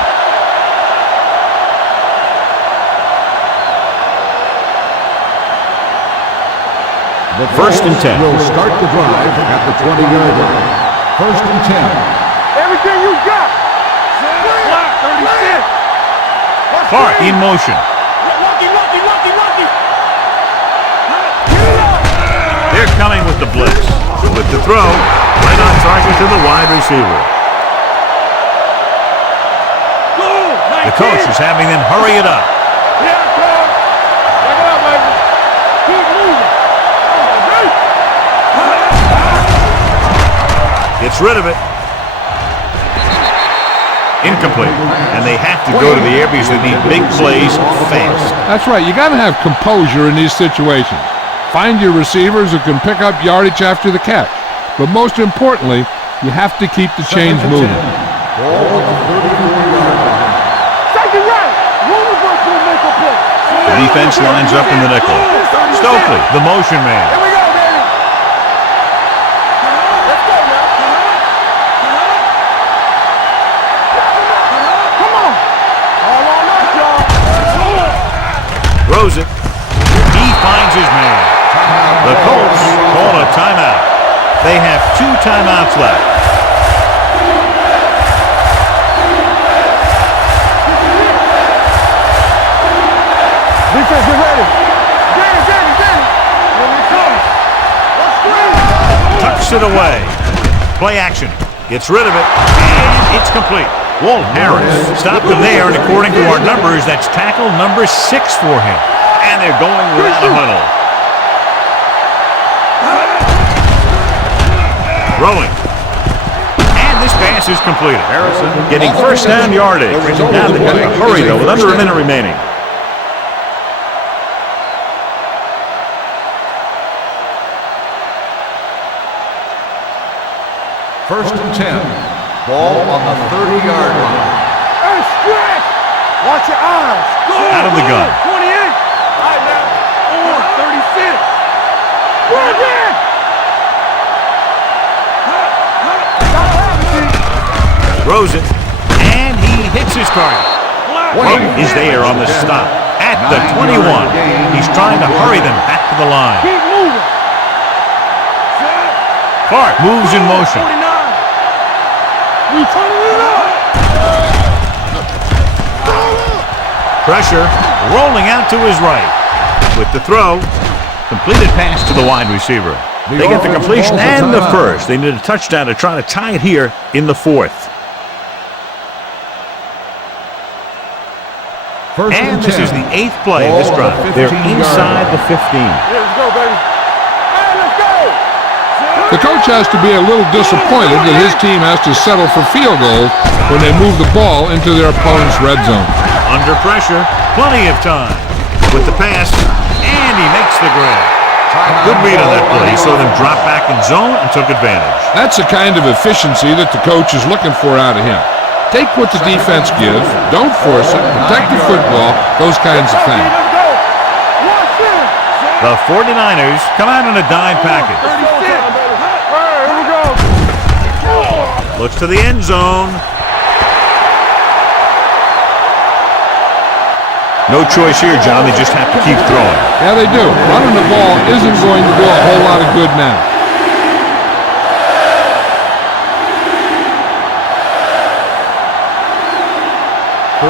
The 1st and 10. Will start the drive at the 20-yard line. 1st and 10. Everything you got. Block 36. Clark in motion. Lucky. They're coming with the blitz. With the throw, right on target to the wide receiver. The coach is having them hurry it up. Yeah, coach. Check it out, baby. Keep moving. Gets rid of it. Incomplete. And they have to go to the air because they need big plays fast. That's right. You got to have composure in these situations. Find your receivers who can pick up yardage after the catch. But most importantly, you have to keep the chains moving. Ball on the 34-yard line. Second right. Roll reverse will make a play. The defense lines up in the nickel. Stokely, the motion man. Here we go, baby. Let's go, man. Come on. All on us, y'all. Throws it. He finds his man. The Colts call a timeout. They have 2 timeouts left. Defense, get ready. Danny. Here we come. Let's go. Tucks it away. Play action. Gets rid of it. And it's complete. Walt Harris stopped him there, and according to our numbers, that's tackle number 6 for him. And they're going without a huddle. Throwing. And this pass is completed. Harrison getting 1st down yardage. Now they've got to hurry, though, with under a minute remaining. First and 10. Ball on the 30-yard line. Hey, stretch. Watch your eyes. Go. Out of the gun. 28. All right, now. 36. Go again. Throws it, and he he hits his target. Is there on the stop at the 21. He's trying to hurry them back to the line. Keep moving. Clark moves in motion. 49. We turning it up. Pressure rolling out to his right. With the throw, completed pass to the wide receiver. They get the completion and the first. They need a touchdown to try to tie it here in the fourth. And this is the 8th play of this drive. They're inside the 15. Yeah, let's go, baby. Hey, let's go. The coach has to be a little disappointed that his team has to settle for field goals when they move the ball into their opponent's red zone. Under pressure, plenty of time. With the pass, and he makes the grab. Good read on that play. He saw them drop back in zone and took advantage. That's the kind of efficiency that the coach is looking for out of him. Take what the defense gives, don't force it, protect the football, those kinds of things. Let's go. Watch this. The 49ers come out in a dime package. 36. All right, here we go. Looks to the end zone. No choice here, John. They just have to keep throwing. Yeah, they do. Running the ball isn't going to do a whole lot of good now.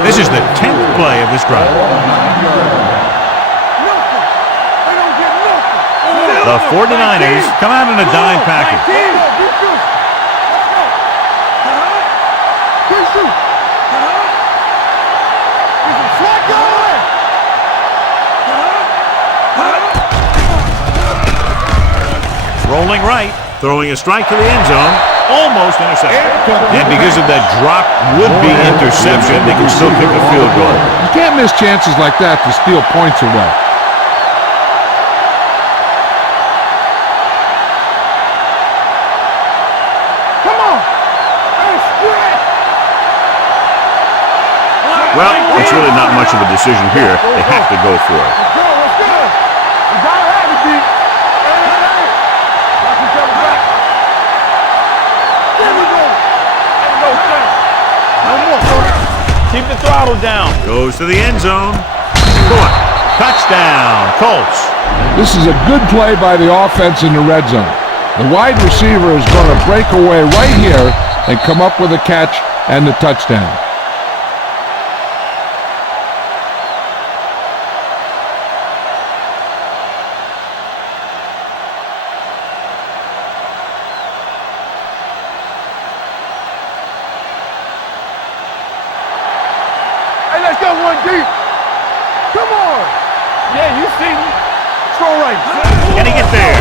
This is the 10th play of this drive. The 49ers come out in a dime package. Rolling right, throwing a strike to the end zone, almost intercepted. And because of that drop would-be interception, they can still kick a field goal. You can't miss chances like that to steal points away. Come on. Hey, stretch. Well, it's really not much of a decision here. They have to go for it. Let's go, let's go. We gotta have it, D. Hey. Watch each other back. There we go. Ain't no thing. No more, Cody. Keep the throttle down. Goes to the end zone. Caught. Touchdown, Colts. This is a good play by the offense in the red zone. The wide receiver is going to break away right here and come up with a catch and the touchdown. Hey, let's go one deep. Come on. Yeah, you see me. Throw right. Can he get there?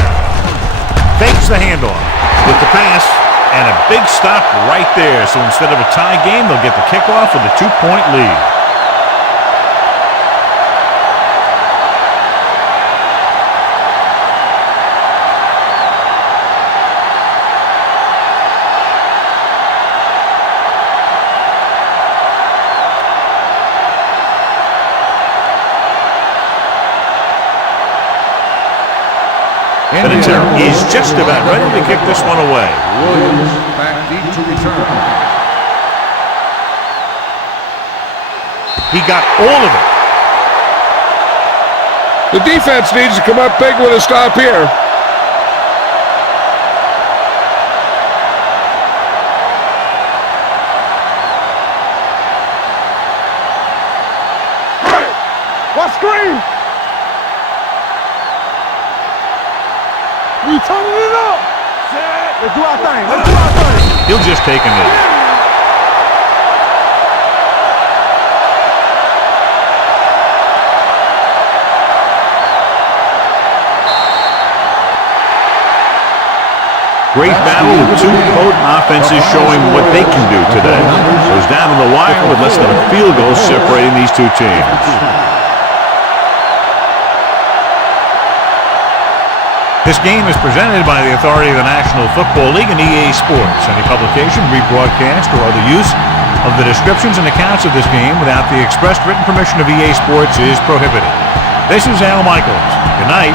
Fakes the handoff with the pass and a big stop right there. So instead of a tie game, they'll get the kickoff with a 2-point lead. Benetzer is just about ready to kick this one away. Williams back deep to return. He got all of it. The defense needs to come up big with a stop here. What screen? We turning it up. Let's do our thing. Let's do our thing. He'll just take a knee. Great battle with two potent offenses showing what they can do today. Goes down to the wire with less than a field goal separating these two teams. This game is presented by the authority of the National Football League and EA Sports. Any publication, rebroadcast, or other use of the descriptions and accounts of this game without the expressed written permission of EA Sports is prohibited. This is Al Michaels. Good night.